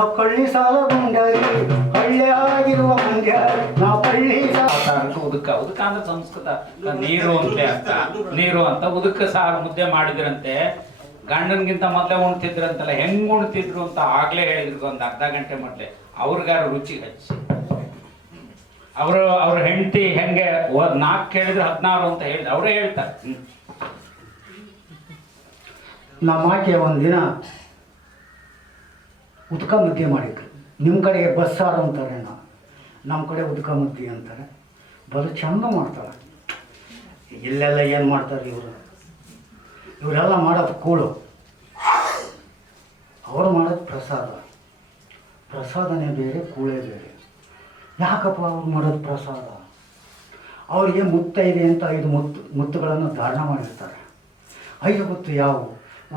ನಾವು ಕಳ್ಳಿ ಸಾಲ ಮುಂಡರಿ ಹಳ್ಳಿ ಆಗಿರುವ ಮಂಡ್ಯ ನಾವು ಕಳ್ಳಿ ಉದಕ ಉದಕ ಅಂದ್ರೆ ಸಂಸ್ಕೃತ ನೀರು ಅಂತೆ ಅಂತ ನೀರು ಅಂತ ಉದಕ ಸಾರು ಮುದ್ದೆ ಮಾಡಿದ್ರಂತೆ ಗಂಡನ್ಗಿಂತ ಮೊದಲೇ ಉಣ್ತಿದ್ರಂತಲ್ಲ ಹೆಂಗ್ ಉಣ್ತಿದ್ರು ಅಂತ ಆಗ್ಲೇ ಹೇಳಿದ್ರು ಒಂದು ಅರ್ಧ ಗಂಟೆ ಮೊದಲೇ ಅವ್ರಿಗಾರ ರುಚಿ ಹಚ್ಚಿ ಅವ್ರ ಹೆಂಡತಿ ಹೆಂಗೆ 4 ಕೇಳಿದ್ರೆ 16 ಅಂತ ಹೇಳಿದ್ರು ಅವರೇ ಹೇಳ್ತಾರೆ. ನಮ್ಮ ಆಕೆ ಒಂದಿನ ಉದ್ಕ ಮುದ್ದೆ ಮಾಡಿದ್ರು. ನಿಮ್ಮ ಕಡೆ ಬಸ್ಸಾರು ಅಂತಾರೆ, ನಮ್ಮ ಕಡೆ ಉದ್ಕ ಮುದ್ದೆ ಅಂತಾರೆ. ಬಲು ಚಂದ ಮಾಡ್ತಾರೆ. ಇಲ್ಲೆಲ್ಲ ಏನು ಮಾಡ್ತಾರೆ ಇವರೆಲ್ಲ ಮಾಡೋದು ಕೂಳು, ಅವರು ಮಾಡೋದು ಪ್ರಸಾದನೇ ಬೇರೆ ಕೂಳೇ ಬೇರೆ. ಯಾಕಪ್ಪ ಅವ್ರು ಮಾಡೋದು ಪ್ರಸಾದ? ಅವರಿಗೆ ಮುತ್ತೈದೆ ಅಂತ 5 ಮುತ್ತುಗಳನ್ನು ಧಾರಣ ಮಾಡಿರ್ತಾರೆ. 5 ಮುತ್ತು ಯಾವುವು?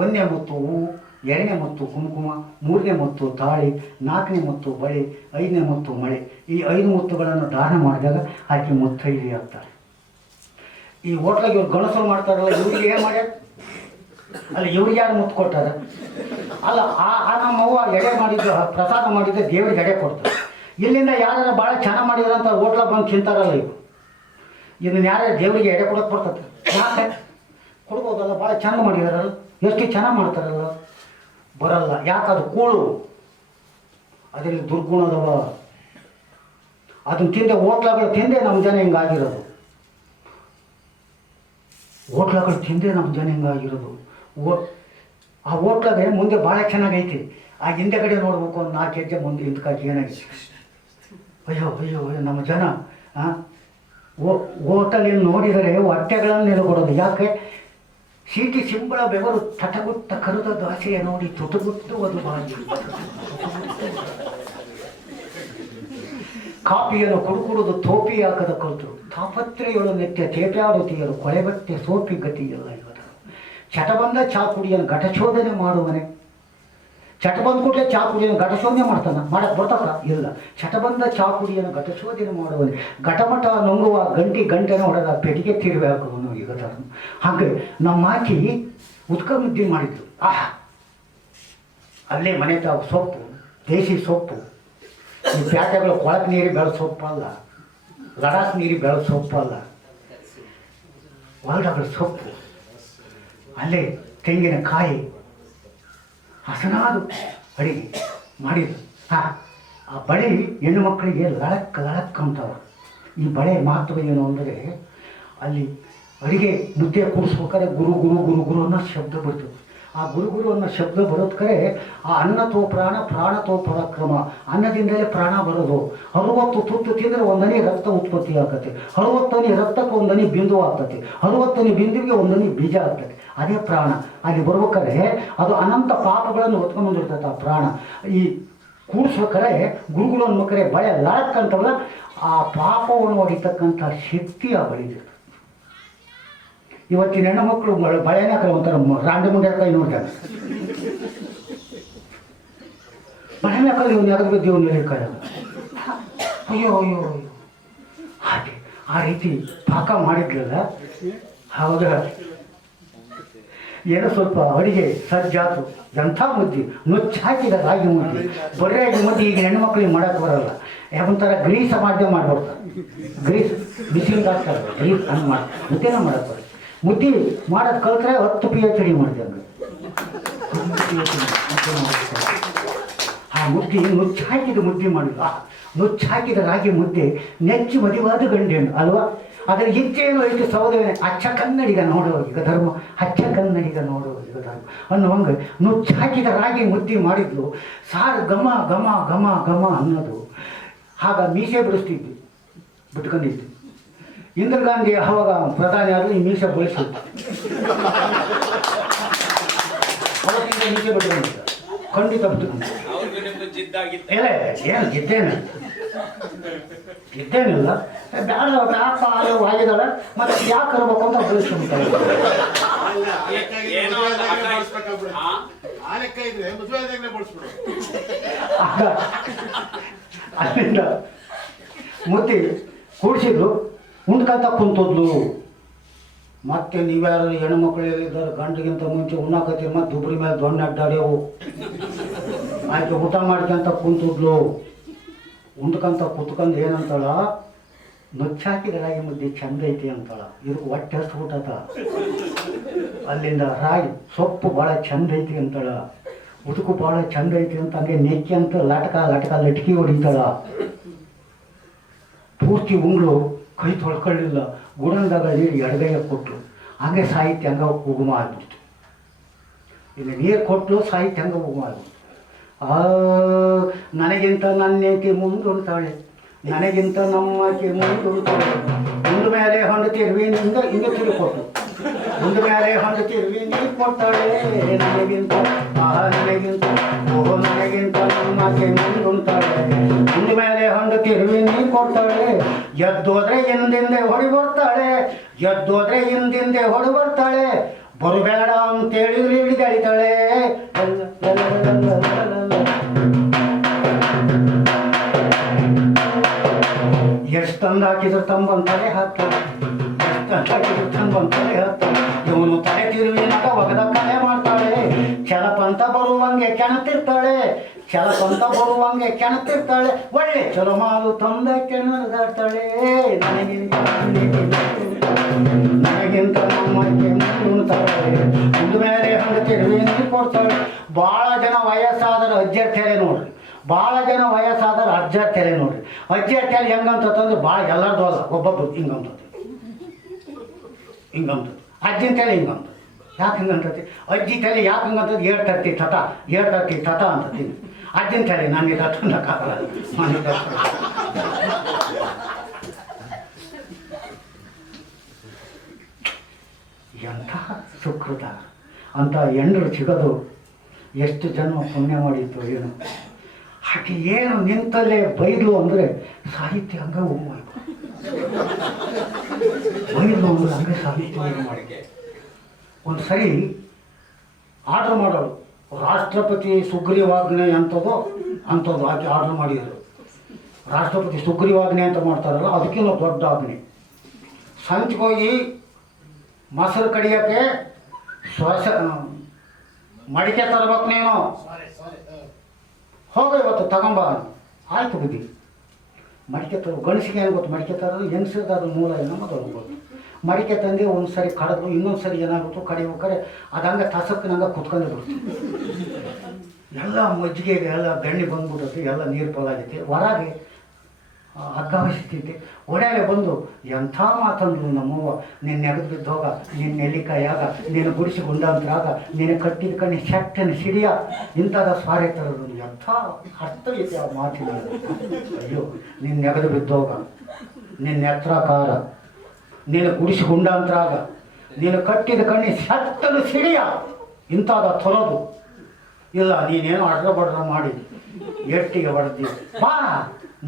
1ನೇ ಮುತ್ತು ಹೂವು, 2ನೇ ಮುತ್ತು ಕುಂಕುಮ, 3ನೇ ಮುತ್ತು ತಾಳಿ, 4ನೇ ಮುತ್ತು ಬಳೆ, 5ನೇ ಮುತ್ತು ಮಳೆ. ಈ 5 ಮುತ್ತುಗಳನ್ನು ಧಾರಣ ಮಾಡಿದಾಗ ಆಕೆ ಮುತ್ತೈದೆ ಆಗ್ತಾರೆ. ಈ ಹೋಟ್ಲಾಗ ಇವ್ರು ಗಣಸರು ಮಾಡ್ತಾರಲ್ಲ, ಇವ್ರಿಗೆ ಏನು ಮಾಡ್ಯಾರ? ಅಲ್ಲ, ಇವ್ರಿಗೆ ಯಾರು ಮುತ್ತು ಕೊಟ್ಟಾರ? ಅಲ್ಲ, ಆ ನಮ್ಮವ್ವ ಎಡೆ ಮಾಡಿದ್ದು ಪ್ರಸಾದ ಮಾಡಿದ್ದೆ ದೇವರಿಗೆ ಎಡೆ ಕೊಡ್ತಾರೆ. ಇಲ್ಲಿಂದ ಯಾರು ಭಾಳ ಚೆನ್ನಾಗಿ ಮಾಡಿದ್ರು ಅಂತ ಹೋಟ್ಲಾಗ ಬಂದು ತಿಂತಾರಲ್ಲ, ಇದನ್ನು ಯಾರೇ ದೇವರಿಗೆ ಎಡೆ ಕೊಡೋಕೆ ಬರ್ತದೆ? ಯಾಕೆ ಕೊಡ್ಬೋದಲ್ಲ? ಭಾಳ ಚೆಂದ ಮಾಡಿದಾರಲ್ಲ, ಎಷ್ಟು ಚೆನ್ನಾಗಿ ಮಾಡ್ತಾರಲ್ಲ. ಬರಲ್ಲ. ಯಾಕದು ಕೂಳು, ಅದರಲ್ಲಿ ದುರ್ಗುಣದವ. ಅದನ್ನು ತಿಂದೆ, ಹೋಟ್ಲಗಳು ತಿಂದೆ ನಮ್ಮ ಜನ ಹಿಂಗಾಗಿರೋದು. ಹೋಟ್ಲಗಳು ತಿಂದೆ ನಮ್ಮ ಜನ ಹಿಂಗಾಗಿರೋದು. ಆ ಹೋಟ್ಲಾಗೆ ಮುಂದೆ ಭಾಳ ಚೆನ್ನಾಗೈತಿ, ಆ ಹಿಂದೆ ಕಡೆ ನೋಡ್ಬೇಕು, ಒಂದು 4 ಹೆಜ್ಜೆ ಮುಂದೆ ಹಿಂದ್ಕಾಕಿ ಏನಾಗಿದೆ. ಅಯ್ಯೋ ಅಯ್ಯೋ ಅಯ್ಯೋ ನಮ್ಮ ಜನ ಹೋಟೆಲ್ ನೋಡಿದರೆ ಹೊಟ್ಟೆಗಳನ್ನು ನೆಲಗೊಡೋದು. ಯಾಕೆ? ಸೀಟಿ ಸಿಂಬಳ ಬೆವರು ತಟಗುತ್ತ ಕರುದ ದಾಸೆಯ ನೋಡಿ ತುಟುಗುಟ್ಟುವುದು ಬಾಯಿ. ಕಾಪಿಯನ್ನು ಕುಡುಕುಡುದು ತೋಪಿ ಹಾಕದ ಕಲ್ತರು, ತಾಪತ್ರೆಯೊಳು ನಿತ್ಯ ತೇಪ್ಯಾಡುತ್ತೀಯರು, ಕೊಳೆಬಟ್ಟೆ ಸೋಪಿ ಗತಿಯಿಲ್ಲ ಇವತ್ತು. ಚಟ ಬಂದ ಚಾ ಕುಡಿಯನ್ನು ಘಟಶೋಧನೆ ಮಾಡುವನೆ. ಚಟ ಬಂದ ಕೂಡಲೇ ಚಾ ಕುಡಿಯನ್ನು ಘಟಶೋಧನೆ ಮಾಡ್ತಾನೆ, ಮಾಡಕ್ಕೆ ಬರ್ತಾರ? ಇಲ್ಲ. ಚಟ ಬಂದ ಚಾ ಕುಡಿಯನ್ನು ಘಟಶೋಧನೆ ಮಾಡುವನೆ. ಘಟಮಟ ನುಂಗುವ ಗಂಟೆನ ಹೊಡೆದ ಪೆಟ್ಟಿಗೆ ತಿರುವೆ ಹಾಕುವನು ಈಗ ತರ. ಹಾಗೆ ನಮ್ಮ ಆಕಿ ಉದ್ಕ ಮುದ್ದೆ ಮಾಡಿದ್ದು. ಅಲ್ಲೇ ಮನೆ ತಾವು ಸೊಪ್ಪು, ದೇಸಿ ಸೊಪ್ಪು, ಈ ಪ್ಯಾಟೆಗಳು ಕೊಳಕ್ ನೀರು ಬೆಳೆದ ಸೊಪ್ಪಲ್ಲ, ಲಡಾಖ್ ನೀರು ಬೆಳೆದ ಸೊಪ್ಪಲ್ಲ, ಹೊಲಗಳ ಸೊಪ್ಪು, ಅಲ್ಲೇ ತೆಂಗಿನಕಾಯಿ, ಹಸನಾದ ಅಡಿಗೆ ಮಾಡಿದ್ರು. ಆ ಬಳೆ ಹೆಣ್ಣು ಮಕ್ಕಳಿಗೆ ಲಳಕ್ ಅಂತಾವ. ಈ ಬಳೆ ಮಹತ್ವ ಏನು ಅಂದರೆ, ಅಲ್ಲಿ ಅಡಿಗೆ ಮುದ್ದೆ ಕೂಡಿಸ್ಬೇಕಾದ್ರೆ ಗುರು ಗುರು ಗುರು ಗುರು ಅನ್ನೋ ಶಬ್ದ ಬರ್ತದೆ. ಆ ಗುರು ಗುರು ಅನ್ನೋ ಶಬ್ದ ಬರೋದಕ್ಕೆ ಆ ಅನ್ನತೋ ಪ್ರಾಣ, ಪ್ರಾಣತೋ ಪರಾಕ್ರಮ, ಅನ್ನದಿಂದಲೇ ಪ್ರಾಣ ಬರೋದು. 60 ತುತ್ತು ತಿಂದರೆ 1 ಹನಿ ರಕ್ತ ಉತ್ಪತ್ತಿ ಆಗ್ತದೆ. 60 ಹನಿ ರಕ್ತಕ್ಕೆ 1 ಹನಿ ಬಿಂದು ಆಗ್ತದೆ. 60 ಹನಿ ಬಿಂದುವಿಗೆ 1 ಹನಿ ಬೀಜ ಆಗ್ತದೆ. ಅದೇ ಪ್ರಾಣ. ಅಲ್ಲಿ ಬರ್ಬೇಕಾದ್ರೆ ಅದು ಅನಂತ ಪಾಪಗಳನ್ನು ಹೊತ್ಕೊಂಡ್ಬಂದಿರ್ತದೆ ಆ ಪ್ರಾಣ. ಈ ಕೂಡಿಸ್ಬೇಕಾರೆ ಗುರುಗಳು ಅನ್ಬೇಕಾರೆ ಬಳೆ ಲಳಕ್ಕಂತವಲ್ಲ, ಆ ಪಾಪವನ್ನು ಹೊಡಿತಕ್ಕಂಥ ಶಕ್ತಿ ಆ ಬಳಿದಿರ್ತದೆ. ಇವತ್ತಿನ ಹೆಣ್ಣು ಮಕ್ಕಳು ಬಳೆನ ಒಂಥರ ರಾಂಡಿ ಮುಂಡೆ ಕೈ ನೋಡ್ತಾರೆ. ಬಳೆನ ಕಲಿ ಇವನು ಯಾಕೆ ಬಿದ್ದು ಇವನು ಕೈ ಅಯ್ಯೋ ಅಯ್ಯೋ ಅಯ್ಯೋ. ಹಾಗೆ ಆ ರೀತಿ ಪಾಕ ಮಾಡಿದ್ರಲ್ಲ, ಹೌದಾ? ಏನೋ ಸ್ವಲ್ಪ ಅಡಿಗೆ ಸಜ್ಜಾತು. ಎಂಥ ಮುದ್ದೆ, ನುಚ್ಚಾಕಿದ ರಾಗಿ ಮುದ್ದೆ, ಬರೆಯಾಗಿ ಮುದ್ದೆ ಈಗ ಹೆಣ್ಣು ಮಕ್ಕಳಿಗೆ ಮಾಡೋಕ್ಕೆ ಬರಲ್ಲ. ಯಾಕೊಂಥರ ಗ್ರೀಸ್ ಮಾಧ್ಯಮ ಮಾಡ್ಬಿಡ್ತಾರೆ. ಗ್ರೀಸ್ ಬಿಸಿಲಿಗೆ ಹಾಕ್ತಾರೆ, ಗ್ರೀಸ್ ಹಂಗೆ ಮಾಡಿ ಮುದ್ದೆನ ಮಾಡೋಕ್ಕೆ ಬರಲ್ಲ. ಮುದ್ದೆ ಮಾಡೋದು ಕಲ್ತ್ರೆ 10 PhD ಮಾಡಿದೆ. ಆ ಮುದ್ದೆ ನುಚ್ಚಾಕಿದ ಮುದ್ದೆ ಮಾಡಿಲ್ಲ. ನುಚ್ಚಾಕಿದ ರಾಗಿ ಮುದ್ದೆ ನೆಚ್ಚಿ ಮದುವಾದ ಗಂಡೆಣ್ಣು ಅಲ್ವಾ? ಅದರ ಹೆಚ್ಚೇನು ಐತಿ ಸೌದವೇ. ಅಚ್ಚ ಕನ್ನಡಿಗ ನೋಡುವ ಈಗ ಧರ್ಮ, ಅಚ್ಚ ಕನ್ನಡಿಗ ನೋಡುವ ಈಗ ಧರ್ಮ ಅನ್ನುವಂಗೆ ನುಚ್ಚಾಕಿದ ರಾಗಿ ಮುದ್ದೆ ಮಾಡಿದ್ಲು. ಸಾರು ಘಮ ಘಮ ಘಮ ಘಮ ಅನ್ನೋದು. ಆಗ ಮೀಸೆ ಬಿಡಿಸ್ತಿದ್ವಿ, ಬಿಟ್ಕೊಂಡಿದ್ವಿ. ಇಂದಿರಾ ಗಾಂಧಿ ಅವಾಗ ಪ್ರಧಾನಿ ಆದರೂ ಈ ಮೀಸೆ ಬಳಸಿದ್ದು. ಅವತ್ತಿಂದ ಮೀಸೆ ಬಿಟ್ಕೊಂಡಿದ್ದ, ಖಂಡಿತ ಬಿಟ್ಕೊಂಡು. ಇಲ್ಲ ಏನು ಗೆದ್ದೇನಿಲ್ಲ. ಬೇಡ ಯಾಕ ಆಗಿದ್ದಾಳೆ, ಮತ್ತೆ ಯಾಕೆ ಇರಬೇಕು ಅಂತ ಬೆಳೆಸ್ಕೊಂತಾರೆ. ಅಲ್ಲಿಂದ ಮುದ್ದೆ ಕೂಡಿಸಿದ್ರು, ಉಂಡ್ಕಂತ ಕುಂತದ್ಲು. ಮತ್ತೆ ನೀವ್ಯಾರು ಹೆಣ್ಮಕ್ಳು ಹೇಳಿದ್ದಾರೆ ಗಂಡಿಗಿಂತ ಮುಂಚೆ ಉಣ್ಣಾಕತ್ತೀರಿ ಮತ್ತೆ ದುಬ್ರಿ ಮೇಲೆ ದೊಣ್ಣೆ ಅಡ್ಡಾಡ್ಯವು. ಆಕೆ ಊಟ ಮಾಡ್ಕೊಂತ ಕುಂತಿದ್ಲು. ಉಂಡ್ಕಂತ ಕುತ್ಕೊಂಡು ಏನಂತಾಳ, ನುಚ್ಚಾಕಿ ರಾಗಿ ಮುದ್ದೆ ಚಂದ ಐತಿ ಅಂತಾಳ. ಇದಕ್ಕೆ ಹೊಟ್ಟೆ ಹಸ್ಬಿಟ್ಟತ. ಅಲ್ಲಿಂದ ರಾಗಿ ಸೊಪ್ಪು ಭಾಳ ಚಂದ ಐತಿ ಅಂತಾಳ. ಉದುಕು ಭಾಳ ಚಂದ ಐತಿ ಅಂತ ಹಂಗೆ ನೆಕ್ಕಿ ಅಂತ ಲಟ್ಕಿ ಹೊಡಿತಾಳ. ಪೂರ್ತಿ ಉಂಗ್ಳು ಕೈ ತೊಳ್ಕೊಳ್ಳಿಲ್ಲ. ಗುಣಂದಾಗ ನೀರು ಎಡಗೈಯ ಕೊಟ್ಟರು. ಹಂಗೆ ಸಾಹಿತ್ಯ ಹಂಗ ಉಗುಮ ಆಗ್ಬಿಡ್ತು. ಇನ್ನು ನೀರು ಕೊಟ್ಟಲು ಸಾಹಿತ್ಯ ಹಂಗ ಉಗುಮ ಆಗ್ಬಿಡ್ತು. ನನಗಿಂತ ನನ್ನೇಕೆ ಮುಂದುಂಟಾಳೆ, ನನಗಿಂತ ನಮ್ಮಕ್ಕೆ ಮುಂದುಂಟಾಳೆ. ಮುಂದ ಮೇಲೆ ಹೊಂಡ ತಿರುವಿ ಹಿಂಗೆ ತಿರುಕೊಟ್ಲು. ಮುಂದ ಮೇಲೆ ಹೊಂಡ ತಿರುವಿ ನೀರು ಕೊಡ್ತಾಳೆ. ನನಗಿಂತ ನನಗಿಂತ ನನಗಿಂತ ನಮ್ಮಕ್ಕೆ ಮುಂದುಂಟಾಳೆ. ಮುಂದ ಮೇಲೆ ಹೊಂಡ ತಿರುವಿ ನೀರು ಕೊಡ್ತಾಳೆ. ಎದ್ದೋದ್ರೆ ಹಿಂದಿಂದೆ ಹೊಡಿ ಬರ್ತಾಳೆ, ಎದ್ದೋದ್ರೆ ಹಿಂದಿಂದೆ ಹೊಡಿ ಬರ್ತಾಳೆ. ಬರುಬೇಡ ಅಂತೇಳಿದ್ರೆ ಹಿಡಿದಾಳಿತಾಳೆ. ಎಷ್ಟು ತಂದು ಹಾಕಿದ್ರು ತಂಬಂತಾಳೆ ಹಾಕ್ತಾಳೆ. ಎಷ್ಟು ತಂದು ಹಾಕಿದ್ರು ತಂಬಂತಾಳೆ ಹಾಕ್ತಾಳೆ. ಇವನು ತಲೆ ತಿರುವಿನಾಗ ಒಗದ ಕಲೆ ಮಾಡ್ತಾಳೆ. ಚಲಪಂತ ಬರುವಂಗೆ ಕೆಣತಿರ್ತಾಳೆ, ಚಲಪಂತ ಬರುವಂಗೆ ಕೆಣತಿರ್ತಾಳೆ. ಒಳ್ಳೆ ಚಲೋ ಮಾಲು ತಂದ ಕೆಣದಾಡ್ತಾಳೆ. ನನಗಿಂತ ನಮ್ಮಕ್ಕೆ ಉಣ್ತಾಳೆ. ಮುಂದ ಮೇಲೆ ಹಂಗ ತಿರುವಿ ನೀರು ಕೊಡ್ತಾಳೆ. ಭಾಳ ಜನ ವಯಸ್ಸಾದ್ರೆ ಅಜ್ಜರ ತೆಲೆ ನೋಡ್ರಿ, ಭಾಳ ಜನ ವಯಸ್ಸಾದ್ರೆ ಅಜ್ಜರ ತೆಲೆ ನೋಡ್ರಿ. ಅಜ್ಜರ ತೆಲೆ ಹೆಂಗಂತಂದ್ರೆ ಭಾಳ ಎಲ್ಲರದು ಅಲ್ಲ, ಒಬ್ಬೊಬ್ಬರು ಹಿಂಗಂತತಿ ಹಿಂಗಂತತಿ. ಅಜ್ಜಿನ ತೆಲೆ ಹಿಂಗಂತ. ಯಾಕೆ ಹಿಂಗಂತತಿ? ಅಜ್ಜಿ ತಲೆ ಯಾಕೆ ಹಿಂಗಂತದ್ದು? ಹೇಳ್ತರ್ತಿ ತತ ಹೇಳ್ತರ್ತಿ ತತ ಅಂತತಿ. ಅಜ್ಜಿನ ತಲೆ ನನಗೆ ತಟ್ಟಕ್ಕಾಗಲ್ಲ. ಎಂಥ ಸುಕೃತ ಅಂತ ಹೆಣ್ಣರು ಸಿಗೋದು ಎಷ್ಟು ಜನ್ಮ ಪುಣ್ಯ ಮಾಡಿತ್ತು ಏನು. ಆಕೆ ಏನು ನಿಂತಲ್ಲೇ ಬೈದು ಅಂದರೆ ಸಾಹಿತ್ಯ ಹಂಗ ಹೋಗ್ಬೇಕು. ಬೈದು ಅಂದ್ರೆ ಹಂಗೆ ಸಾಹಿತ್ಯ ಮಾಡಿ. ಒಂದು ಸರಿ ಆರ್ಡ್ರ್ ಮಾಡೋರು, ರಾಷ್ಟ್ರಪತಿ ಸುಗ್ರೀವಾಜ್ಞೆ ಅಂಥದ್ದು ಆಕೆ ಆರ್ಡ್ರ್ ಮಾಡಿದರು. ರಾಷ್ಟ್ರಪತಿ ಸುಗ್ರೀವಾಜ್ಞೆ ಅಂತ ಮಾಡ್ತಾರಲ್ಲ, ಅದಕ್ಕಿಂತ ದೊಡ್ಡ ಆಜ್ಞೆ. ಸಂಚಿಗೆ ಹೋಗಿ ಮೊಸರು ಕಡಿಯೋಕ್ಕೆ ಮಡಿಕೆ ತರ್ಬೇಕು ನೀನು, ಹೋಗ ಇವತ್ತು ತಗೊಂಬ. ಆಯ್ತು ಬುದ್ಧಿ. ಮಡಿಕೆ ತರ ಗಣಸಿಗೆ ಏನು ಗೊತ್ತು, ಮಡಿಕೆ ತರೋದು ಹೆಂಗಸದ ಮೂಲ ಏನೋ ಮೊದಲು. ಮಡಿಕೆ ತಂದು ಒಂದು ಸರಿ ಕಡಿದ್ರು, ಇನ್ನೊಂದು ಸರಿ ಏನಾಗುತ್ತೋ ಕಡಿಬೇಕಾರೆ ಅದು ಹಂಗೆ ತಸಕ್ಕೆ ನಂಗೆ ಕುತ್ಕೊಂಡೆ ಬಿಡ್ತು. ಎಲ್ಲ ಮಜ್ಜಿಗೆಗೆ ಎಲ್ಲ ಬೆಣ್ಣೆ ಬಂದ್ಬಿಟ್ಟೈತಿ, ಎಲ್ಲ ನೀರು ಪಲಾಗೈತಿ. ಹೊರಗೆ ಹಗ್ಗ ವಹಿಸ್ತೈತಿ. ಒಡೆಯಲೆ ಬಂದು ಎಂಥ ಮಾತಂದ್ರು ನಮ್ಮವ್ವ. ನಿನ್ನ ನೆಗದು ಬಿದ್ದೋಗ, ನಿನ್ನ ನೆಲ್ಲಿಕಾಯಾಗ, ನಿನ್ನ ಗುಡಿಸಿ ಗುಂಡಾಂತರಾಗ, ನಿನ್ನ ಕಟ್ಟಿದ ಕಣ್ಣಿ ಶಕ್ತನ ಸಿಡಿಯ, ಇಂಥದ ಸ್ವಾರೆ ತರೋದು. ಎಂಥ ಅರ್ಥ ಐತಿ ಆ ಮಾತಿನ. ಅಯ್ಯೋ, ನಿನ್ನ ನೆಗದು ಬಿದ್ದೋಗ, ನಿನ್ನ ಎತ್ತರಕಾರ, ನಿನ್ನ ಗುಡಿಸಿ ಗುಂಡಾಂತರಾಗ, ನೀನು ಕಟ್ಟಿದ ಕಣ್ಣಿ ಶಕ್ತನ ಸಿಡಿಯ, ಇಂಥದ ತೊರೋದು ಇಲ್ಲ. ನೀನೇನು ಅಡ್ರ ಬಡ್ರ ಮಾಡಿ ಎಟ್ಟಿಗೆ ಹೊಡೆದಿ ಬಾ.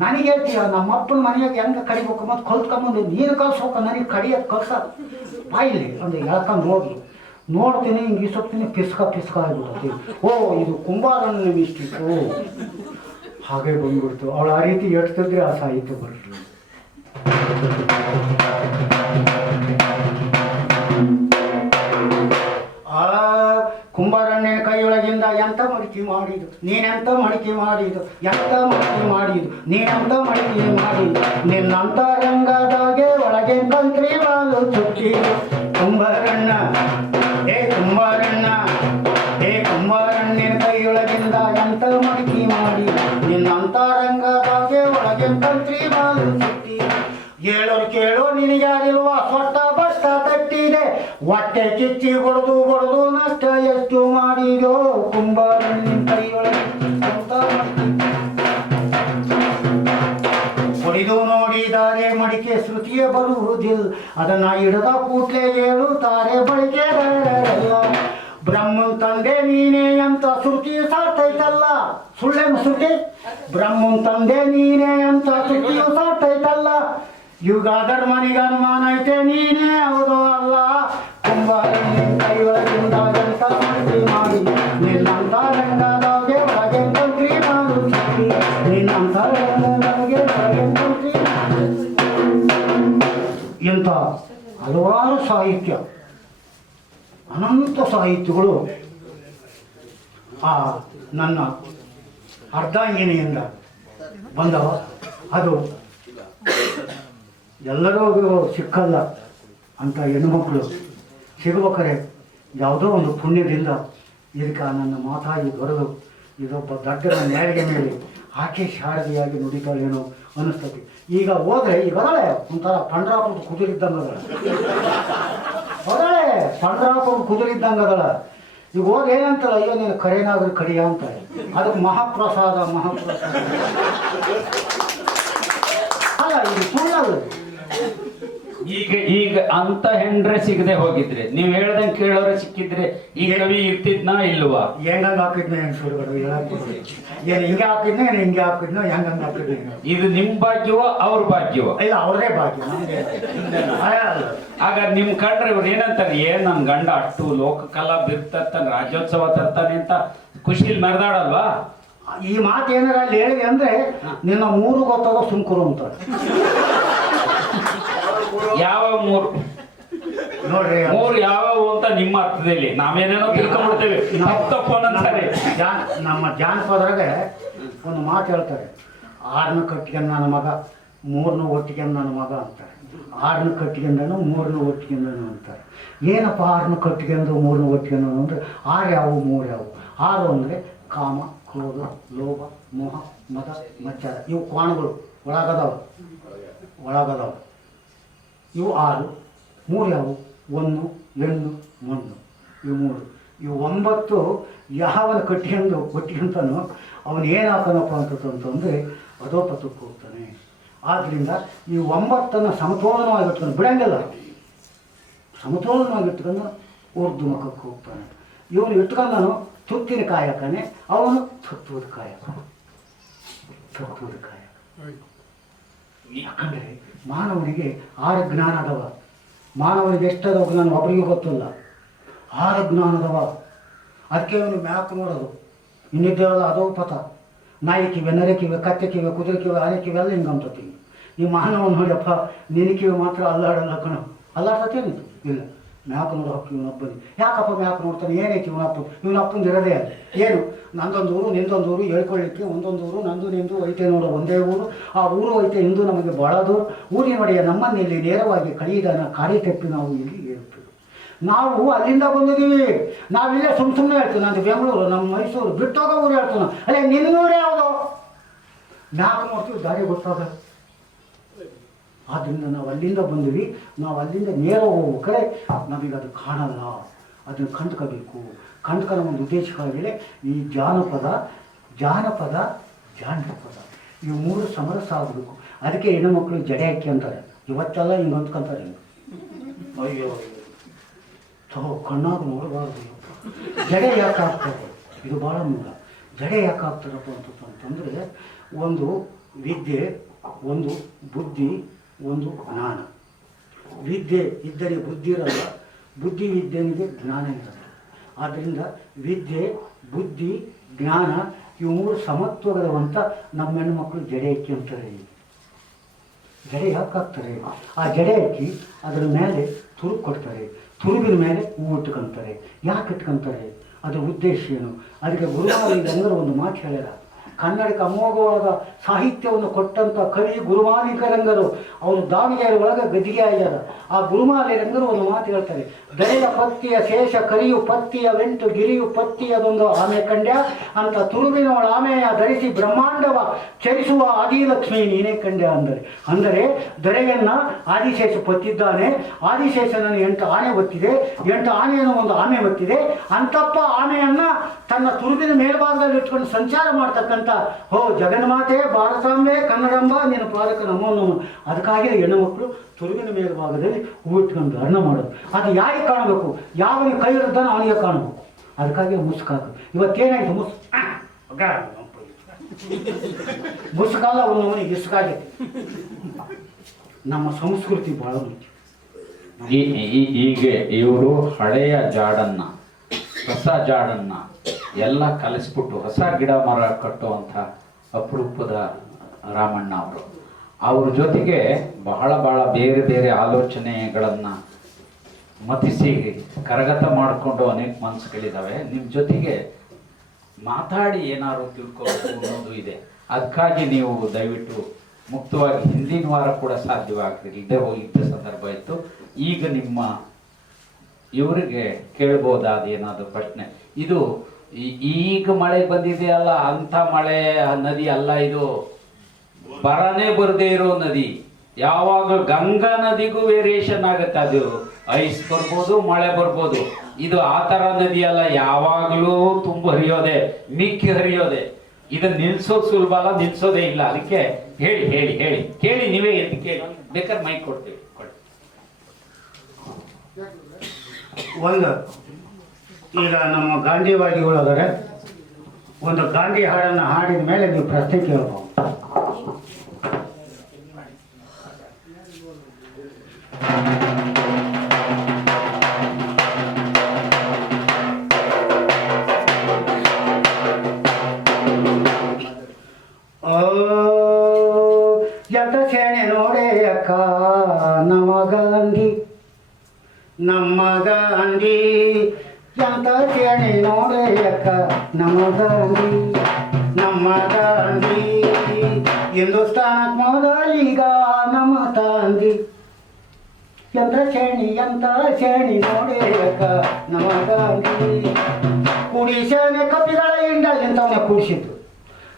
ನನಗೆ ಹೇಳ್ತೀಯ ನಮ್ಮಪ್ಪನ ಮನೆಯಾಗ ಹೆಂಗೆ ಕಡಿಬೇಕು ಮತ್ತು ಕಲ್ತ್ಕೊಂಬಂದು ನೀನು ಕಲ್ಸ್ಬೇಕು. ನನಗೆ ಕಡಿಯೋದು ಕಲ್ಸ ಬಾಯಿಲಿ ಒಂದು ಎಳ್ಕೊಂಡು ಹೋಗಿ ನೋಡ್ತೀನಿ, ಹಿಂಗೆ ಇಸೋಗ್ತೀನಿ, ಪಿಸ್ಕ ಆಗಿಬಿಡ್ತೀವಿ. ಓ, ಇದು ಕುಂಬಾರನ ಮಿಸ್ಟಿಕ್ಕು. ಹಾಗೆ ಬಂದ್ಬಿಡ್ತು. ಅವಳು ಆ ರೀತಿ ಎಡ್ತಿದ್ರೆ ಆ ಸಾಹಿತ್ಯ ಬರಲಿ. ಕುಂಬಾರಣ್ಣೆ ಕೈಯೊಳಗಿಂದ ಎಂತ ಮಡಿಕೆ ಮಾಡಿದು, ನೀನೆಂತ ಮಡಿಕೆ ಮಾಡಿದು, ಎಂತ ಮಡಿಕೆ ಮಾಡಿದು, ನೀನೆಂತ ಮಡಿಕೆ ಮಾಡಿದು, ನಿನ್ನಂತ ರಂಗದಾಗೆ ಒಳಗೆ ಕಂತ್ರಿ ಬಾಲು ಚುಟ್ಟಿ. ಕುಂಬಾರಣ್ಣ ಏ ಕುಂಬಾರಣ್ಣ, ಏ ಕುಂಬಾರಣ್ಣಿನ ಕೈಯೊಳಗಿಂದ ಎಂತ ಮಡಿಕೆ ಮಾಡಿದು, ನಿನ್ನಂತ ರಂಗದಾಗೆ ಒಳಗೆ ಕಂತ್ರಿ ಬಾಲು ಚುಟ್ಟಿ. ಹೇಳೋರು ಕೇಳೋ ನಿನಗ್ಯಾರಿಲ್ವ ಸೊಟ್ಟ ಬಟ್ಟ ತಟ್ಟಿದೆ, ಹೊಟ್ಟೆ ಕಿಚ್ಚಿ ಬಡ್ದು ನಷ್ಟ ಎಷ್ಟು ಮಾಡಿದೋ. ಕುಂಬಾರಣ್ಣಿನ ಕೈಯೊಳಗೆ ಹೊಡಿದು ನೋಡಿದ್ದಾರೆ ಮಡಿಕೆ ಶ್ರುತಿಯೇ ಬರುವುದಿಲ್ಲ, ಅದನ್ನ ಹಿಡಿದ ಕೂಟ್ಲೆ ಹೇಳುತ್ತಾರೆ ಬಳಿಕೆದಾರರೆಲ್ಲ. ಬ್ರಹ್ಮನ್ ತಂದೆ ನೀನೇ ಅಂತ ಶ್ರುತಿ ಸಾರ್ತೈತಲ್ಲ, ಸುಳ್ಳೇನು ಶ್ರುತಿ? ಬ್ರಹ್ಮನ್ ತಂದೆ ನೀನೇ ಅಂತ ಶ್ರುತಿಯು ಸಾರ್ತೈತಲ್ಲ. ಯುಗಾದರ್ ಮನಿಗೆ ಅನುಮಾನ ಐತೆ ನೀನೇ ಹೌದು ಅಲ್ಲ. ಕುಂಬಾರಣ್ಣಿನ ಕೈಯೊಳಗಿಂದ ಎಂತ ಮಡಿಕೆ ಮಾಡಿ, ನಿನ್ನಂತ ರಂಗದಾಗೆ ಒಳಗೆ ಕಂತ್ರಿ ಮಾಡು, ನಿನ್ನಂತ ರಂಗದಾಗೆ ಒಳಗೆ ಕಂತ್ರಿ. ಇಂಥ ಹಲವಾರು ಸಾಹಿತ್ಯ, ಅನಂತ ಸಾಹಿತ್ಯಗಳು ಆ ನನ್ನ ಅರ್ಧಾಂಗಿನಿಯಿಂದ ಬಂದವ. ಅದು ಎಲ್ಲರಿಗೂ ಸಿಕ್ಕಲ್ಲ ಅಂತ ಹೆಣ್ಣುಮಕ್ಕಳು ಸಿಗಬೇಕಾರೆ ಯಾವುದೋ ಒಂದು ಪುಣ್ಯದಿಂದ ಇದಕ್ಕೆ ನನ್ನ ಮಾತಾಗಿ ದೊರೆದು ಇದೊಬ್ಬ ದೊಡ್ಡನ ನ್ಯಾಯಿಗೆ ಮೇಲೆ ಆಕೆ ಶಾರದಿಯಾಗಿ ನುಡಿತಾಳೇನೋ ಅನ್ನಿಸ್ತದೆ. ಈಗ ಹೋದ್ರೆ ಈಗ ಅದಳೆ ಒಂಥರ ಪಂಡ್ರಾಪುರ ಕುದುರಿದ್ದಂಗೆ ಅದಳ, ಅದಳೆ ಪಂಡ್ರಾಪುರ ಕುದುರಿದ್ದಂಗೆ ಅದಳ. ಈಗ ಹೋಗಿ ಏನಂತಲ್ಲ, ಅಯ್ಯೋ ನೀನು ಕರೇನಾದ್ರೂ ಕಡಿಯ ಅಂತಾಳೆ. ಅದಕ್ಕೆ ಮಹಾಪ್ರಸಾದ ಮಹಾಪ್ರಸಾದ ಅಲ್ಲ, ಇದು ಸುಳ್ಳಲ್ಲ. ಈಗ ಅಂತ ಹೆಂಡ್ರೆ ಸಿಗದೆ ಹೋಗಿದ್ರೆ ನೀವು ಹೇಳ್ದಂಗೆ ಕೇಳೋರೆ ಸಿಕ್ಕಿದ್ರೆ ಈ ಕವಿ ಇರ್ತಿದ್ನಾ ಇಲ್ವಾ? ಹೆಂಗಂಗೆ ಹಾಕಿದ್ನ ಹೆಂಗ್ ಸುಡುಗಡು ಏನು ಹಿಂಗೆ ಹಾಕಿದ್ನ ಏನು ಹಿಂಗೆ ಹಾಕಿದ್ನೋ ಹೆಂಗಂಗೆ ಹಾಕಿದ್ನ. ಇದು ನಿಮ್ ಭಾಗ್ಯವೋ ಅವ್ರ ಭಾಗ್ಯವೋ? ಇಲ್ಲ, ಅವ್ರದೇ ಭಾಗ್ಯ, ನಮ್ಗೆ ಆಗ ನಿಮ್ ಕಂಡ್ರೆ ಇವ್ರು ಏನಂತಾರೆ, ನನ್ ಗಂಡ ಅಷ್ಟು ಲೋಕಕಲ ಬಿರ್ತರ್ತಾನೆ, ರಾಜ್ಯೋತ್ಸವ ತರ್ತಾನೆ ಅಂತ ಖುಷಿಲಿ ಮೆರೆದಾಡಲ್ವಾ? ಈ ಮಾತು ಏನಾರ ಅಲ್ಲಿ ಹೇಳಿದೆ ಅಂದ್ರೆ ನಿನ್ನ ಮೂರು ಗೊತ್ತಾಗೋ ಸುಮ್ಕುರು ಅಂತಾರೆ. ಯಾವ ಮೂರು ನೋಡ್ರಿ, ಮೂರು ಯಾವ್ಯಾವು ಅಂತ ನಿಮ್ಮ ಅರ್ಥದಲ್ಲಿ ನಾವೇನೇನೋ ತಿಳ್ಕೊಂಡ್ಬಿಡ್ತೇವೆ. ನಮ್ಮ ಜಾನಪದರಾಗ ಒಂದು ಮಾತು ಹೇಳ್ತಾರೆ, 6ನ ಕಟ್ಟಿಗೆಂದ ನನ್ನ ಮಗ, 3ನ ಒಟ್ಟಿಗೆಂದ ನನ್ನ ಮಗ ಅಂತಾರೆ. 6ನ ಕಟ್ಟಿಗೆಂದನು 3ನ ಒಟ್ಟಿಗೆಂದನು ಅಂತಾರೆ. ಏನಪ್ಪ 6ನ ಕಟ್ಟಿಗೆಂದು 3ನ ಒಟ್ಟಿಗೆಂದು ಅಂದರೆ 6 ಯಾವುವು 3 ಯಾವುವು? 6 ಅಂದರೆ ಕಾಮ, ಕ್ರೋಧ, ಲೋಭ, ಮೋಹ, ಮದ, ಮಚ್ಚರ. ಇವು ಕ್ವಾಣಗಳು ಒಳಗದವ. ಇವು 6. 3 ಯಾವುವು? 1 ಹೆಣ್ಣು ಮಣ್ಣು. ಇವು 3. ಇವು 9 ಯಾವನ ಕೊಟ್ಟಿಗೆಂತಾನೋ ಅವನು ಏನು ಹಾಕೋನಪ್ಪ ಅಂತಂದರೆ ಅಧೋಪತಕ್ಕೆ ಹೋಗ್ತಾನೆ. ಆದ್ದರಿಂದ ಈ 9ನ್ನು ಸಮತೋಲನವಾಗಿಟ್ಕೊಂಡು ಬಿಡಂಗಿಲ್ಲ, ಸಮತೋಲನವಾಗಿಟ್ಕೊಂಡು ಉರ್ದು ಮುಖಕ್ಕೆ ಹೋಗ್ತಾನೆ. ಇವನು ಇಟ್ಕೊಂಡನು ತುತ್ತಿನ ಕಾಯಕನೇ, ಅವನು ತತ್ವದ ಕಾಯಕ. ಯಾಕಂದರೆ ಮಾನವನಿಗೆ 6 ಜ್ಞಾನ ಅದಾವ. ಮಾನವನಿಗೆ ಎಷ್ಟದವ ಜ್ಞಾನ ಒಬ್ಬರಿಗೂ ಗೊತ್ತಿಲ್ಲ. 6 ಜ್ಞಾನ ಅದಾವ. ಅದಕ್ಕೆ ಅವನು ಮ್ಯಾಕ್ ನೋಡೋದು. ಇನ್ನಿದ್ದೇವಲ್ಲ ಅದೋ ಪಥ. ನಾಯಿ ಕಿವೆ, ನರೆ ಕಿವೆ, ಕತ್ತೆ ಕಿವೆ, ಕುದುರೆ ಕಿವೆ, ಆನೆ ಕಿವೆ ಎಲ್ಲ ಹಿಂಗೆ ಅಂತತಿ. ಈ ಮಾನವ ನೋಡಿಯಪ್ಪ ನಿನ್ನ ಕಿವೆ ಮಾತ್ರ ಅಲ್ಲಾಡಲ್ಲ ಕಣ. ಅಲ್ಲಾಡ್ತೇನಿತ್ತು? ಇಲ್ಲ, ಮ್ಯಾಕ್ ನೋಡೋ ಹಕ್ಕು ಇವನಪ್ಪನಿ. ಯಾಕಪ್ಪ ಮ್ಯಾಕ್ ನೋಡ್ತಾನೆ? ಏನೈತಿ ಇವನಪ್ಪಂದು ಇರೋದೇ ಅಲ್ಲ. ಏನು ನಂದೊಂದು ಊರು ನಿಂದೊಂದು ಊರು ಹೇಳ್ಕೊಳ್ಳಿಕ್ಕೆ ಒಂದೊಂದು ಊರು, ನಂದು ನಿಂದು ಐತೆ ನೋಡೋ ಒಂದೇ ಊರು. ಆ ಊರು ಐತೆ ಇಂದು ನಮಗೆ ಭಾಳ ದೂರ. ಊರಿನ ಒಡೆಯ ನಮ್ಮನ್ನು ಇಲ್ಲಿ ನೇರವಾಗಿ ಕಳೆಯಿದಾನ ಕಾರ್ಯ ತಪ್ಪಿ ನಾವು ಇಲ್ಲಿ ಇರ್ತೇವೆ. ನಾವು ಅಲ್ಲಿಂದ ಬಂದಿದ್ದೀವಿ. ನಾವಿಲ್ಲೇ ಸುಮ್ಮನೆ ಹೇಳ್ತೀವಿ, ನಂದು ಬೆಂಗಳೂರು, ನಮ್ಮ ಮೈಸೂರು, ಬಿಟ್ಟೋಗೋ ಊರು ಹೇಳ್ತೀವಿ. ಅಲ್ಲೇ ನಿನ್ನೂರು ಯಾವುದು? ಮ್ಯಾಕ್ ನೋಡ್ತೀವಿ, ದಾರಿ ಗೊತ್ತಾಗ. ಆದ್ದರಿಂದ ನಾವು ಅಲ್ಲಿಂದ ಬಂದ್ವಿ. ನಾವು ಅಲ್ಲಿಂದ ನೇರ ಹೋಗ್ಬೇಕಾದ್ರೆ ನಮಗೆ ಅದು ಕಾಣಲ್ಲ. ಅದನ್ನು ಕಂಡ್ಕೋಬೇಕು. ಕಂಡ್ಕೊಳ್ಳೋ ಒಂದು ಉದ್ದೇಶಕ್ಕಾಗಿ ಈ ಜಾನಪದ ಇವು 3 ಸಮರಸ ಆಗಬೇಕು. ಅದಕ್ಕೆ ಹೆಣ್ಣುಮಕ್ಕಳು ಜಡೆ ಹಾಕಿ ಅಂತಾರೆ. ಇವತ್ತೆಲ್ಲ ಹಿಂಗೆ ಅಂದ್ಕೊಂತಾರೆ. ಅಯ್ಯೋ ಕಣ್ಣಾಗ ನೋಡಬಾರ್ದು. ಜಡೆ ಯಾಕೆ ಆಗ್ತಾರೆ? ಇದು ಭಾಳ ಮೂಲ. ಜಡೆ ಯಾಕೆ ಆಗ್ತಾರಪ್ಪ ಅಂತಂದರೆ ಒಂದು ವಿದ್ಯೆ, ಒಂದು ಬುದ್ಧಿ, ಒಂದು ಜ್ಞಾನ. ವಿದ್ಯೆ ಇದ್ದರೆ ಬುದ್ಧಿ ಇರಲ್ಲ, ಬುದ್ಧಿ ವಿದ್ಯೆನಿಗೆ ಜ್ಞಾನ ಇರಲ್ಲ. ಆದ್ದರಿಂದ ವಿದ್ಯೆ, ಬುದ್ಧಿ, ಜ್ಞಾನ ಇವು 3 ಸಮತ್ವಗಳವಂತ ನಮ್ಮ ಹೆಣ್ಣುಮಕ್ಕಳು ಜಡೆ ಹಾಕಿ ಅಂತಾರೆ. ಜಡೆ ಯಾಕೆ ಹಾಕ್ತಾರೆ? ಆ ಜಡೆ ಹಾಕಿ ಅದರ ಮೇಲೆ ತುರುಬು ಕೊಡ್ತಾರೆ. ತುರುಬಿನ ಮೇಲೆ ಹೂವು ಇಟ್ಕೊಂತಾರೆ. ಯಾಕೆ ಇಟ್ಕೊಂತಾರೆ? ಅದರ ಉದ್ದೇಶ ಏನು? ಅದಕ್ಕೆ ಗುರುಮಾಲಿಕರಂಗರು ಒಂದು ಮಾತು ಹೇಳ್ಯಾರ. ಕನ್ನಡಕ್ಕೆ ಅಮೋಘವಾದ ಸಾಹಿತ್ಯವನ್ನು ಕೊಟ್ಟಂಥ ಕವಿ ಗುರುಮಾಲಿಕರಂಗರು. ಅವರು ದಾವಣಗೆರೆ ಒಳಗೆ ಗದ್ದಿಗೆ ಆಗ್ಯಾರ. ಆ ಗುರುಮಾಲಿಕರಂಗರು ಒಂದು ಮಾತು ಹೇಳ್ತಾರೆ. ದರೆಯ ಪತ್ತಿಯ ಶೇಷ ಕರಿಯು ಪತ್ತಿಯ ವೆಂಟು ಗಿರಿಯು ಪತ್ತಿಯದೊಂದು ಆಮೆ ಕಂಡ್ಯ ಅಂತ ತುರುಬಿನವಳ ಆಮೆಯ ಧರಿಸಿ ಬ್ರಹ್ಮಾಂಡವ ಚರಿಸುವ ಆದಿಲಕ್ಷ್ಮಿ ನೀನೇ ಕಂಡ್ಯ ಅಂದರೆ ದರೆಯನ್ನು ಆದಿಶೇಷ ಪತ್ತಿದ್ದಾನೆ. ಆದಿಶೇಷನನ್ನು 8 ಆನೆ ಒತ್ತಿದೆ. 8 ಆನೆಯನ್ನು ಒಂದು ಆಮೆ ಒತ್ತಿದೆ. ಅಂತಪ್ಪ ಆಮೆಯನ್ನು ತನ್ನ ತುರುಬಿನ ಮೇಲ್ಭಾಗದಲ್ಲಿ ಇಟ್ಕೊಂಡು ಸಂಚಾರ ಮಾಡ್ತಕ್ಕಂಥ ಜಗನ್ಮಾತೆ ಭಾರತಾಂಬೆ ಕನ್ನಡಂಬ ನಿನ್ನ ಪಾದಕ ನಮೋ ನಮೋ. ಅದಕ್ಕಾಗಿ ಹೆಣ್ಣುಮಕ್ಕಳು ತುರುವಿನ ಮೇಲ್ಭಾಗದಲ್ಲಿ ಹೂ ಇಟ್ಕೊಂಡು ಧಾರಣ ಮಾಡೋದು. ಅದು ಯಾರಿಗೆ ಕಾಣಬೇಕು? ಯಾವನಿಗೆ ಕೈ ಇರುತ್ತಾನೋ ಅವನಿಗೆ ಕಾಣಬೇಕು. ಅದಕ್ಕಾಗಿ ಮುಸುಕಾಗ. ಇವತ್ತೇನಾಯ್ತು? ಮುಸುಕಾಲ ಒಂದೊಮ್ಮನಿಗೆ ಇಸುಕಾಗೈತಿ. ನಮ್ಮ ಸಂಸ್ಕೃತಿ ಭಾಳ ಮುಖ್ಯ. ಈಗ ಇವರು ಹಳೆಯ ಜಾಡನ್ನ, ಹೊಸ ಜಾಡನ್ನ ಎಲ್ಲ ಕಲಿಸ್ಬಿಟ್ಟು ಹೊಸ ಗಿಡ ಮರ ಕಟ್ಟುವಂಥ ಅಪರೂಪದ ರಾಮಣ್ಣ ಅವರು. ಅವ್ರ ಜೊತೆಗೆ ಬಹಳ ಬೇರೆ ಬೇರೆ ಆಲೋಚನೆಗಳನ್ನು ಮತಿಸಿ ಕರಗತ ಮಾಡಿಕೊಂಡು ಅನೇಕ ಮನಸ್ಸುಗಳಿದ್ದಾವೆ. ನಿಮ್ಮ ಜೊತೆಗೆ ಮಾತಾಡಿ ಏನಾದ್ರು ತಿಳ್ಕೋಬೇಕು ಅನ್ನೋದು ಇದೆ. ಅದಕ್ಕಾಗಿ ನೀವು ದಯವಿಟ್ಟು ಮುಕ್ತವಾಗಿ ಹಿಂದಿನ ವಾರ ಕೂಡ ಸಾಧ್ಯವಾಗ್ತಿಲ್ಲದೆ ಹೋಗಿದ್ದ ಸಂದರ್ಭ ಇತ್ತು. ಈಗ ನಿಮ್ಮ ಇವರಿಗೆ ಕೇಳ್ಬೋದಾದ ಏನಾದರೂ ಪ್ರಶ್ನೆ? ಇದು ಈಗ ಮಳೆ ಬಂದಿದೆಯಲ್ಲ, ಅಂಥ ಮಳೆ ನದಿ ಅಲ್ಲ ಇದು. ಬರನೇ ಬರದೇ ಇರೋ ನದಿ. ಯಾವಾಗ ಗಂಗಾ ನದಿಗೂ ವೇರಿಯೇಷನ್ ಆಗುತ್ತೆ. ಅದು ಐಸ್ ಬರ್ಬೋದು, ಮಳೆ ಬರ್ಬೋದು. ಇದು ಆ ಥರ ನದಿ ಅಲ್ಲ, ಯಾವಾಗಲೂ ತುಂಬ ಹರಿಯೋದೆ, ಮಿಕ್ಕಿ ಹರಿಯೋದೆ. ಇದನ್ನ ನಿಲ್ಸೋದು ಸುಲಭ ಅಲ್ಲ, ನಿಲ್ಸೋದೇ ಇಲ್ಲ. ಅದಕ್ಕೆ ಹೇಳಿ ಹೇಳಿ ಹೇಳಿ ಕೇಳಿ, ನೀವೇ ಎದ್ದು ಕೇಳಿ, ಬೇಕಾದ್ರೆ ಮೈಕ್ ಕೊಡ್ತೀವಿ. ಒಂದು ಈಗ ನಮ್ಮ ಗಾಂಧಿವಾದಿಗಳು ಆದರೆ ಒಂದು ಗಾಂಧಿ ಹಾಡನ್ನು ಹಾಡಿದ ಮೇಲೆ ನೀವು ಪ್ರಶ್ನೆ ಕೇಳ್ಬೋದು. ಎಂತ ಸೇಣೆ ನೋಡೇ ಅಕ್ಕ ನಮ್ಮ ಗಾಂಧಿ, ನಮ್ಮ ಗಾಂಧಿ ಎಂತ ಸೇಣೆ ನೋಡೇ ಅಕ್ಕ ನಮ್ಮ ಗಾಂಧಿ, ನಮ್ಮ ಗಾಂಧಿ ಹಿಂದೂಸ್ತಾನಕ್ಕೆ ಮೊದಲೀಗ ನಮ್ಮ ತಾಂದಿ. ಎಂತ ಸೇಣಿ ನೋಡೇ ಅಕ್ಕ ನಮ್ಮ ಗಾಂಧಿ. ಕುಡಿಸನೆ ಕಪಿಗಳ ಹಿಂಡ ಎಂತವನ್ನ ಕೂಡಿಸಿದ್ರು.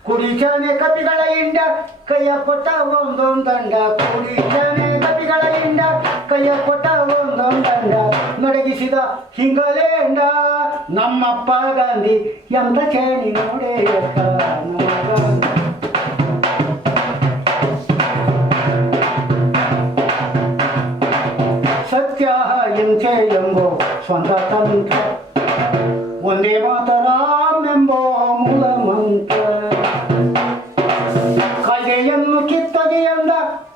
ಕುಡಿಸನೆ ಕಪಿಗಳ ಹಿಂಡ ಕೈಯ ಕೊಟ್ಟ ಒಂದೊಂದಂಡ. ಕುಡಿಸನೆ ಕಪಿಗಳ ಹಿಂಡ ಕೈಯ ಕೊಟ್ಟ ಒಂದೊಂದಂಡ. ನಡಗಿಸಿದ ಹಿಂಗಲೇಂಡ ನಮ್ಮಪ್ಪ ಗಾಂಧಿ. ಎಂತ ಚೇಣಿ ನೋಡೇ ಅಕ್ಕ ನಮ್ಮ ಗಾಂಧಿ. ಸತ್ಯ ಹಿಂಸೆ ಎಂಬೋ ಸ್ವಂತ ತಂತ್ರ, ಒಂದೇ ಮಾತರಾಮೆಂಬೋ ಮೂಲ ಮಂತ್ರ. ಕಾಯ್ದೆಯನ್ನು ಕಿತ್ತಗೆ ಎಂದ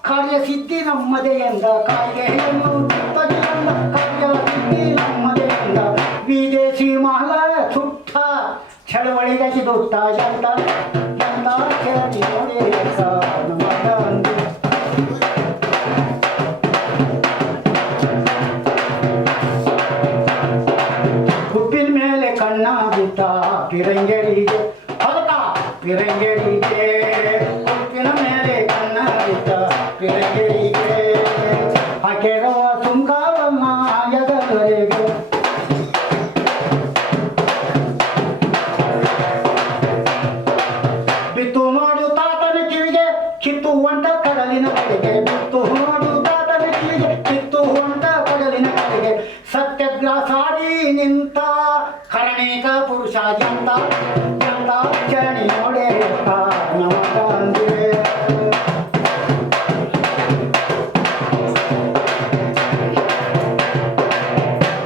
ಕಾರ್ಯಸಿದ್ಧಿ ನಮ್ಮದೇ ಎಂದ. ಕಾಯ್ದೆಯನ್ನು ಕಿತ್ತಗೆ ಎಂದ ಕಾರ್ಯಸಿದ್ಧಿ ನಮ್ಮದೇ ಎಂದ. ವಿದೇಶಿ ಮಹಲ ಸುಟ್ಟ ಚಳವಳಿಗೆ ದುಟ್ಟ. ಎಂತ ಎಂತ ಕೇಳಿ ನೋಡಿ ನಮ್ಮ ಗಾಂಧಿ. ಹುಪ್ಪಿನ ಮೇಲೆ ಕಣ್ಣ ಬಿಟ್ಟ ಪಿರಂಗರಿಗೆ ಹೊರಟ ಪಿರಂಗರಿಗೆ. ಹುಪ್ಪಿನ ಮೇಲೆ ಕಣ್ಣ ಬಿಟ್ಟ ಪಿರಂಗರಿಗೆ ಹಾಕಿರುವ ಸುಂಕವನ್ನ ಎದವರೆಗೆ. ಬಿತ್ತು ನೋಡು ತಾತನ ಕಿವಿಗೆ ಕಿತ್ತು ಹೊಂಟ ಕಡಲಿನ ಕಡೆಗೆ. ಬಿತ್ತು ನೋಡು ತಾತನ ಕಿವಿಗೆ ಕಿತ್ತು ಹೊಂಟ ಕಡಲಿನ ಕಡೆಗೆ. ಸತ್ಯಾಗ್ರಹ ಸಾರಿ ನಿಂತ ಕರ್ಣಿಕ ಪುರುಷ. ಎಂತ ಎಂತ ಚಣಿ ನೋಡೇ ನಮ್ಮ ಗಾಂಧಿ.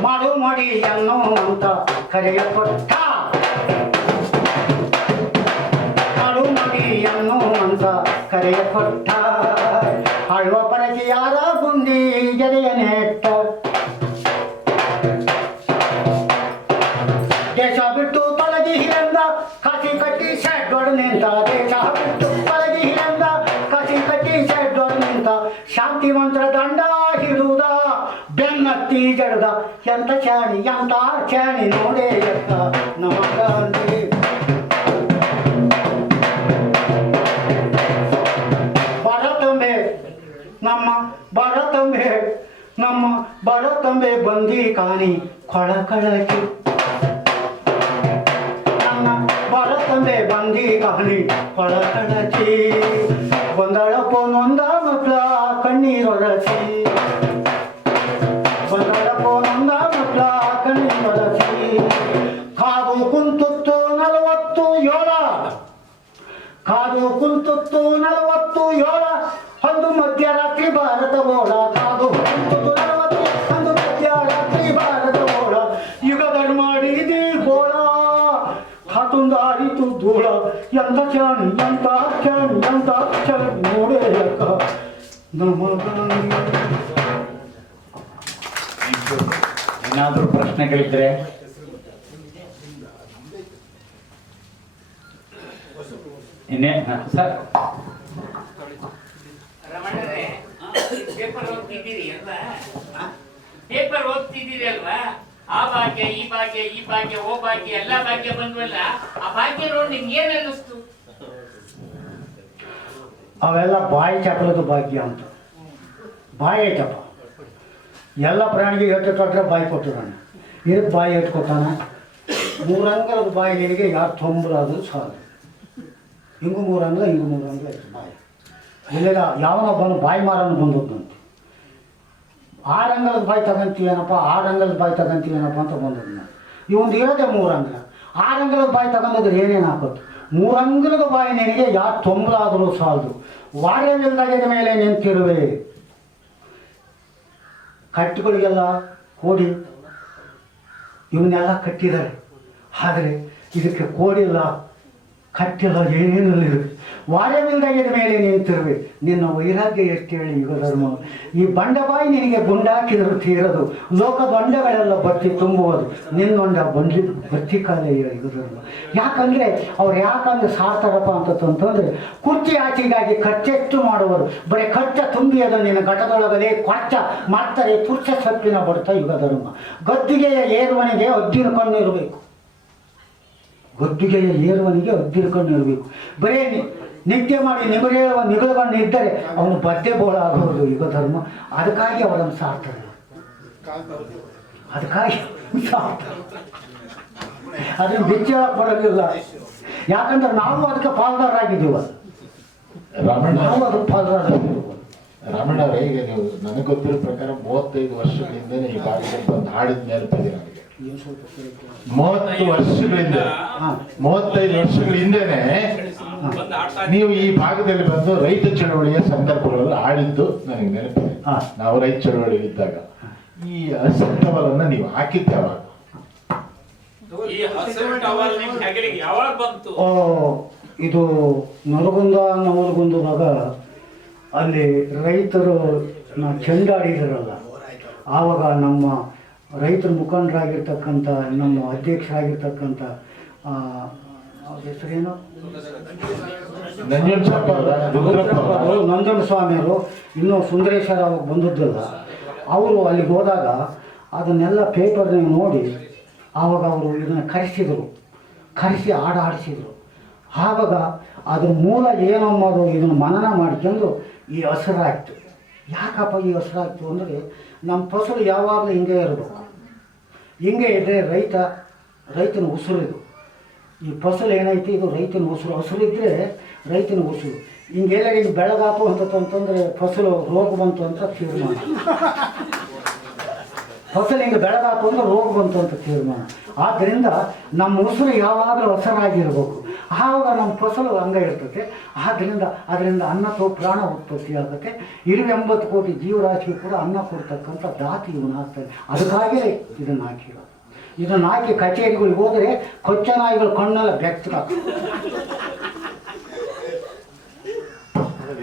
ಮಾಡು ಮಾಡಿ ಅನ್ನುವಂತ ಕರೆಯ ಕೊಟ್ಟ. ಮಾಡು ಮಾಡಿ ಅನ್ನುವಂತ ಕರೆಯ ಕೊಟ್ಟ. ಆಳುವ ಪರಕೆ ಯಾರ ಗುಂಡಿ ಗೆರೆಯ ನೆಟ್ಟ. ದೇಶ ಬಿಟ್ಟು ತೊಲಗಿ ಹಿರಂದ ಕಾಸಿ ಕಟ್ಟಿ ಶೆಡ್ಡೊಡ ನಿಂತ. ದೇಶ ಬಿಟ್ಟು ತೊಲಗಿ ಹಿರಂದ ಕಾಸಿ ಕಟ್ಟಿ ಶೆಡ್ಡೊಡ ನಿಂತ. ಶಾಂತಿ ಮಂತ್ರ ದಂಡ ಹಿಡುದ ಬೆನ್ನತ್ತಿ ಜಡದ. ಎಂತ ಚಾಣಿ ನೋಡೇ ಎತ್ತ ನಮ್ಮ ಗಾಂಧಿ. ಭಾರತಂಬೆ ನಮ್ಮ ಭಾರತಂಬೆ ನಮ್ಮ ಭಾರತಂಬೆ ಬಂದಿ ಕಾಣಿ ಕೊಳಕಳಕಿ. ಭಾರತಂಬೆ ಬಂದಿ ಕಹನಿ ಕೊಳಕಳಚಿ. ಒಂದಳಪೊಂದೊಂದ ಮಕ್ಕಳ ಕಣ್ಣೀರೊಳಸಿ. ಒಂದಳಪೊಂದೊಂದ ಮಕ್ಕಳ ಕಣ್ಣೀರೊಳಸಿ. ಕಾದು ಕುಂತುತ್ತು 47. ಕಾದು ಕುಂತುತ್ತು 47 ಒಂದು ಮಧ್ಯರಾತ್ರಿ ಭಾರತ ಓಡ. ಕಾದು ಕುಂತುತ್ತು 40 ಒಂದು ಮಧ್ಯರಾತ್ರಿ ಭಾರತ ಓಡ. ಯುಗದಲ್ಲಿ ಮಾಡಿದಿ ಗೋಳ ಹಾತುಂದಾಯಿತು ಧೂಳ. ಎಂತ ಚಾಣಿ ನೋಡೇ ಅಕ್ಕ ನಮ್ಮ ಗಾಂಧಿ. ಏನಾದರೂ ಪ್ರಶ್ನೆಗಳಿದ್ರೆ ಇನ್ನೇ ಸರ್. ಪೇಪರ್ ಓದ್ತಿದ್ದೀರಿ ಅಲ್ವಾ, ಆ ಭಾಗ್ಯ ಈ ಭಾಗ್ಯ ಈ ಭಾಗ್ಯ ಓ ಭಾಗ್ಯ ಎಲ್ಲಾ ಭಾಗ್ಯ ಬಂದ್ವಲ್ಲ, ಆ ಭಾಗ್ಯ ನೋಡಿ ನಿಮ್ಗೆ ಏನ್ ಅನ್ನಿಸ್ತು? ಅವೆಲ್ಲ ಬಾಯಿ ಚಪಲದ ಭಾಗ್ಯ ಅಂತ. ಬಾಯಿ ಚಪ ಎಲ್ಲ ಪ್ರಾಣಿಗೆ ಎಟ್ಟು ಕೊಟ್ಟರೆ ಬಾಯಿ ಕೊಟ್ಟಿದ್ದಾನೆ, ಇದಕ್ಕೆ ಬಾಯಿ ಎಟ್ಟು ಕೊಟ್ಟಾನೆ. 3 ಅಂಗಲದ ಬಾಯಿ ನಿನಗೆ ಯಾರು ತೊಂಬರಾದ್ರು ಸಾಲು. ಹಿಂಗೂ 3 ಅಂಗಲ ಹಿಂಗೂ 3 ಅಂಗಲ ಇತ್ತು ಬಾಯಿ. ಇಲ್ಲೆಲ್ಲ ಯಾವನೊಬ್ಬನು ಬಾಯಿ ಮಾರನ್ನು ಬಂದದ್ದಂತೆ. 6 ಅಂಗಲದ ಬಾಯಿ ತಗೊಂತೀವೇನಪ್ಪ, 6 ಅಂಗಲದ ಬಾಯಿ ತಗೊಂತೀವೇನಪ್ಪ ಅಂತ ಬಂದದ್ದು ನಾನು. ಇವೊಂದು ಇರೋದೇ 3 ಅಂಗಲ. 6 ಅಂಗಲದ ಬಾಯಿ ತಗೊಂಡಿದ್ರೆ ಏನೇನು ಹಾಕೋದು? 3 ಅಂಗಲದ ಬಾಯಿ ನಿನಗೆ ಯಾರು ತೊಂಬಲಾದರೂ ಸಾಲದು. ವಾರ್ಯವಿಲ್ಲದ ಮೇಲೆ ನಿಂತಿರುವೆ. ಕಟ್ಟುಗಳಿಗೆಲ್ಲ ಕೋಡಿ ಇವನ್ನೆಲ್ಲ ಕಟ್ಟಿದ್ದಾರೆ, ಆದರೆ ಇದಕ್ಕೆ ಕೋಡಿಲ್ಲ, ಕಟ್ಟಿಲ್ಲ, ಏನೇನು ಇಲ್ಲ. ವಾರ್ಯವಿಲ್ಲದ ಮೇಲೆ ನಿಂತಿರುವೆ. ನಿನ್ನ ವೈರಾಗ್ಯ ಎಷ್ಟು ಹೇಳಿ ಯುಗ ಧರ್ಮ. ಈ ಬಂಡಬಾಯಿ ನಿನಗೆ ಗುಂಡಾಕಿದರೂ ತೀರದು, ಲೋಕದೊಂಡಗಳೆಲ್ಲ ಬತ್ತಿ ತುಂಬುವುದು. ನಿನ್ನೊಂಡ ಬಂಡಿ ಬತ್ತಿ ಕಾಲ ಯುಗ ಧರ್ಮ. ಯಾಕಂದರೆ ಅವ್ರು ಯಾಕಂದ್ರೆ ಸಾರ್ತಾರಪ್ಪ ಅಂತಂತಂದರೆ ಕುರ್ಚಿ ಆಚೆಗಾಗಿ ಖರ್ಚೆಷ್ಟು ಮಾಡುವರು. ಬರೀ ಖರ್ಚ ತುಂಬಿಯದು ನಿನ್ನ ಘಟದೊಳಗಡೆ ಕೊಚ್ಚ ಮಾಡ್ತಾರೆ ಪುರುಷ ಸಪ್ಪಿನ ಬಡ್ತ ಯುಗ ಧರ್ಮ. ಗದ್ದಿಗೆಯ ಏರುವನಿಗೆ ಅದ್ದಿನ ಕಣ್ಣು ಇರಬೇಕು. ಗದ್ದಿಗೆಯ ಏರುವನಿಗೆ ಅದ್ದಿನ ಕಣ್ಣು ಇರಬೇಕು. ಬರೀ ನಿತ್ಯ ಮಾಡಿ ನಿಗಡೇಳುವ ನಿಗಳುಗಳನ್ನು ಇದ್ದರೆ ಅವನು ಬದ್ದೆ ಬೋಳ ಆಗೋದು ಯುಗ ಧರ್ಮ. ಅದಕ್ಕಾಗಿ ಅವರನ್ನು ಸಾರ್ತಾರೆ, ಅದಕ್ಕಾಗಿ ಸಾರ್ತಾರೆ. ಅದನ್ನು ಬಿಚ್ಚಳಕ್ಕೆ ಬರೋದಿಲ್ಲ. ಯಾಕಂದ್ರೆ ನಾವು ಅದಕ್ಕೆ ಪಾಲ್ದಾರರಾಗಿದ್ದೀವ. ನಾವು ಅದಕ್ಕೆ ಪಾಲ್ದಾರರಾಗಿದ್ದೀವ. ರಾಮಣ್ಣ ಅವರೇ, ಈಗ ನೀವು ನನಗೆ ಗೊತ್ತಿರೋ ಪ್ರಕಾರ 35 ವರ್ಷಗಳಿಂದನೇ ಈ ಭಾಗದಲ್ಲಿ ಬಂದು ಹಾಡಿದ ನೆನಪಿದೆ ನನಗೆ. 35 ವರ್ಷಗಳ ಹಿಂದೆನೆ ನೀವು ಈ ಭಾಗದಲ್ಲಿ ಬಂದು ರೈತ ಚಳವಳಿಯ ಸಂದರ್ಭಗಳಲ್ಲಿ ಆಡಿದ್ದು ನನಗೆ ನೆನಪಿದೆ. ನಾವು ರೈತ ಚಳವಳಿ ಇದ್ದಾಗ ಈ ಹಸಿರು ಟವಲನ್ನ ನೀವು ಹಾಕಿದ್ದಾವಾಗ ಇದು ನವಲಗುಂದದಾಗ ಅಲ್ಲಿ ರೈತರು ಚೆಂಡಾಡಿದರಲ್ಲ, ಆವಾಗ ನಮ್ಮ ರೈತರ ಮುಖಂಡರಾಗಿರ್ತಕ್ಕಂಥ ನಮ್ಮ ಅಧ್ಯಕ್ಷರಾಗಿರ್ತಕ್ಕಂಥ ಹೆಸರೇನು ನಂಜನ ಸ್ವಾಮಿಯವರು, ಇನ್ನೂ ಸುಂದರೇಶ್ವರ ಅವಾಗ ಬಂದದ್ದಲ್ಲ, ಅವರು ಅಲ್ಲಿಗೆ ಹೋದಾಗ ಅದನ್ನೆಲ್ಲ ಪೇಪರ್ನ ನೋಡಿ ಆವಾಗ ಅವರು ಇದನ್ನು ಕರೆಸಿ ಆಡಿಸಿದರು. ಆವಾಗ ಅದ್ರ ಮೂಲ ಏನು ಅನ್ನೋದು ಇದನ್ನು ಮನನ ಮಾಡ್ಕೊಂಡು ಈ ಹಸಿರಾಯ್ತು. ಯಾಕಪ್ಪ ಈ ಹಸಿರಾಯ್ತು ಅಂದರೆ ನಮ್ಮ ಫಸಲು ಯಾವಾಗಲೂ ಹಿಂಗೆ ಇರಬೇಕು. ಹಿಂಗೆ ಇದ್ದರೆ ರೈತನ ಉಸಿರು. ಇದು ಈ ಫಸಲು ಏನೈತಿ ಇದು ರೈತನ ಉಸಿರು. ಹಸಿರಿದ್ದರೆ ರೈತನ ಉಸಿರು. ಹಿಂಗೆಲ್ಲ ಇದು ಬೆಳಗಾತು ಅಂತಂತಂದರೆ ಫಸಲು ರೋಗ ಬಂತು ಅಂತ ತೀರ್ಮಾನ. ಫಸಲು ಹಿಂಗೆ ಬೆಳಗಾತು ಅಂದರೆ ರೋಗ ಬಂತು ಅಂತ ತೀರ್ಮಾನ. ಆದ್ದರಿಂದ ನಮ್ಮ ಉಸಿರು ಯಾವಾಗಲೂ ಹಸರಾಗಿರ್ಬೇಕು. ಆವಾಗ ನಮ್ಮ ಫಸಲು ಹಂಗೆ ಇರ್ತದೆ. ಅದರಿಂದ ಅನ್ನ ಪ್ರಾಣ ಉತ್ಪತ್ತಿ ಆಗುತ್ತೆ. 80 ಕೋಟಿ ಜೀವರಾಶಿಗೂ ಕೂಡ ಅನ್ನ ಕೊಡ್ತಕ್ಕಂಥ ದಾತಿ ಇವನು ಆಗ್ತಾನೆ. ಅದಕ್ಕಾಗಿಯೇ ಇದನ್ನು ಹಾಕಿರೋದು. ಇದನ್ನು ಹಾಕಿ ಕಚೇರಿಗಳಿಗೆ ಹೋದರೆ ಕೊಚ್ಚ ನಾಯಿಗಳು ಕಣ್ಣೆಲ್ಲ ಬೆಚ್ಚಗಾಗ್ತದೆ.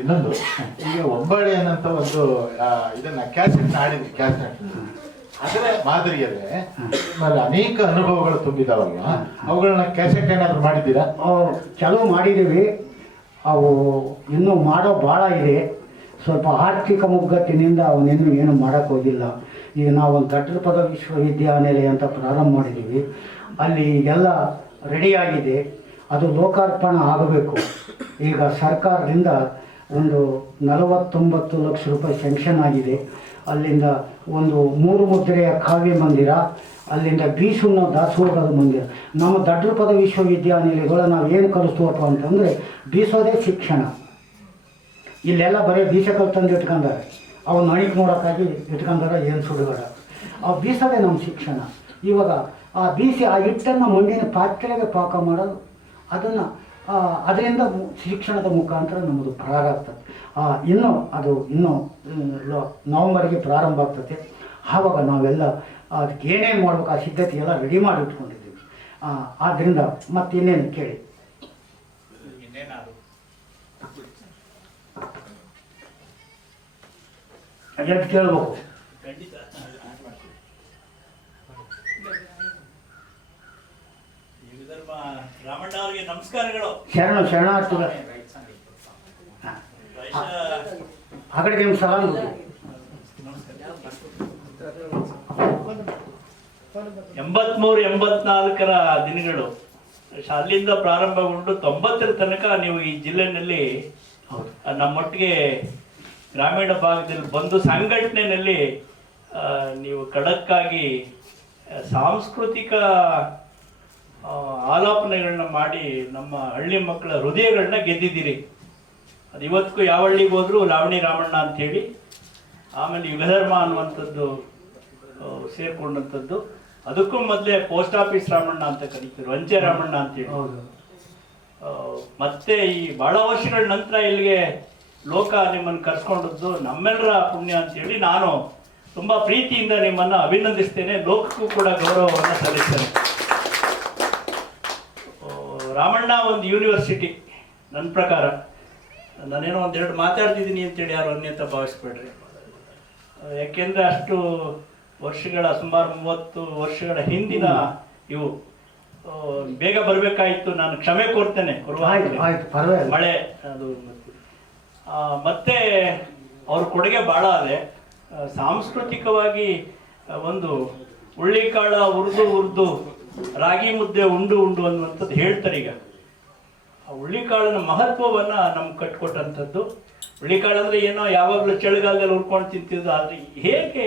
ಇನ್ನೊಂದು, ಈಗ ಒಂಬಾಳೆ ಅನ್ನಂತ ಒಂದು ಇದನ್ನ ಕ್ಯಾಸೆಟ್ ಆಡಿದ್ವಿ. ಕ್ಯಾಸೆಟ್ ಅದರ ಮಾದರಿಯಲ್ಲೇ ಅನೇಕ ಅನುಭವಗಳು ತುಂಬಿದಾವಲ್ಲ, ಅವುಗಳನ್ನ ಕ್ಯಾಸೆಟ್ ಏನಾದ್ರು ಮಾಡಿದ್ದೀರಾ? ಕೆಲವು ಮಾಡಿದ್ದೀವಿ. ಅವು ಇನ್ನೂ ಮಾಡೋ ಭಾಳ ಇದೆ. ಸ್ವಲ್ಪ ಆರ್ಥಿಕ ಮುಗ್ಗಟ್ಟಿನಿಂದ ಅವನಿನ್ನೂ ಏನು ಮಾಡೋಕ್ಕೋಗಿಲ್ಲ. ಈಗ ನಾವು ಒಂದು ಗಟ್ಟರಪದ ವಿಶ್ವವಿದ್ಯಾನಿಲಯ ಅಂತ ಪ್ರಾರಂಭ ಮಾಡಿದ್ದೀವಿ. ಅಲ್ಲಿ ಎಲ್ಲ ರೆಡಿಯಾಗಿದೆ. ಅದು ಲೋಕಾರ್ಪಣೆ ಆಗಬೇಕು. ಈಗ ಸರ್ಕಾರದಿಂದ ಒಂದು 49 ಲಕ್ಷ ರೂಪಾಯಿ ಸ್ಯಾಂಕ್ಷನ್ ಆಗಿದೆ. ಅಲ್ಲಿಂದ ಒಂದು 3 ಮುದ್ರೆಯ ಕಾವ್ಯ ಮಂದಿರ, ಅಲ್ಲಿಂದ ಬೀಸುಣ್ಣ ದಾಸೋಹದ ಮಂದಿರ. ನಮ್ಮ ಗಟ್ಟರಪದ ವಿಶ್ವವಿದ್ಯಾನಿಲಯಗಳು ನಾವು ಏನು ಕಲಿಸ್ತೀವಪ್ಪ ಅಂತಂದರೆ ಬೀಸೋದೇ ಶಿಕ್ಷಣ. ಇಲ್ಲೆಲ್ಲ ಬರೀ ಬೀಸಕಲ್ ತಂದು ಇಟ್ಕೊಂಡಾರೆ, ಅವನ್ನ ಅಣಿಕೆ ನೋಡೋಕ್ಕಾಗಿ ಇಟ್ಕೊಂಡಾರ, ಏನು ಸುಡುಗಡ. ಆ ಬೀಸೋದೇ ನಮ್ಮ ಶಿಕ್ಷಣ. ಇವಾಗ ಆ ಬೀಸಿ ಆ ಹಿಟ್ಟನ್ನು ಮಣ್ಣಿನ ಪಾತ್ರೆಗೆ ಪಾಕ ಮಾಡೋದು, ಅದರಿಂದ ಶಿಕ್ಷಣದ ಮುಖಾಂತರ ನಮ್ಮದು ಪ್ರಾರಂಭ ಆಗ್ತದೆ. ಇನ್ನೂ ನವಂಬರ್ಗೆ ಪ್ರಾರಂಭ ಆಗ್ತದೆ. ಆವಾಗ ನಾವೆಲ್ಲ ಅದಕ್ಕೆ ಏನೇನು ಮಾಡ್ಬೇಕು ಆ ಸಿದ್ಧತೆ ಎಲ್ಲ ರೆಡಿ ಮಾಡಿ ಇಟ್ಕೊಂಡಿದ್ದೀವಿ. ಆದ್ದರಿಂದ ಮತ್ತಿನ್ನೇನು ಕೇಳಿ. ಅದಕ್ಕೆ ಕೇಳಬೇಕು. ರಾಮಣ್ಣ ಅವರಿಗೆ ನಮಸ್ಕಾರಗಳು. ಶರಣಾರ್ಥಿಗಳ ಆ ಕಡೆಗೆ ನಿಮ್ಮ ಸಲಾಮ್. ಎಂಬತ್ನಾಲ್ಕರ ದಿನಗಳು ಅಲ್ಲಿಂದ ಪ್ರಾರಂಭಗೊಂಡು 90ರ ತನಕ ನೀವು ಈ ಜಿಲ್ಲೆನಲ್ಲಿ ನಮ್ಮೊಟ್ಟಿಗೆ ಗ್ರಾಮೀಣ ಭಾಗದಲ್ಲಿ ಬಂದು ಸಂಘಟನೆಯಲ್ಲಿ ನೀವು ಖಡಕ್ಕಾಗಿ ಸಾಂಸ್ಕೃತಿಕ ಆಲಾಪನೆಗಳನ್ನ ಮಾಡಿ ನಮ್ಮ ಹಳ್ಳಿ ಮಕ್ಕಳ ಹೃದಯಗಳನ್ನ ಗೆದ್ದಿದ್ದೀರಿ. ಅದು ಇವತ್ತಿಗೂ ಯಾವ ಹಳ್ಳಿಗೆ ಹೋದ್ರು ಲಾವಣಿ ರಾಮಣ್ಣ ಅಂಥೇಳಿ, ಆಮೇಲೆ ಯುಗಧರ್ಮ ಅನ್ನುವಂಥದ್ದು ಸೇರ್ಕೊಂಡಂಥದ್ದು. ಅದಕ್ಕೂ ಮೊದಲೇ ಪೋಸ್ಟ್ ಆಫೀಸ್ ರಾಮಣ್ಣ ಅಂತ ಕರೀತಿದ್ರು, ಅಂಚೆ ರಾಮಣ್ಣ ಅಂತೇಳಿ. ಮತ್ತೆ ಈ ಬಹಳ ವರ್ಷಗಳ ನಂತರ ಇಲ್ಲಿಗೆ ಲೋಕ ನಿಮ್ಮನ್ನು ಕರ್ಸ್ಕೊಂಡದ್ದು ನಮ್ಮೆಲ್ಲರ ಪುಣ್ಯ ಅಂತೇಳಿ ನಾನು ತುಂಬಾ ಪ್ರೀತಿಯಿಂದ ನಿಮ್ಮನ್ನು ಅಭಿನಂದಿಸ್ತೇನೆ. ಲೋಕಕ್ಕೂ ಕೂಡ ಗೌರವವನ್ನು ಸಲ್ಲಿಸ್ತೇನೆ. ರಾಮಣ್ಣ ಒಂದು ಯೂನಿವರ್ಸಿಟಿ ನನ್ನ ಪ್ರಕಾರ. ನಾನೇನೋ ಒಂದೆರಡು ಮಾತಾಡ್ತಿದ್ದೀನಿ ಅಂತೇಳಿ ಯಾರು ಅನ್ಯತ ಭಾವಿಸ್ಬೇಡ್ರಿ. ಯಾಕೆಂದ್ರೆ ಅಷ್ಟು ವರ್ಷಗಳ, ಸುಮಾರು 30 ವರ್ಷಗಳ ಹಿಂದಿನ ಇವು. ಬೇಗ ಬರಬೇಕಾಯಿತು, ನಾನು ಕ್ಷಮೆ ಕೋರ್ತೇನೆ. ಮಳೆ ಅದು ಮತ್ತೆ ಅವ್ರ ಕೊಡುಗೆ ಭಾಳ ಅದೇ. ಸಾಂಸ್ಕೃತಿಕವಾಗಿ ಒಂದು ಹುಳ್ಳಿಕಾಳ ಹುರಿದು ರಾಗಿ ಮುದ್ದೆ ಉಂಡು ಅನ್ನುವಂಥದ್ದು ಹೇಳ್ತಾರೆ. ಈಗ ಆ ಹುಳ್ಳಿಕಾಳಿನ ಮಹತ್ವವನ್ನು ನಮ್ಗೆ ಕಟ್ಕೊಟ್ಟಂಥದ್ದು. ಹುಳ್ಳಿಕಾಳು ಅಂದರೆ ಏನೋ ಯಾವಾಗಲೂ ಚಳಿಗಾಲದಲ್ಲಿ ಹುರ್ಕೊಂಡು ತಿಂತಿದ್ದು, ಆದರೆ ಹೇಗೆ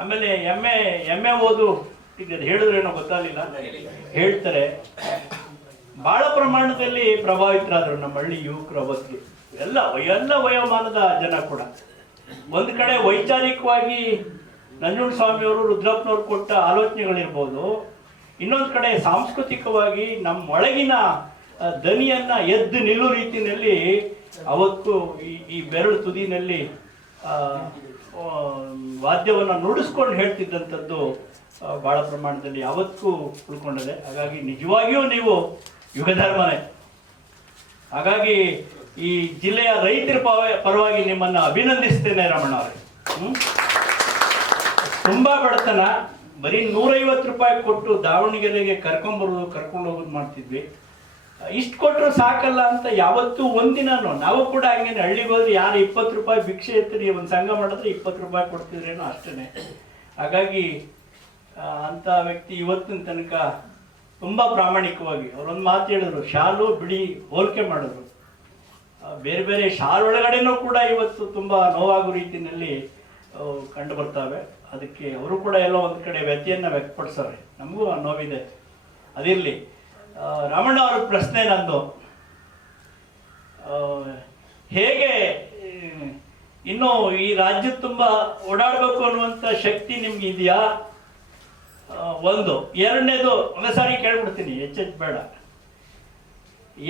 ಆಮೇಲೆ ಎಮ್ಮೆ ಓದು ಈಗ ಹೇಳಿದ್ರೇನೋ ಗೊತ್ತಾಗಲಿಲ್ಲ, ಹೇಳ್ತಾರೆ ಬಹಳ ಪ್ರಮಾಣದಲ್ಲಿ ಪ್ರಭಾವಿತರಾದರು ನಮ್ಮ ಹಳ್ಳಿ ಯುವಕರು. ಅವತ್ತಿಗೆ ಎಲ್ಲ ವಯೋಮಾನದ ಜನ ಕೂಡ. ಒಂದು ಕಡೆ ವೈಚಾರಿಕವಾಗಿ ನಂಜುಂಡಸ್ವಾಮಿಯವರು, ರುದ್ರಪ್ಪನವ್ರು ಕೊಟ್ಟ ಆಲೋಚನೆಗಳಿರ್ಬೋದು, ಇನ್ನೊಂದು ಕಡೆ ಸಾಂಸ್ಕೃತಿಕವಾಗಿ ನಮ್ಮ ಒಳಗಿನ ದನಿಯನ್ನ ಎದ್ದು ನಿಲ್ಲೋ ರೀತಿಯಲ್ಲಿ ಅವತ್ತು ಈ ಬೆರಳು ತುದಿನಲ್ಲಿ ವಾದ್ಯವನ್ನು ನುಡಿಸ್ಕೊಂಡು ಹೇಳ್ತಿದ್ದಂಥದ್ದು ಬಹಳ ಪ್ರಮಾಣದಲ್ಲಿ ಯಾವತ್ತೂ ಉಳ್ಕೊಂಡಿದೆ. ಹಾಗಾಗಿ ನಿಜವಾಗಿಯೂ ನೀವು ಯುಗಧರ್ಮನೇ. ಹಾಗಾಗಿ ಈ ಜಿಲ್ಲೆಯ ರೈತರ ಪರವಾಗಿ ನಿಮ್ಮನ್ನು ಅಭಿನಂದಿಸ್ತೇನೆ ರಾಮಣ್ಣ ಅವರೇ. ತುಂಬಾ ಬಡತನ, ಬರೀ 150 ರೂಪಾಯಿ ಕೊಟ್ಟು ದಾವಣಗೆರೆಗೆ ಕರ್ಕೊಂಡು ಹೋಗೋದು ಮಾಡ್ತಿದ್ವಿ. ಇಷ್ಟು ಕೊಟ್ಟರು ಸಾಕಲ್ಲ ಅಂತ ಯಾವತ್ತೂ ಒಂದಿನೂ ನಾವು ಕೂಡ ಹಂಗೇನೆ ಹಳ್ಳಿಗೆ ಹೋದ್ರೆ ಯಾರು 20 ರೂಪಾಯಿ ಭಿಕ್ಷೆ ಎತ್ತಿರಿ ಒಂದು ಸಂಘ ಮಾಡಿದ್ರೆ 20 ರೂಪಾಯಿ ಕೊಡ್ತಿದ್ರೇನೋ ಅಷ್ಟೇ. ಹಾಗಾಗಿ ಅಂತ ವ್ಯಕ್ತಿ ಇವತ್ತಿನ ತನಕ ತುಂಬಾ ಪ್ರಾಮಾಣಿಕವಾಗಿ ಅವರೊಂದು ಮಾತು ಹೇಳಿದ್ರು, ಶಾಲು ಬಿಡಿ ಹೋಲಿಕೆ ಮಾಡಿದ್ರು. ಬೇರೆ ಬೇರೆ ಶಾಲ್ ಒಳಗಡೆನೂ ಕೂಡ ಇವತ್ತು ತುಂಬಾ ನೋವಾಗೋ ರೀತಿಯಲ್ಲಿ ಕಂಡು ಬರ್ತಾವೆ. ಅದಕ್ಕೆ ಅವರು ಕೂಡ ಎಲ್ಲೋ ಒಂದು ಕಡೆ ವ್ಯತ್ಯೆಯನ್ನು ವ್ಯಕ್ತಪಡಿಸವ್ರೆ. ನಮಗೂ ನೋವಿದೆ. ಅದಿರಲಿ. ರಾಮಣ್ಣ ಅವ್ರ ಪ್ರಶ್ನೆ ನಂದು, ಹೇಗೆ ಇನ್ನು ಈ ರಾಜ್ಯದ ತುಂಬ ಓಡಾಡಬೇಕು ಅನ್ನುವಂಥ ಶಕ್ತಿ ನಿಮ್ಗೆ ಇದೆಯಾ? ಒಂದು. ಎರಡನೇದು ಒಂದೇ ಸಾರಿ ಕೇಳ್ಬಿಡ್ತೀನಿ, ಹೆಚ್ಚೆಚ್ಚು ಬೇಡ.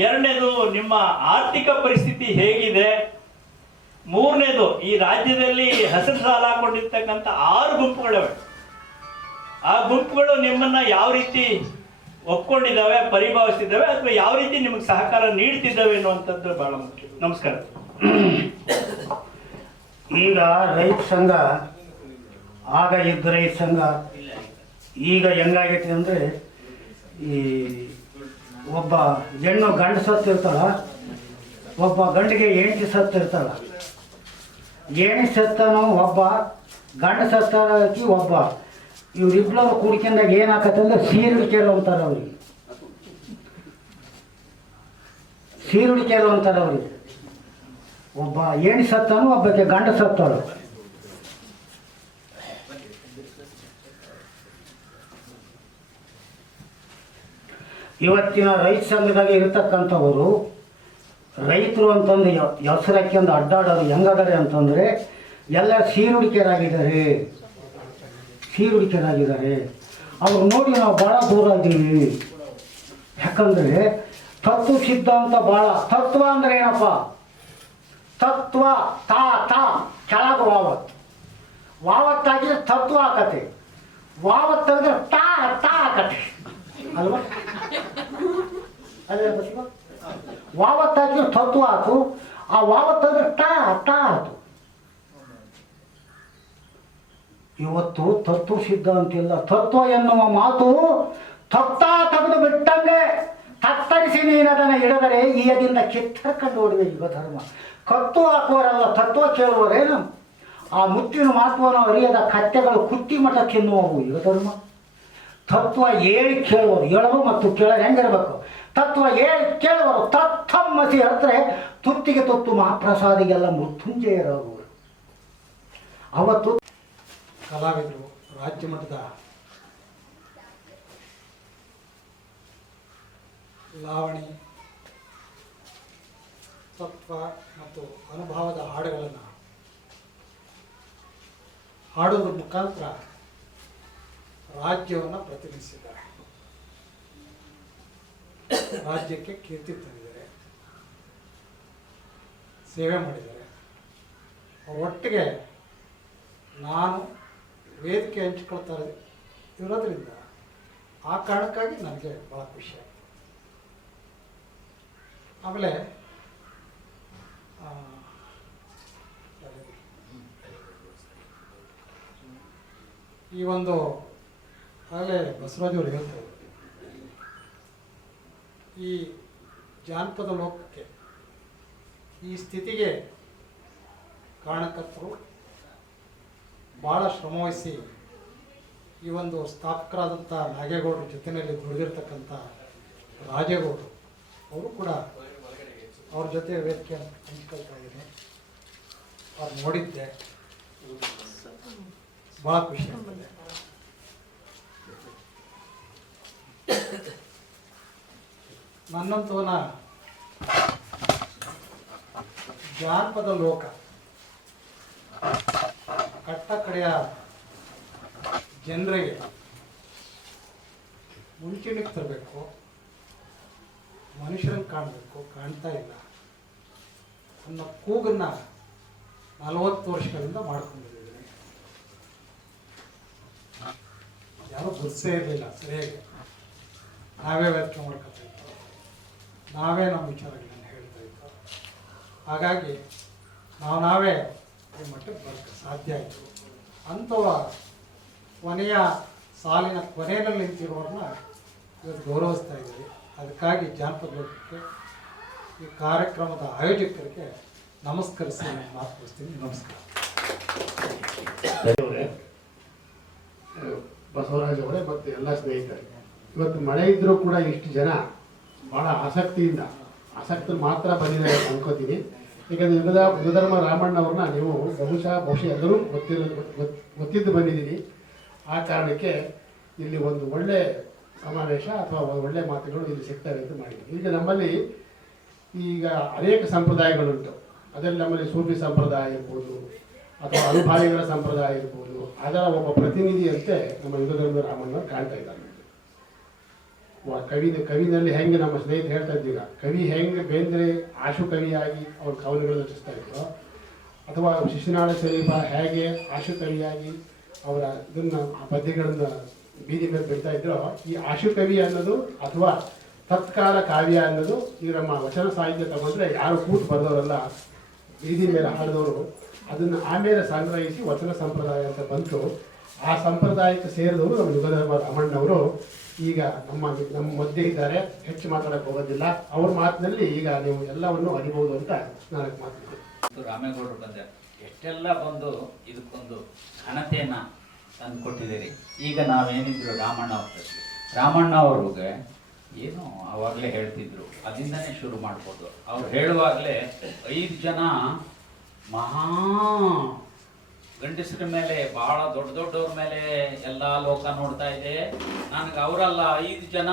ಎರಡನೇದು, ನಿಮ್ಮ ಆರ್ಥಿಕ ಪರಿಸ್ಥಿತಿ ಹೇಗಿದೆ? ಮೂರನೇದು, ಈ ರಾಜ್ಯದಲ್ಲಿ ಹಸಿರು ಸಾಲ ಹಾಕೊಂಡಿರ್ತಕ್ಕಂಥ 6 ಗುಂಪುಗಳಿವೆ. ಆ ಗುಂಪುಗಳು ನಿಮ್ಮನ್ನ ಯಾವ ರೀತಿ ಒಪ್ಕೊಂಡಿದ್ದಾವೆ, ಪರಿಭಾವಿಸಿದ್ದಾವೆ, ಅಥವಾ ಯಾವ ರೀತಿ ನಿಮಗೆ ಸಹಕಾರ ನೀಡ್ತಿದ್ದಾವೆ ಅನ್ನುವಂಥದ್ದು ಬಹಳ ಮುಖ್ಯ. ನಮಸ್ಕಾರ. ಈಗ ರೈತ ಸಂಘ, ಆಗ ಇದ್ದ ರೈತ ಸಂಘ ಈಗ ಹೆಂಗಾಗೈತಿ ಅಂದರೆ, ಈ ಒಬ್ಬ ಹೆಣ್ಣು ಗಂಡು ಸತ್ತಿರ್ತಾಳ, ಒಬ್ಬ ಗಂಡಿಗೆ ಹೆಂಡತಿ ಸತ್ತಿರ್ತಾಳ. ಹೆಣ್ಣು ಸತ್ತನೋ ಒಬ್ಬ, ಗಂಡು ಸತ್ತಾಕಿ ಒಬ್ಬ. ಇವ್ರಿಬ್ಳವ್ರು ಕೂಡ್ಕೊಂಡಾಗ ಏನಾಕತ್ತಂದ್ರೆ ಸೀರುಡಿಕೆಲ್ಲ ಅಂತಾರೆ ಅವ್ರಿಗೆ. ಸೀರುಡಿಕೆಲ್ಲ ಅಂತಾರೆ ಅವ್ರಿಗೆ. ಒಬ್ಬ ಹೆಣ್ಣು ಸತ್ತನು, ಒಬ್ಬಕ್ಕೆ ಗಂಡು ಸತ್ತಾಳು. ಇವತ್ತಿನ ರೈತ ಸಂಘದಾಗ ಇರ್ತಕ್ಕಂಥವರು ರೈತರು ಅಂತಂದು ಹೆಸರು ಹಾಕ್ಯಂದು ಅಡ್ಡಾಡೋರು ಹೆಂಗಾದರೆ ಅಂತಂದರೆ ಎಲ್ಲ ಸೀರುಡಿಕೆರಾಗಿದ್ದಾರೆ. ಅವ್ರು ನೋಡಿ ನಾವು ಭಾಳ ದೂರ ಇದ್ದೀವಿ. ಯಾಕಂದರೆ ತತ್ವ ಸಿದ್ಧಾಂತ ಭಾಳ. ತತ್ವ ಅಂದರೆ ಏನಪ್ಪ? ತತ್ವ ತಾ ಕೆಳಗೆ ವಾವತ್ತಾಗಿದ್ರೆ ತತ್ವ ಆಕತೆ, ವಾವತ್ತಾಗಿದ್ರೆ ತಾ ಆಕತೆ ಅಲ್ವಾ? ಅದೇ ವಾವತ್ತಾಗಿದ್ರೆ ತತ್ವ ಆತು, ಆ ವಾವತ್ತಾಗಿದ್ರೆ ತಾ ಆತು. ಇವತ್ತು ತತ್ವ ಸಿದ್ಧಾಂತ ಇಲ್ಲ. ತತ್ವ ಎನ್ನುವ ಮಾತು ತತ್ತ ತೆಗೆದು ಬಿಟ್ಟಂಗೆ ತತ್ತರಿಸಿ ನೀನದನ್ನು ಹಿಡಿದರೆ ಈಯದಿಂದ ಕಿತ್ತರ್ಕೊಂಡು ಓಡಿದೆ ಯುಗ ಧರ್ಮ. ಕತ್ತು ಹಾಕುವರಲ್ಲ, ತತ್ವ ಕೇಳುವರೇನು? ಆ ಮುತ್ತಿನ ಮಹತ್ವವನ್ನು ಅರಿಯದ ಕತ್ತೆಗಳು ಕುಟ್ಟಿ ಮಠ ತಿನ್ನುವವು ಯುಗ ಧರ್ಮ. ತತ್ವ ಹೇಳಿ ಕೇಳುವರು, ಹೇಳಲು ಮತ್ತು ಕೇಳಲು ಹೆಂಗಿರಬೇಕು? ತತ್ವ ಹೇಳಿ ಕೇಳುವರು ತತ್ತಮ್ಮಸಿ ಹತ್ತಿರ ತುತ್ತಿಗೆ ತುತ್ತು ಮಹಾಪ್ರಸಾದಿಗೆಲ್ಲ ಮೃತ್ಯುಂಜಯರಾಗುವರು. ಅವತ್ತು ಕಲಾವಿದರು ರಾಜ್ಯ ಮಟ್ಟದ ಲಾವಣಿ, ತತ್ವ ಮತ್ತು ಅನುಭವದ ಹಾಡುಗಳನ್ನು ಹಾಡೋದ್ರ ಮುಖಾಂತರ ರಾಜ್ಯವನ್ನು ಪ್ರತಿನಿಧಿಸಿದ್ದಾರೆ. ರಾಜ್ಯಕ್ಕೆ ಕೀರ್ತಿ ತಂದಿದ್ದಾರೆ, ಸೇವೆ ಮಾಡಿದ್ದಾರೆ. ಅವರೊಟ್ಟಿಗೆ ನಾನು ವೇದಿಕೆ ಹಂಚ್ಕೊಳ್ತಾ ಇರೋದ್ರಿಂದ ಆ ಕಾರಣಕ್ಕಾಗಿ ನನಗೆ ಭಾಳ ಖುಷಿ ಆಯಿತು. ಆಮೇಲೆ ಈ ಒಂದು ಆಗಲೇ ಬಸವರಾಜವರು ಹೇಳ್ತಾರೆ, ಈ ಜಾನಪದ ಲೋಕಕ್ಕೆ ಈ ಸ್ಥಿತಿಗೆ ಕಾರಣಕರ್ತರು ಭಾಳ ಶ್ರಮವಹಿಸಿ ಈ ಒಂದು ಸ್ಥಾಪಕರಾದಂಥ ನಾಗೇಗೌಡರ ಜೊತೆಯಲ್ಲಿ ದುಡಿದಿರ್ತಕ್ಕಂಥ ರಾಜೇಗೌಡರು ಅವರು ಕೂಡ ಅವ್ರ ಜೊತೆ ವೇದಿಕೆ ಹಂಚ್ಕೊಳ್ತಾ ಇದ್ದೀನಿ. ಅವ್ರು ನೋಡಿದ್ದೆ, ಭಾಳ ಖುಷಿ ಆಗ್ತದೆ. ನನ್ನಂತವನ ಜಾನಪದ ಲೋಕ ಕಟ್ಟ ಕಡೆಯ ಜನರಿಗೆ ಮುಂಚೂಣಿಗೆ ತರಬೇಕು, ಮನುಷ್ಯರನ್ನು ಕಾಣಬೇಕು, ಕಾಣ್ತಾ ಇಲ್ಲ ಅನ್ನೋ ಕೂಗನ್ನು 40 ವರ್ಷಗಳಿಂದ ಮಾಡ್ಕೊಂಡಿದ್ದೀವಿ. ಯಾರೂ ಗುರ್ಸೇ ಇರಲಿಲ್ಲ ಸರಿಯಾಗಿ. ನಾವೇ ವ್ಯಾಖ್ಯೆ ಮಾಡ್ಕೊತಾ ಇತ್ತು, ನಾವೇ ನಮ್ಮ ವಿಚಾರಗಳನ್ನು ಹೇಳ್ತಾ ಇತ್ತು. ಹಾಗಾಗಿ ನಾವೇ ಈ ಮಟ್ಟಕ್ಕೆ ಬರೋಕ್ಕೆ ಸಾಧ್ಯ ಆಯಿತು. ಅಂಥವ ಕೊನೆಯ ಸಾಲಿನ ಕೊನೆಯಲ್ಲಿ ನಿಂತಿರೋರನ್ನ ಇವತ್ತು ಗೌರವಿಸ್ತಾ ಇದ್ದೀವಿ. ಅದಕ್ಕಾಗಿ ಜಾನಪದ ಲೋಕಕ್ಕೆ ಈ ಕಾರ್ಯಕ್ರಮದ ಆಯೋಜಕರಿಗೆ ನಮಸ್ಕರಿಸಿ ಮಾತು ಕೊಡ್ತೀನಿ. ನಮಸ್ಕಾರ. ಬಸವರಾಜ್ ಅವರೇ ಮತ್ತು ಎಲ್ಲ ಸ್ನೇಹಿತರೆ, ಇವತ್ತು ಮಳೆ ಇದ್ದರೂ ಕೂಡ ಇಷ್ಟು ಜನ ಭಾಳ ಆಸಕ್ತರು ಮಾತ್ರ ಬಂದಿದ್ದಾರೆ ಅನ್ಕೋತೀನಿ. ಯಾಕಂದರೆ ಯುಗಧರ್ಮ ರಾಮಣ್ಣವ್ರನ್ನ ನೀವು ಬಹುಶಃ ಎಲ್ಲರೂ ಗೊತ್ತಿದ್ದು ಬಂದಿದ್ದೀನಿ. ಆ ಕಾರಣಕ್ಕೆ ಇಲ್ಲಿ ಒಂದು ಒಳ್ಳೆ ಸಮಾವೇಶ ಅಥವಾ ಒಳ್ಳೆ ಮಾತುಗಳು ಇಲ್ಲಿ ಸಿಗ್ತವೆ ಅಂತ ಮಾಡಿದ್ದೀನಿ. ಈಗ ನಮ್ಮಲ್ಲಿ ಈಗ ಅನೇಕ ಸಂಪ್ರದಾಯಗಳುಂಟು. ಅದರಲ್ಲಿ ನಮ್ಮಲ್ಲಿ ಸೂಫಿ ಸಂಪ್ರದಾಯ ಇರ್ಬೋದು ಅಥವಾ ಅನುಭಾವಿಗಳ ಸಂಪ್ರದಾಯ ಇರ್ಬೋದು. ಅದರ ಒಬ್ಬ ಪ್ರತಿನಿಧಿಯಂತೆ ನಮ್ಮ ಯುಗಧರ್ಮ ರಾಮಣ್ಣ ಕಾಣ್ತಾ ಇದ್ದಾರೆ. ಕವಿನಲ್ಲಿ ಹೆಂಗೆ ನಮ್ಮ ಸ್ನೇಹಿತರು ಹೇಳ್ತಾ ಇದ್ದೀಗ, ಕವಿ ಹೆಂಗೆ ಬೇಂದ್ರೆ ಆಶು ಕವಿಯಾಗಿ ಅವ್ರ ಕವನಗಳನ್ನು ರಚಿಸ್ತಾ ಇದ್ರು, ಅಥವಾ ಶಿಶುನಾಳ ಶರೀಫ ಹೇಗೆ ಆಶು ಕವಿಯಾಗಿ ಅವರ ಇದನ್ನು ಪದ್ಯಗಳನ್ನು ಬೀದಿ ಮೇಲೆ ಬಿಡ್ತಾ ಇದ್ರು, ಈ ಆಶು ಕವಿ ಅನ್ನೋದು ಅಥವಾ ತತ್ಕಾಲ ಕಾವ್ಯ ಅನ್ನೋದು ಈ ನಮ್ಮ ವಚನ ಸಾಹಿತ್ಯ ತಗೊಂಡ್ರೆ ಯಾರು ಕೂತು ಬರೆದವರೆಲ್ಲ ಬೀದಿ ಮೇಲೆ ಹಾಡಿದವರು ಅದನ್ನು ಆಮೇಲೆ ಸಂಗ್ರಹಿಸಿ ವಚನ ಸಂಪ್ರದಾಯ ಅಂತ ಬಂತು. ಆ ಸಂಪ್ರದಾಯಕ್ಕೆ ಸೇರಿದವರು ನಮ್ಮ ಯುಗಧರ್ಮ ರಾಮಣ್ಣವರು ಈಗ ನಮ್ಮ ಮಧ್ಯೆ ಇದ್ದಾರೆ. ಹೆಚ್ಚು ಮಾತಾಡಕ್ಕೆ ಹೋಗೋದಿಲ್ಲ. ಅವ್ರ ಮಾತಿನಲ್ಲಿ ಈಗ ನೀವು ಎಲ್ಲವನ್ನು ಅರಿಬಹುದು ಅಂತ ನಾನು ಮಾತಾಡ್ತೀನಿ. ರಾಮೇಗೌಡರು ಬಂದ ಎಷ್ಟೆಲ್ಲ ಬಂದು ಇದಕ್ಕೊಂದು ಘನತೆಯನ್ನ ತಂದು ಕೊಟ್ಟಿದ್ದೀರಿ. ಈಗ ನಾವೇನಿದ್ರು ರಾಮಣ್ಣ ಅವ್ರಿಗೆ ಏನು ಅವಾಗಲೇ ಹೇಳ್ತಿದ್ರು, ಅದಿಂದನೇ ಶುರು ಮಾಡ್ಬೋದು. ಅವ್ರು ಹೇಳುವಾಗಲೇ 5 ಜನ ಮಹಾ ಗಂಡಸರ ಮೇಲೆ, ಬಹಳ ದೊಡ್ಡವ್ರ ಮೇಲೆ ಎಲ್ಲ ಲೋಕ ನೋಡ್ತಾ ಇದೆ. ನನಗೆ ಅವರಲ್ಲ 5 ಜನ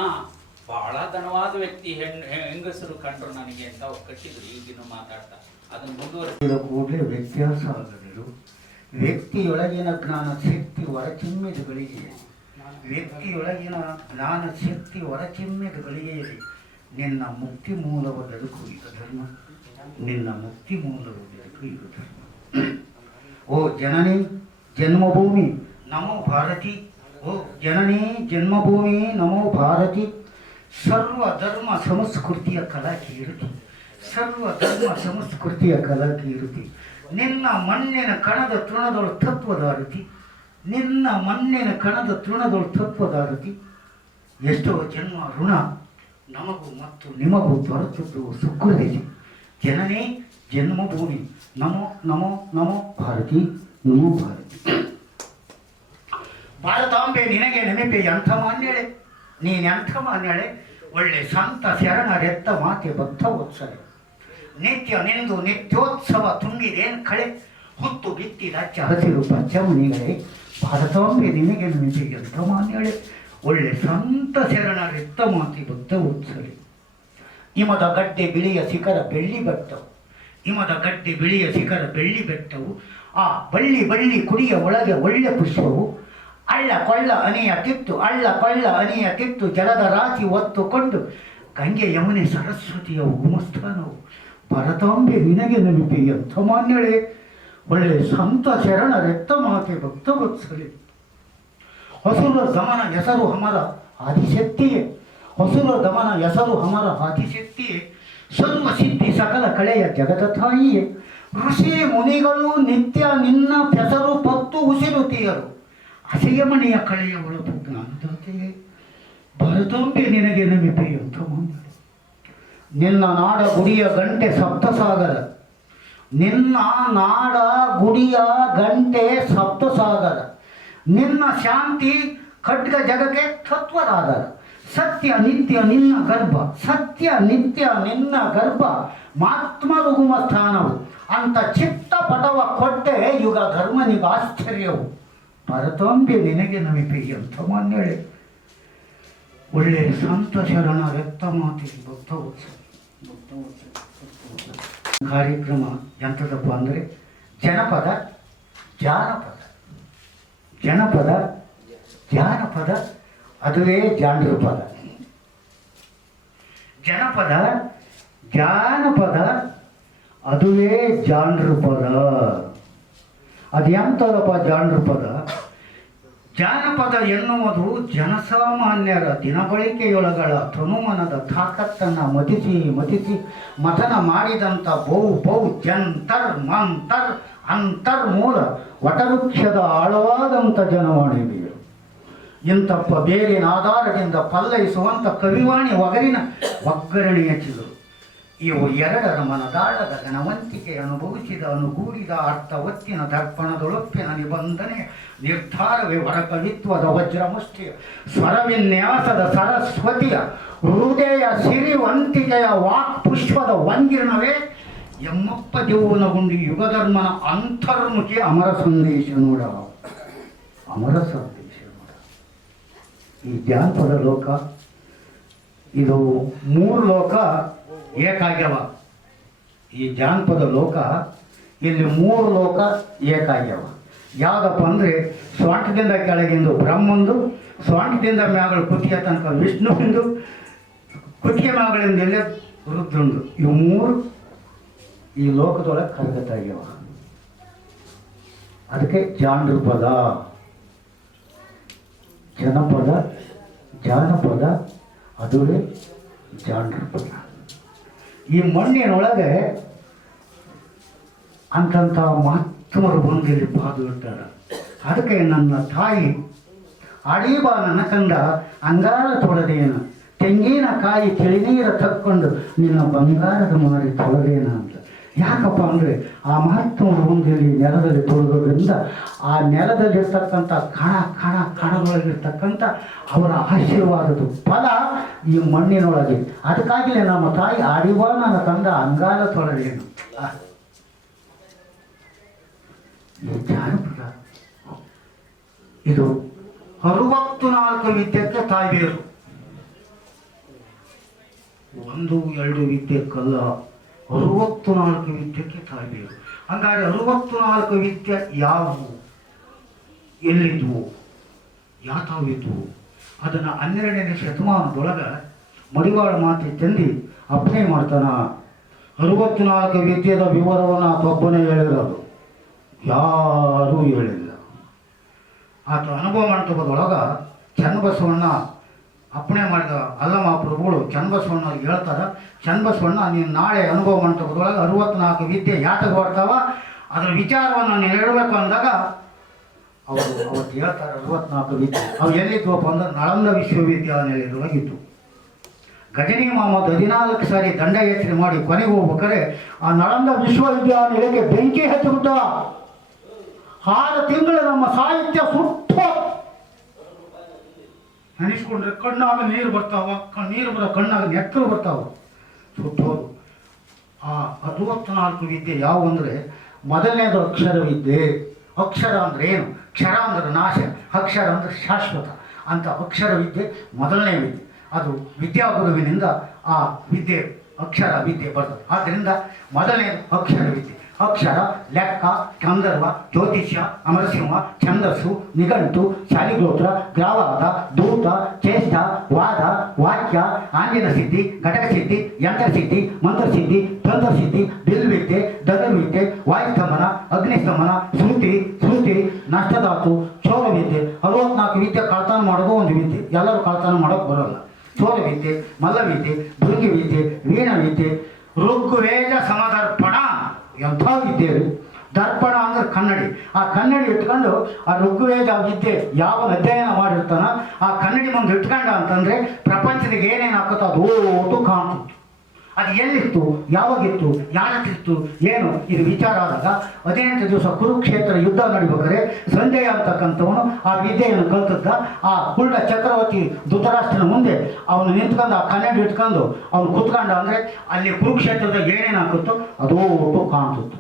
ಬಹಳ ಧನವಾದ ವ್ಯಕ್ತಿ ಹೆಂಗಸರು ಕಂಡ್ರು ನನಗೆ ಅಂತ ಅವ್ರು ಕಟ್ಟಿದ್ರು. ಈಗಿನ ಮಾತಾಡ್ತಾ ಅದನ್ನು ಮುಂದುವರೆಸಿದ ಕೂಡಲೇ ವ್ಯತ್ಯಾಸ ಆಗಲಿರು. ವ್ಯಕ್ತಿಯೊಳಗಿನ ಜ್ಞಾನ ಶಕ್ತಿ ಹೊರಚಿಮ್ಮಿದ ಗಳಿಗೆಯಲ್ಲಿ ನಿನ್ನ ಮುಕ್ತಿ ಮೂಲವ ಬೆಳಕು ಈಗ ಧರ್ಮ. ಓ ಜನನಿ ಜನ್ಮಭೂಮಿ ನಮೋ ಭಾರತಿ. ಓ ಜನನಿ ಜನ್ಮಭೂಮಿ ನಮೋ ಭಾರತಿ. ಸರ್ವಧರ್ಮ ಸಂಸ್ಕೃತಿಯ ಕಲಾಕೀರುತಿ. ನಿನ್ನ ಮಣ್ಣಿನ ಕಣದ ತೃಣದೊಳು ತತ್ವದಾರತಿ. ಎಷ್ಟೋ ಜನ್ಮ ಋಣ ನಮಗೂ ಮತ್ತು ನಿಮಗೂ ದೊರೆತದ್ದು ಸುಕೃತಿ. ಜನನೇ ಜನ್ಮಭೂಮಿ ನಮೋ ನಮೋ ನಮೋ ಭಾರತಿ. ನೋ ಭಾರತಿ. ಭಾರತಾಂಬೆ ನಿನಗೆ ನೆನಪೆ ಎಂಥ ಮಾನ್ಯಳೆ, ನೀನೆಂಥ ಮಾನ್ಯಳೆ. ಒಳ್ಳೆ ಸಂತ ಶರಣರೆತ್ತ ಮಾತೆ ಬದ್ಧವೋತ್ಸವ, ನಿತ್ಯ ನಿಂದು ನಿತ್ಯೋತ್ಸವ ತುಂಬಿದೇನು ಕಳೆ, ಹೊತ್ತು ಬಿತ್ತಿದ ಹಸಿರು ಪಚ್ಚಮಣಿಗಳೇ. ಭಾರತಾಂಬೆ ನಿನಗೆ ನೆನಪೆ ಎಂಥ ಮಾನ್ಯಳೆ, ಒಳ್ಳೆ ಸಂತ ಶರಣರೆತ್ತ ಮಾತೆ ಬದ್ಧವೋತ್ಸವೆ. ಹಿಮದ ಗಡ್ಡೆ ಬಿಳಿಯ ಶಿಖರ ಬೆಳ್ಳಿ ಬೆಟ್ಟವು, ಹಿಮದ ಗಡ್ಡೆ ಬಿಳಿಯ ಶಿಖರ ಬೆಳ್ಳಿ ಬೆಟ್ಟವು. ಆ ಬಳ್ಳಿ ಬಳ್ಳಿ ಕುಡಿಯ ಒಳಗೆ ಒಳ್ಳೆ ಪುಷ್ಪವು, ಅಳ್ಳ ಕೊಳ್ಳ ಅನೆಯ ತಿತ್ತು, ಅಳ್ಳ ಕೊಳ್ಳ ಅನೆಯ ತಿತ್ತು, ಜಲದ ರಾಶಿ ಒತ್ತುಕೊಂಡು ಗಂಗೆ ಯಮುನೆ ಸರಸ್ವತಿಯ ಉಗಮಸ್ಥಾನವು. ಭಾರತಾಂಬೆ ನಿನಗೆ ನೆನಪೆ ಎಂಥ ಮಾನ್ಯಳೆ, ಒಳ್ಳೆ ಸಂತ ಶರಣರೆತ್ತ ಮಾತೆ ಭಕ್ತವತ್ಸಲೆ. ಹಸುರ ದಮನ ಹೆಸರು ಹಮರ ಆದಿಶಕ್ತಿಯೇ, ಹಸುರ ದಮನ ಹೆಸರು ಹಮರ ಆದಿಶಕ್ತಿಯೇ. ಸರ್ವ ಸಿದ್ಧಿ ಸಕಲ ಕಳೆಯ ಜಗದ ತಾಯಿಯೇ. ಋಷಿ ಮುನಿಗಳು ನಿತ್ಯ ನಿನ್ನ ಹೆಸರು ಪತ್ತು ಉಸಿರುತ್ತೀಯರು, ಹಸೆಯಮಣಿಯ ಕಳೆಯ ಒಳಪು ಜ್ಞಾನದಾತೆಯೇ. ಭಾರತಾಂಬೆ ನಿನಗೆ ನೆನಪೆ ಎಂಥ ಮಾನ್ಯಳೆ, ನಿನ್ನ ನಾಡ ಗುಡಿಯ ಗಂಟೆ ಸಪ್ತಸಾಗರ, ನಿನ್ನ ನಾಡ ಗುಡಿಯ ಗಂಟೆ ಸಪ್ತಸಾಗರ. ನಿನ್ನ ಶಾಂತಿ ಖಡ್ಗ ಜಗಕ್ಕೆ ತತ್ವರಾಗರ. ಸತ್ಯ ನಿತ್ಯ ನಿನ್ನ ಗರ್ಭ, ಸತ್ಯ ನಿತ್ಯ ನಿನ್ನ ಗರ್ಭ, ಮಾತ್ಮರುಗುಮ ಸ್ಥಾನವು. ಅಂತ ಚಿತ್ತ ಪಟವ ಕೊಟ್ಟೆ ಯುಗ ಧರ್ಮನಿಗಾಶ್ಚರ್ಯವು. ಭಾರತಾಂಬೆ ನಿನಗೆ ನೆನಪೆ ಎಂಥ ಮಾನ್ಯಳೆ, ಒಳ್ಳೆ ಸಂತ ಶರಣ ರಕ್ತ ಮಾತೆ ಭಕ್ತವತ್ಸವ. ಕಾರ್ಯಕ್ರಮ ಎಂಥದಪ್ಪ ಅಂದರೆ ಜನಪದ ಜಾನಪದ, ಜನಪದ ಜಾನಪದ, ಅದುವೇ ಜಾಂಡ್ರ ಪದ. ಜನಪದ ಜಾನಪದ ಅದುವೇ ಜಾಂಡ್ರ ಪದ. ಅದೆಂಥದಪ್ಪ ಜಾಂಡ್ರ ಪದ? ಜಾನಪದ ಎನ್ನುವುದು ಜನಸಾಮಾನ್ಯರ ದಿನಬಳಿಕೆಯೊಳಗಳ ತನುಮನದ ತಾಕತ್ತನ್ನು ಮತಿಸಿ ಮತಿಸಿ ಮಥನ ಮಾಡಿದಂಥ ಬಹು ಜಂತರ್ ಮಂತರ್ ಅಂತರ್ಮೂಲ ವಟವೃಕ್ಷದ ಆಳವಾದಂಥ ಜನವಾಣಿಗಳು. ಇಂಥಪ್ಪ ಬೇರಿನ ಆಧಾರದಿಂದ ಪಲ್ಲಯಿಸುವಂಥ ಕವಿವಾಣಿ ಒಗ್ಗರಣೆಯ ಚಿಗುರು. ಇವು ಎರಡರ ಮನದಾಳದ ಘನವಂತಿಕೆ ಅನುಭವಿಸಿದ ಅನುಗೂಡಿದ ಅರ್ಥವತ್ತಿನ ದರ್ಪಣದೊಳೊಪ್ಪಿನ ನಿಬಂಧನೆ ನಿರ್ಧಾರವೇ ವರಕವಿತ್ವದ ವಜ್ರಮುಷ್ಟಿಯ ಸ್ವರವಿನ್ಯಾಸದ ಸರಸ್ವತಿಯ ಹೃದಯ ಸಿರಿವಂತಿಕೆಯ ವಾಕ್ ಪುಷ್ಪದ ವಂಗಿರಣವೇ ಎಮ್ಮಪ್ಪ ದೇವನಗುಂಡಿ ಯುಗಧರ್ಮನ ಅಂತರ್ಮುಖಿ ಅಮರ ಸಂದೇಶ ನೋಡ, ಅಮರ ಸಂದೇಶ ನೋಡ. ಈ ಜಾನಪದ ಲೋಕ ಇದು ಮೂರು ಲೋಕ ಏಕಾಗ್ಯವ. ಈ ಜಾನಪದ ಲೋಕ ಇಲ್ಲಿ ಮೂರು ಲೋಕ ಏಕಾಗ್ಯವ. ಯಾವುದಪ್ಪ ಅಂದರೆ ಸ್ವಂಟದಿಂದ ಕೆಳಗಿಂದು ಬ್ರಹ್ಮಂದು, ಸ್ವಂಟದಿಂದ ಮ್ಯಾಗಳು ಕುತ್ತಿಗೆ ತನಕ ವಿಷ್ಣುವಿಂದು, ಕುತ್ತಿಗೆ ಮ್ಯಾಗಳಿಂದ ಎಲ್ಲೇ ರುದ್ರಂದು. ಇವು ಮೂರು ಈ ಲೋಕದೊಳಗೆ ಕರಗತಾಗ್ಯವ. ಅದಕ್ಕೆ ಜಾಂಡ್ರ ಪದ, ಜನಪದ ಜಾನಪದ ಅದುವೇ ಜಾಂಡ್ರ ಪದ. ಈ ಮಣ್ಣಿನೊಳಗೆ ಅಂತಂಥ ಮಹಾತ್ಮರು ಬಂದಿಲ್ಲಿ ಬಾದು ಇರ್ತಾರೆ. ಅದಕ್ಕೆ ನನ್ನ ತಾಯಿ ಅಡೀಬಾ ನನ್ನ ಕಂದ ಅಂಗಾರ ತೊಳೆದೇನ, ತೆಂಗಿನಕಾಯಿ ತಿಳಿನೀರ ತಕ್ಕೊಂಡು ನಿನ್ನ ಬಂಗಾರದ ಮಾರಿ ತೊಳೆದೇನ ಅಂತ. ಯಾಕಪ್ಪ ಅಂದರೆ ಆ ಮಹಾತ್ಮರು ಬಂದಿಲ್ಲಿ ನೆಲದಲ್ಲಿ ತೊಳೆದೋದ್ರಿಂದ ಆ ನೆಲದಲ್ಲಿರ್ತಕ್ಕಂಥ ಕಣದೊಳಗಿರ್ತಕ್ಕಂಥ ಅವರ ಆಶೀರ್ವಾದದ ಫಲ ಈ ಮಣ್ಣಿನೊಳಗೆ. ಅದಕ್ಕಾಗಿಯೇ ನಮ್ಮ ತಾಯಿ ಆಡಿವಾ ನನ್ನ ಕಂದ ಅಂಗಾರ ತೊಳೆದೇನು. ಈ ಜಾನಪದ ಇದು 64 ವಿದ್ಯೆಗೆ ತಾಯ್ಬೇರು. 1-2 ವಿದ್ಯೆಕ್ಕಲ್ಲ, 64 ವಿದ್ಯೆಗೆ ತಾಯ್ಬೇರು. ಹಂಗಾರೆ 64 ವಿದ್ಯೆ ಯಾವುವು, ಎಲ್ಲಿದ್ವು, ಯಾತಾವಿದ್ವು? ಅದನ್ನು 12ನೇ ಶತಮಾನದೊಳಗೆ ಮಡಿವಾಳ ಮಾತೆ ತಂದು ಅಪ್ಪಣೆ ಮಾಡ್ತಾನ. 64 ವಿದ್ಯೆದ ವಿವರವನ್ನು ಆತೊಬ್ಬನೇ ಹೇಳಿರೋದು, ಯಾರೂ ಹೇಳಿಲ್ಲ. ಆತ ಅನುಭವ ಮಂಟಪದೊಳಗೆ ಚನ್ನಬಸವಣ್ಣ ಅಪ್ಪಣೆ ಮಾಡಿದ ಅಲ್ಲಮಹಾಪ್ರಭುಗಳು ಚನ್ನಬಸವಣ್ಣವ್ರಿಗೆ ಹೇಳ್ತಾರೆ, ಚನ್ನಬಸವಣ್ಣ ನೀನು ನಾಳೆ ಅನುಭವ ಮಂಟಪದೊಳಗೆ 64 ವಿದ್ಯೆ ಯಾತಕ್ಕೆ ಬರ್ತಾವ ಅದರ ವಿಚಾರವನ್ನು ನೀನು ಹೇಳಬೇಕು ಅಂದಾಗ ಅವರು ಅವತ್ತು ಹೇಳ್ತಾರೆ 64 ವಿದ್ಯೆ. ಅವು ಎಲ್ಲಿದ್ವಪ್ಪ ಅಂದ್ರೆ ನಳಂದ ವಿಶ್ವವಿದ್ಯಾನಿಲಯದೊಳಗಿತ್ತು. ಗಜನಿ ಮಹಮ್ಮದ್ 14 ಸಾರಿ ದಂಡಯಾತ್ರೆ ಮಾಡಿ ಕೊನೆಗೆ ಹೋಗ್ಬೇಕಾರೆ ಆ ನಳಂದ ವಿಶ್ವವಿದ್ಯಾನಿಲಯಕ್ಕೆ ಬೆಂಕಿ ಹಚ್ಚಿಬಿಟ್ಟ. 6 ತಿಂಗಳು ನಮ್ಮ ಸಾಹಿತ್ಯ ಸುಟ್ಟು ನೆನೆಸ್ಕೊಂಡ್ರೆ ಕಣ್ಣಾಗ ನೀರು ಬರ್ತಾವ, ನೀರು ಬರೋ ಕಣ್ಣಾಗ ನೆಕ್ಕರು ಬರ್ತಾವ, ಸುಟ್ಟೋದು. ಆ 64 ವಿದ್ಯೆ ಯಾವುವು ಅಂದರೆ, ಮೊದಲನೇದು ಅಕ್ಷರ ವಿದ್ಯೆ. ಅಕ್ಷರ ಅಂದರೆ ಏನು? ಕ್ಷರ ಅಂದರೆ ನಾಶ, ಅಕ್ಷರ ಅಂದರೆ ಶಾಶ್ವತ ಅಂತ ಅಕ್ಷರ ವಿದ್ಯೆ ಮೊದಲನೇ ವಿದ್ಯೆ. ಅದು ವಿದ್ಯಾಗುರುವಿನಿಂದ ಆ ವಿದ್ಯೆ ಅಕ್ಷರ ವಿದ್ಯೆ ಬರ್ತದೆ. ಆದ್ದರಿಂದ ಮೊದಲನೇದು ಅಕ್ಷರ ವಿದ್ಯೆ. ಅಕ್ಷರ, ಲೆಕ್ಕ, ಗಂಧರ್ವ, ಜ್ಯೋತಿಷ್ಯ, ಅಮರಸಿಂಹ, ಛಂದಸ್ಸು, ನಿಘಂಟು, ಶಾಲಿಗೋತ್ರ, ಗ್ರಾವಾದ, ದೂತ, ಚೇಷ್ಟ, ವಾದ, ವಾಕ್ಯ, ಆಂಜಿನ ಸಿದ್ಧಿ, ಘಟಕ ಸಿದ್ಧಿ, ಯಂತ್ರಸಿದ್ಧಿ, ಮಂತ್ರಸಿದ್ಧಿ, ತಂತ್ರಸಿದ್ಧಿ, ಬಿಲ್ವಿದ್ಯೆ, ಧನುರ್ವಿದ್ಯೆ, ವಾಯುಸ್ತಂಭನ, ಅಗ್ನಿಸ್ತಂಭನ, ಶ್ರುತಿ, ನಷ್ಟಧಾತು, ಕ್ಷೌರವಿದ್ಯೆ. 64 ವಿದ್ಯೆ ಕಳ್ತನ ಮಾಡೋದು ಒಂದು ವಿದ್ಯೆ. ಎಲ್ಲರೂ ಕಳ್ತನ ಮಾಡೋಕೆ ಬರೋಲ್ಲ. ಕ್ಷೌರವಿದ್ಯೆ, ಮಲ್ಲವಿದ್ಯೆ, ಭೃಂಗಿ ವಿದ್ಯೆ, ವೀಣವಿದ್ಯೆ, ಋಗ್ವೇದ ಸಮದರ್ಪಣ ಎಂಥ ವಿದ್ಯೆ. ದರ್ಪಣ ಅಂದ್ರೆ ಕನ್ನಡಿ. ಆ ಕನ್ನಡಿ ಇಟ್ಕೊಂಡು ಆ ಋಗ್ವೇದ ವಿದ್ಯೆ ಯಾವ ಅಧ್ಯಯನ ಮಾಡಿರ್ತಾನ ಆ ಕನ್ನಡಿ ಮುಂದೆ ಇಟ್ಕೊಂಡ ಅಂತಂದ್ರೆ ಪ್ರಪಂಚದಾಗ ಏನೇನು ಹಾಕುತ್ತೋ ಅದು ಓಟು ಕಾಣ್ತಿತ್ತು. ಅದು ಎಲ್ಲಿತ್ತು, ಯಾವಾಗಿತ್ತು, ಯಾರತ್ತಿತ್ತು, ಏನು ಇದು ವಿಚಾರ ಆದಾಗ 18 ದಿವಸ ಕುರುಕ್ಷೇತ್ರ ಯುದ್ಧ ನಡಿಬೇಕಾದ್ರೆ ಸಂಜಯ ಅಂತಕ್ಕಂಥವನು ಆ ವಿದ್ಯೆಯನ್ನು ಕಲ್ತದ್ದ. ಆ ಕುಳ್ಳ ಚಕ್ರವರ್ತಿ ಧೃತರಾಷ್ಟ್ರನ ಮುಂದೆ ಅವನು ನಿಂತ್ಕೊಂಡು ಆ ಕನ್ನಡಿ ಇಟ್ಕೊಂಡು ಅವನು ಕುತ್ಕೊಂಡ ಅಂದರೆ ಅಲ್ಲಿ ಕುರುಕ್ಷೇತ್ರದಾಗ ಏನೇನು ಹಾಕುತ್ತೋ ಅದು ಒಟ್ಟು ಕಾಣ್ತಿತ್ತು.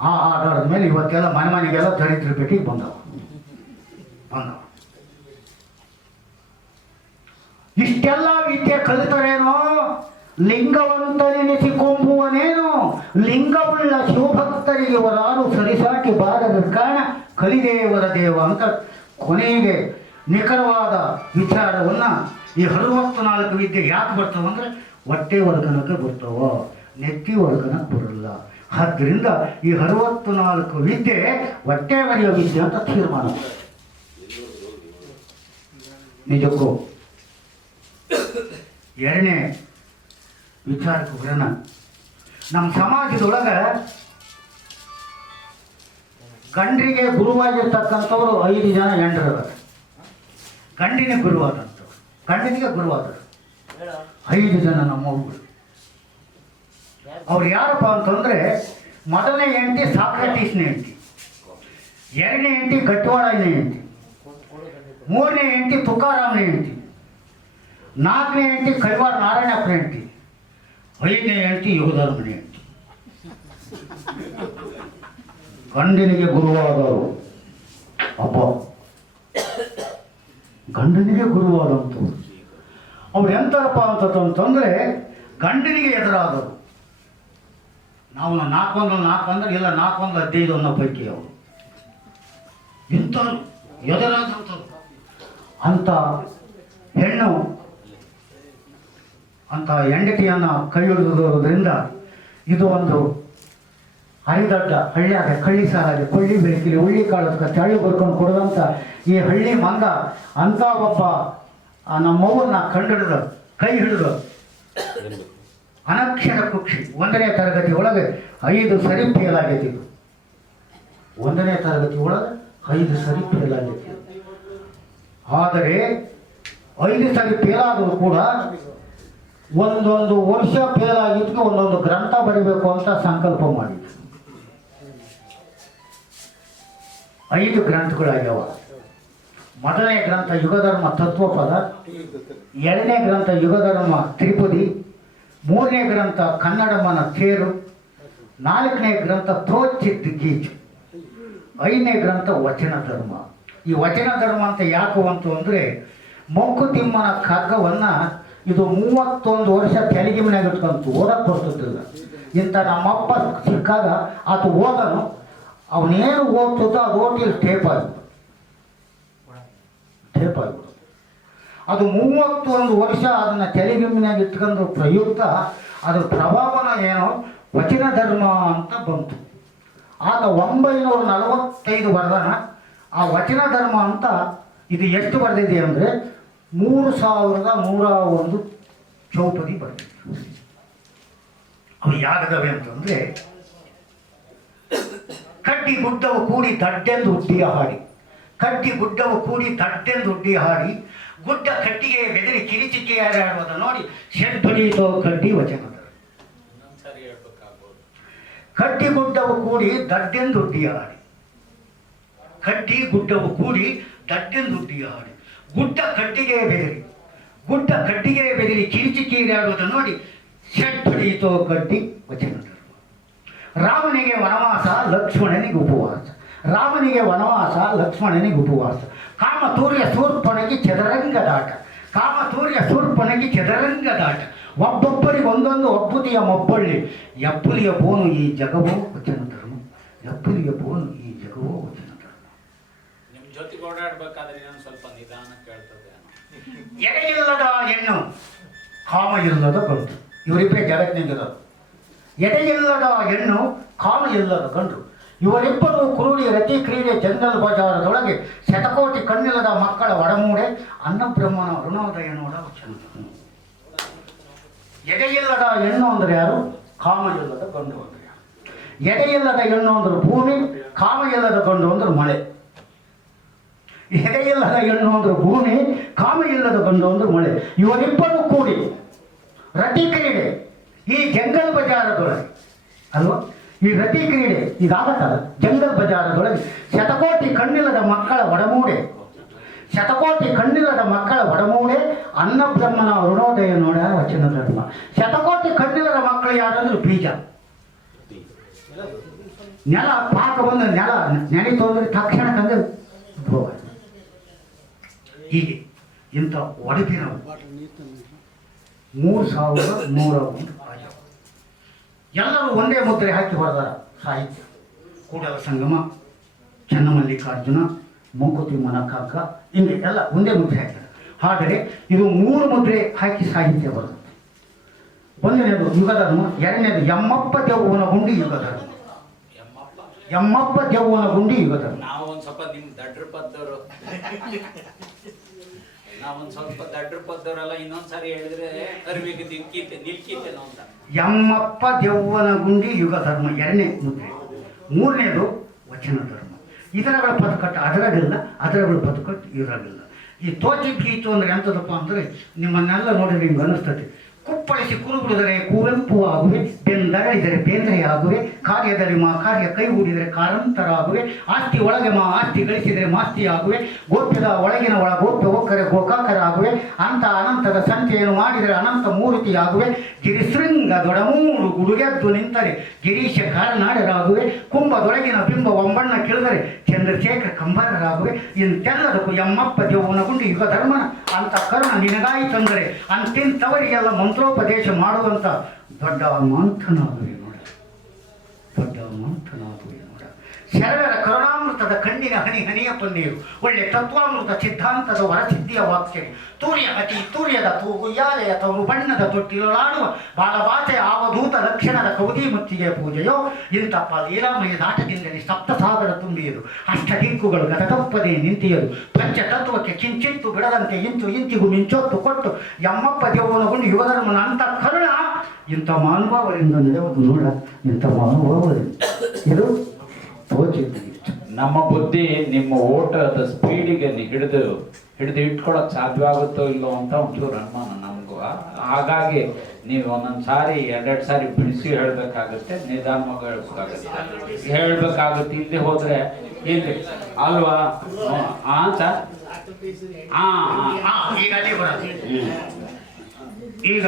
ಆ ಆಧಾರದ ಮೇಲೆ ಇವತ್ತೆಲ್ಲ ಮನೆಗೆಲ್ಲ ದರಿದ್ರ ಭೇಟಿಗೆ ಬಂದವ. ಇಷ್ಟೆಲ್ಲ ವಿದ್ಯೆ ಕಲಿತರೇನೋ ಲಿಂಗವಂತನೆನಿಸಿಕೊಂಬುವನೇನು, ಲಿಂಗವುಳ್ಳ ಶಿವಭಕ್ತರಿಗೆ ವರಾರು ಸರಿಸಾಟಿ ಬಾರದ ಕಾರಣ ಕಲಿದೇವರ ದೇವ ಅಂತ ಕೊನೆಗೆ ನಿಖರವಾದ ವಿಚಾರವನ್ನು ಈ 64 ವಿದ್ಯೆ ಯಾಕೆ ಬರ್ತಾವಂದ್ರೆ ಹೊಟ್ಟೆ ವರ್ಗನಕ್ಕೆ ಬರ್ತಾವ, ನೆತ್ತಿ ವರ್ಗನಕ್ಕೆ ಬರಲ್ಲ. ಆದ್ದರಿಂದ ಈ 64 ವಿದ್ಯೆ ಹೊಟ್ಟೆ ಬರೆಯೋ ವಿದ್ಯೆ ಅಂತ ತೀರ್ಮಾನ. ನಿಜಕ್ಕೂ ಎರಡನೇ ವಿಚಾರಕ್ಕೆ ಬರೋಣ. ನಮ್ಮ ಸಮಾಜದೊಳಗೆ ಗಂಡರಿಗೆ ಗುರುವಾಗಿರ್ತಕ್ಕಂಥವ್ರು 5 ಜನ ಹೆಂಡರದ. ಗಂಡಿನ ಗುರುವಾದಂಥವ್ರು, ಗಂಡನಿಗೆ ಗುರುವಾದರು 5 ಜನ ನಮ್ಮವ್ರು. ಅವ್ರು ಯಾರಪ್ಪ ಅಂತಂದರೆ, ಮೊದಲನೇ ಹೆಂಡತಿ ಸಾಕ್ರೆಟೀಸ್ನ ಹೆಂಡತಿ, ಎರಡನೇ ಹೆಂಡತಿ ಗಟ್ವಾಳನ ಹೆಂಡತಿ, ಮೂರನೇ ಹೆಂಡತಿ ತುಕಾರಾಮನ ಹೆಂಡತಿ, 4ನೇ ಹೆಂಡತಿ ಕೈವಾರ ನಾರಾಯಣಪ್ಪನ ಹೆಂಡತಿ, 5ನೇ ಹೆಂಡತಿ ಯೋಗಧರ್ಮನ ಹೆಂಡತಿ. ಗಂಡನಿಗೆ ಗುರುವಾದವರು ಅಪ್ಪ, ಗಂಡನಿಗೆ ಗುರುವಾದಂಥವ್ರು ಅವ್ರು ಎಂಥರಪ್ಪ ಅಂತಂದರೆ ಗಂಡನಿಗೆ ಎದುರಾದವರು. ನಾವು 4 ಅಂದ್ರೆ ಇಲ್ಲ 4-15 ಅನ್ನೋ ಪೈಕಿ ಅವರು ಇಂಥವ್ರು ಎದುರಾದಂಥವ್ರು. ಅಂಥ ಹೆಣ್ಣು ಅಂಥ ಹೆಂಡತಿಯನ್ನು ಕೈ ಹಿಡಿದುದರಿಂದ ಇದು ಒಂದು ಹರಿದಡ್ಡ ಹಳ್ಳಿಯಾಗ ಕಳ್ಳಿ ಸಾಲಾಗಿ ಕೊಳ್ಳಿ ಬೆಳಕಿಲಿ ಉಳ್ಳಿ ಕಾಳಕ್ಕೆ ಚಳ್ಳಿ ಬರ್ಕೊಂಡು ಕೊಡುವಂಥ ಈ ಹಳ್ಳಿ ಮಂಗ ಅಂಥ ಒಬ್ಬ ನಮ್ಮವ್ವನ್ನ ಕಂಡಿಡಿದು ಕೈ ಹಿಡಿದು ಅನಕ್ಷರ ಕುಕ್ಷಿ 1ನೇ ತರಗತಿ ಒಳಗೆ 5 ಸರಿ ಫೇಲ್ ಆಗೈತಿ. 1ನೇ ತರಗತಿ ಒಳಗೆ 5 ಸರಿ ಫೇಲ್ ಆಗೈತಿ. ಆದರೆ 5 ಸರಿ ಫೇಲ್ ಆದರೂ ಕೂಡ ಒಂದೊಂದು ವರ್ಷ ಫೇಲ್ ಆಗಿದ್ದಕ್ಕೆ ಒಂದೊಂದು ಗ್ರಂಥ ಬರೀಬೇಕು ಅಂತ ಸಂಕಲ್ಪ ಮಾಡಿದ್ರು. 5 ಗ್ರಂಥಗಳಾಗ್ಯಾವ. ಮೊದಲನೇ ಗ್ರಂಥ ಯುಗಧರ್ಮ ತತ್ವಪದ, 2ನೇ ಗ್ರಂಥ ಯುಗಧರ್ಮ ತ್ರಿಪದಿ, 3ನೇ ಗ್ರಂಥ ಕನ್ನಡಮ್ಮನ ತೇರು, 4ನೇ ಗ್ರಂಥ ಪ್ರೋಚಿತ್ ಗೀಚು, 5ನೇ ಗ್ರಂಥ ವಚನ ಧರ್ಮ. ಈ ವಚನ ಧರ್ಮ ಅಂತ ಯಾಕೆ ಬಂತು ಅಂದರೆ, ಮಂಕುತಿಮ್ಮನ ಖಡ್ಗವನ್ನು ಇದು 31 ವರ್ಷ ತೆಲುಗಿ ಮನೆಯಾಗ ಇಟ್ಕೊಂತು, ಓದಕ್ಕೆ ಬರ್ತಿದ್ದಿಲ್ಲ. ಇಂಥ ನಮ್ಮಪ್ಪ ಸಿಕ್ಕಾಗ ಅದು ಓದನು, ಅವನೇನು ಓದ್ತಿದ್ದ ಅದು ಓಟಿಲಿ ಟೇಪ್ ಆಗಿಬಿಡು. ಅದು 31 ವರ್ಷ ಅದನ್ನು ತೆಲುಗಿ ಮನೆಯಾಗ ಇಟ್ಕೊಂಡು ಪ್ರಯುಕ್ತ ಅದ್ರ ಪ್ರಭಾವನ ಏನೋ ವಚನ ಧರ್ಮ ಅಂತ ಬಂತು. ಆಗ 945 ಬರ್ದಾನ ಆ ವಚನ ಧರ್ಮ ಅಂತ. ಇದು ಎಷ್ಟು ಬರೆದಿದೆ ಅಂದರೆ 3101 ಚೌಪದಿ ಬರೆದಿತ್ತು. ಅವು ಯಾಗದವೆ ಅಂತಂದರೆ, ಕಡ್ಡಿ ಗುಡ್ಡವು ಕೂಡಿ ದಡ್ಡೆಂದು ಹುಟ್ಟಿಯ ಹಾಡಿ, ಕಡ್ಡಿ ಗುಡ್ಡವು ಕೂಡಿ ದಡ್ಡೆಂದು ಹುಟ್ಟಿಯ ಹಾಡಿ, ಗುಡ್ಡ ಕಡ್ಡಿಗೆ ಬೆದರಿ ಕಿರಿಚಿಕ್ಕೆ ಯಾರ್ಯಾಡುವುದ ನೋಡಿ ಶೆಡ್ ಹೊಡೆಯಿತೋ ಕಡ್ಡಿ ವಚನದ. ಕಡ್ಡಿ ಗುಡ್ಡವು ಕೂಡಿ ದಡ್ಡೆಂದುಡ್ಡಿಯ ಹಾಡಿ. ಕಡ್ಡಿ ಗುಡ್ಡವು ಕೂಡಿ ದಡ್ಡೆಂದುಡ್ಡಿಯ ಹಾಡಿ. ಗುಡ್ಡ ಕಡ್ಡಿಗೆ ಬೆದರಿ, ಗುಡ್ಡ ಕಡ್ಡಿಗೆ ಬೆದರಿ ಕಿರಿಚಿ ಕೀರಾಡುವುದನ್ನು ನೋಡಿ ಶೆಟ್ ಹೊಡೆಯಿತೋ ಕಡ್ಡಿ ವಚನ ಧರ್ಮ. ರಾಮನಿಗೆ ವನವಾಸ, ಲಕ್ಷ್ಮಣನಿಗೆ ಉಪವಾಸ. ರಾಮನಿಗೆ ವನವಾಸ, ಲಕ್ಷ್ಮಣನಿಗೆ ಉಪವಾಸ. ಕಾಮತೂರ್ಯ ಶೂರ್ಪಣಗಿ ಚದರಂಗ ದಾಟ. ಕಾಮತೂರ್ಯ ಶೂರ್ಪಣಗಿ ಚದರಂಗ ದಾಟ. ಒಬ್ಬೊಬ್ಬರಿಗೆ ಒಂದೊಂದು ಒಬ್ಬುತಿಯ ಮೊಬ್ಬಳ್ಳಿ. ಎಬ್ಬುಲಿಯ ಬೋನು ಈ ಜಗವೋ ವಚನ ಧರ್ಮ. ಎಬ್ಬುಲಿಯ ಬೋನು ಈ ಜಗವೋ ವಚನ ಧರ್ಮ. ನಿಮ್ ಜೊತೆಗೆ ಓಡಾಡ್ಬೇಕಾದ್ರೆ ಇನ್ನೊಂದು ಸ್ವಲ್ಪ ನಿಧಾನ ಕೇಳ್ತದೆ. ಎಡೆಯಿಲ್ಲದ ಹೆಣ್ಣು, ಕಾಮ ಇಲ್ಲದ ಗಂಡು. ಇವರಿಬ್ಬರೇ ಜಗತ್ತಿನಿರೋದು. ಎಡೆಯಿಲ್ಲದ ಹೆಣ್ಣು, ಕಾಮ ಇಲ್ಲದ ಗಂಡು. ಇವರಿಬ್ಬರು ಕುರುಡಿ ರತಿ ಕ್ರೀಡೆ ಜಂಗಲ್ ಬಜಾರದೊಳಗೆ ಶತಕೋಟಿ ಕಣ್ಣಿಲ್ಲದ ಮಕ್ಕಳ ಒಡಮೂಡೆ ಅನ್ನಬ್ರಹ್ಮನ ಅರುಣೋದಯ ನೋಡ ವಚನ. ಎಡೆಯಿಲ್ಲದ ಹೆಣ್ಣು ಅಂದ್ರೆ ಯಾರು? ಕಾಮ ಇಲ್ಲದ ಗಂಡು ಅಂದ್ರೆ ಯಾರು? ಎಡೆಯಿಲ್ಲದ ಹೆಣ್ಣು ಅಂದ್ರೆ ಭೂಮಿ, ಕಾಮ ಇಲ್ಲದ ಗಂಡು ಅಂದ್ರೆ ಮಳೆ. ಎಡೆಯಿಲ್ಲದ ಹೆಣ್ಣು ಅಂದ್ರೆ ಭೂಮಿ, ಕಾಮ ಇಲ್ಲದ ಗಂಡು ಅಂದ್ರೆ ಮಳೆ. ಇವರಿಬ್ಬರು ಕೂಡಿ ರತಿ ಕ್ರೀಡೆ ಈ ಜಂಗಲ್ ಬಜಾರದೊಳಗೆ ಅಲ್ವಾ? ಈ ರತಿ ಕ್ರೀಡೆ ಇದಾಗತ್ತಲ್ಲ ಜಂಗಲ್ ಬಜಾರದೊಳಗೆ ಶತಕೋಟಿ ಕಣ್ಣಿಲ್ಲದ ಮಕ್ಕಳ ಒಡಮೂಡೆ, ಶತಕೋಟಿ ಕಣ್ಣಿಲ್ಲದ ಮಕ್ಕಳ ಒಡಮೂಡೆ ಅನ್ನಬ್ರಹ್ಮನ ಅರುಣೋದಯ ನೋಡ ವಚನ ಧರ್ಮ. ಶತಕೋಟಿ ಕಣ್ಣಿಲ್ಲದ ಮಕ್ಕಳು ಯಾರಂದ್ರೆ ಬೀಜ. ನೆಲ ಪಾಕ ಬಂದು ನೆಲ ನೆನೆತು ಅಂದ್ರೆ ತಕ್ಷಣಕ್ಕಂದ್ರೆ ಉದ್ಭವ. ಹೀಗೆ ಇಂಥ ಒಡಪಿನ 3101 ಆಗ್ಯಾವ. ಎಲ್ಲರೂ ಒಂದೇ ಮುದ್ರೆ ಹಾಕಿ ಹೊರದಾರ ಸಾಹಿತ್ಯ. ಕೂಡಲ ಸಂಗಮ, ಚನ್ನಮಲ್ಲಿಕಾರ್ಜುನ, ಮಂಕುತಿ ಮನಕಾಕ, ಹಿಂಗೆ ಎಲ್ಲ ಒಂದೇ ಮುದ್ರೆ ಹಾಕಿದ್ದಾರೆ. ಆದರೆ ಇದು 3 ಮುದ್ರೆ ಹಾಕಿ ಸಾಹಿತ್ಯ ಬರುತ್ತೆ. ಒಂದನೇದು ಯುಗಧರ್ಮ, ಎರಡನೇದು ಯಮ್ಮಪ್ಪ ದೆವ್ವನ ಗುಂಡಿ ಯುಗಧರ್ಮ. ಯಮ್ಮಪ್ಪ ದೆವ್ವನ ಗುಂಡಿ ಯುಗಧರ್ಮ. ನಾವು ಒಂದ್ ಸ್ವಲ್ಪ ನಿಮ್ ದಡ್ರ ಪದ್ದವರು, ನಾವೊಂದ್ ಸ್ವಲ್ಪ ದಡ್ರ ಪದ್ದವರೆಲ್ಲ ಇನ್ನೊಂದ್ಸಾರಿ ಹೇಳಿದ್ರೆ ಅರಿವಿಗೆ ನಿಲ್ಕೀತೆ ನಾವು ಅಂತ. ಯಮ್ಮಪ್ಪ ದೆವ್ವನ ಗುಂಡಿ ಯುಗಧರ್ಮ ಎರಡನೇ ಮುದ್ರೆ. ಮೂರನೇದು ವಚನ ಧರ್ಮ. ಇದರಗಳ ಪದಕಟ್ಟು ಅದರಾಗಿಲ್ಲ, ಅದರಗಳ ಪದಕಟ್ಟು ಇರಾಗಿಲ್ಲ. ಈ ತೋಚಿ ಗೀತು ಅಂದ್ರೆ ಎಂಥದಪ್ಪ ಅಂದರೆ ನಿಮ್ಮನ್ನೆಲ್ಲ ನೋಡಿದ್ರೆ ನಿಮ್ಗೆ ಅನಿಸ್ತದೆ. ಕುಪ್ಪಳಿಸಿ ಕುರುಬಿಡಿದರೆ ಕುವೆಂಪು ಆಗುವೆ, ಬೆಂದರಳಿದರೆ ಬೇಂದ್ರೆ ಆಗುವೆ, ಕಾರ್ಯದಲ್ಲಿ ಮಾ ಕಾರ್ಯ ಕೈ ಹೂಡಿದರೆ ಕಾರಂತರ ಆಗುವೆ, ಆಸ್ತಿ ಒಳಗೆ ಮಾ ಆಸ್ತಿ ಗಳಿಸಿದರೆ ಮಾಸ್ತಿ ಆಗುವೆ, ಗೋಪ್ಯದ ಒಳಗಿನ ಒಳ ಗೋಪ್ಯ ಒಕ್ಕರೆ ಗೋಕಾಕರ ಆಗುವೆ, ಅಂತ ಅನಂತದ ಸಂತೆಯನ್ನು ಮಾಡಿದರೆ ಅನಂತ ಮೂರ್ತಿ ಆಗುವೆ, ಗಿರಿಶೃಂಗ ದೊಡಮೂರು ಗುಡುಗೆದ್ದು ನಿಂತರೆ ಗಿರೀಶ ಕಾರನಾಡರಾಗುವೆ, ಕುಂಭದೊಳಗಿನ ಬಿಂಬ ಒಂಬಣ್ಣ ಕಿಳಿದರೆ ಚಂದ್ರಶೇಖರ ಕಂಬಾರರಾಗುವೆ. ಇಂತೆಲ್ಲದಕ್ಕೂ ಯಮ್ಮಪ್ಪ ದೇವನ ಗುಂಡಿ ಯುಗ ಧರ್ಮನ ಅಂತ ಕರುಣ ನಿನಗಾಯಿತಂದರೆ ಅಂತಿಂತವರಿಗೆಲ್ಲ ಮಂತ್ರೋಪದೇಶ ಮಾಡುವಂಥ ದೊಡ್ಡ ಮಂಥನಾಗುವೆ ನೋಡ, ದೊಡ್ಡ ಮಂಥನಾಗುವೆ ನೋಡ. ಶರವರ ಕರುಣಾಮೃತದ ಕಣ್ಣಿನ ಹನಿ ಹನಿಯ ಪನ್ನೀರು, ಒಳ್ಳೆ ತತ್ವಾಮೃತ ಸಿದ್ಧಾಂತದ ವರಸಿದ್ಧಿಯ ವಾಕ್ಯ, ತೂರ್ಯ ಅತಿ ತೂರ್ಯದ ತೂಗುಯ್ಯಾಲೆಯ ತವರು ಬಣ್ಣದ ತೊಟ್ಟಿಲೊಳಾಡುವ ಬಾಲಭಾಷೆಯ ಅವಧೂತ ಲಕ್ಷಣದ ಕೌದಿ ಮುತ್ತಿಗೆ ಪೂಜೆಯೋ ಇಂಥ ಲೀಲಾಮಯ ನಾಟದಿಂದಲೇ ಸಪ್ತಸಾಗರ ತುಂಬಿಯದು, ಅಷ್ಟದಿಕ್ಕುಗಳು ಗತತಪ್ಪದೇ ನಿಂತಿಯದು, ಪಂಚತತ್ವಕ್ಕೆ ಕಿಂಚಿತ್ತು ಬಿಡದಂತೆ ಇಂತಿಗೂ ಮಿಂಚೊತ್ತು ಕೊಟ್ಟು ಯಮ್ಮಪ್ಪ ದೇವನ ಗುಂಡಿ ಯುವಧರ್ಮನ ಅಂತ ಕರುಣ ಇಂಥ ಮಾನವರಿಂದ ನಡೆಯುವುದು ನೋಡ. ಇಂಥ ಮಾನವರಿಂದ ಇದು ನಮ್ಮ ಬುದ್ಧಿ ನಿಮ್ಮ ಓಟದ ಸ್ಪೀಡಿಗೆ ಹಿಡಿದು ಇಟ್ಕೊಳಕ್ ಸಾಧ್ಯವಾಗುತ್ತೋ ಇಲ್ಲೋ ಅಂತ ಒಂಚೂರು ಅನುಮಾನ ನಮಗೂ. ಹಾಗಾಗಿ ನೀವು ಒಂದೊಂದು ಸಾರಿ 2 ಸಾರಿ ಬಿಡಿಸಿ ಹೇಳ್ಬೇಕಾಗುತ್ತೆ, ನಿಧಾನವಾಗಿ ಹೇಳ್ಬೇಕಾಗುತ್ತೆ. ಇಲ್ಲಿ ಹೋದ್ರೆ ಇಲ್ಲಿ ಅಲ್ವಾ? ಸರ್ ಈಗ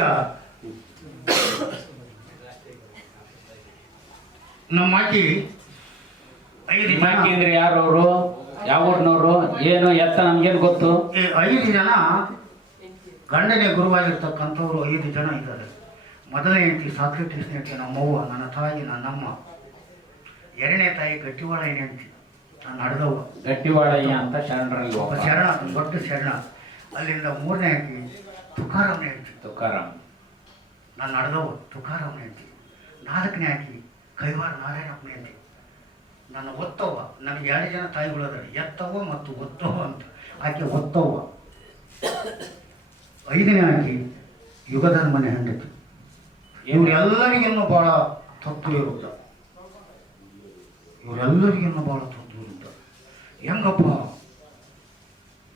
ನಮ್ಮ ಅಜ್ಜಿ 5 ಜನ ಅಂದ್ರೆ ಯಾರು ಅವರು, ಯಾವ ಊರಿನವರು, ಏನು ಎತ್ತ ನಮ್ಗೇನು ಗೊತ್ತು? 5 ಜನ ಗಂಡನೇ ಗುರುವಾಗಿರ್ತಕ್ಕಂಥವ್ರು 5 ಜನ ಇದ್ದಾರೆ. ಮೊದಲನೇ ಹೆಂಡತಿ ಸಾಕ್ರೆಟಿಸ್ ಹೆಂಡತಿ ನಮ್ಮವ್ವ, ನನ್ನ ತಾಯಿ, ನನ್ನಮ್ಮ. ಎರಡನೇ ತಾಯಿ ಗಟ್ಟಿವಾಳ ಹೆಂಡತಿ, ನಾನು ನಡೆದವ್ವ. ಗಟ್ಟಿವಾಳಯ್ಯ ಅಂತ ಶರಣರಲ್ಲಿ ಶರಣ, ದೊಡ್ಡ ಶರಣ. ಅಲ್ಲಿಂದ 3ನೇ ಹೆಂಡತಿ ತುಕಾರಾಮನ ಹೆಂಡತಿ, ತುಕಾರಾಮ್, ನಾನು ನಡೆದವ್ವ, ತುಕಾರಾಮನ ಹೆಂಡತಿ. 4ನೇ ಆಕಿ ಕೈವಾರ ನಾರಾಯಣಪ್ಪನ ಹೆಂಡತಿ, ನನ್ನ ಒತ್ತವ್ವ. ನನಗೆ 2 ಜನ ತಾಯಿಗಳದಾರೆ, ಎತ್ತವ್ವ ಮತ್ತು ಒತ್ತವ್ವ ಅಂತ. ಆಕೆ ಒತ್ತವ್ವ. 5ನೇ ಆಕಿ ಯುಗಧರ್ಮನೆ ಹೆಂಡತಿ. ಇವರೆಲ್ಲರಿಗಿನ್ನೂ ಭಾಳ ತತ್ವ ಇರುತ್ತ, ಇವರೆಲ್ಲರಿಗಿನ್ನೂ ಭಾಳ ತತ್ವ ಇರುತ್ತ. ಹೆಂಗಪ್ಪ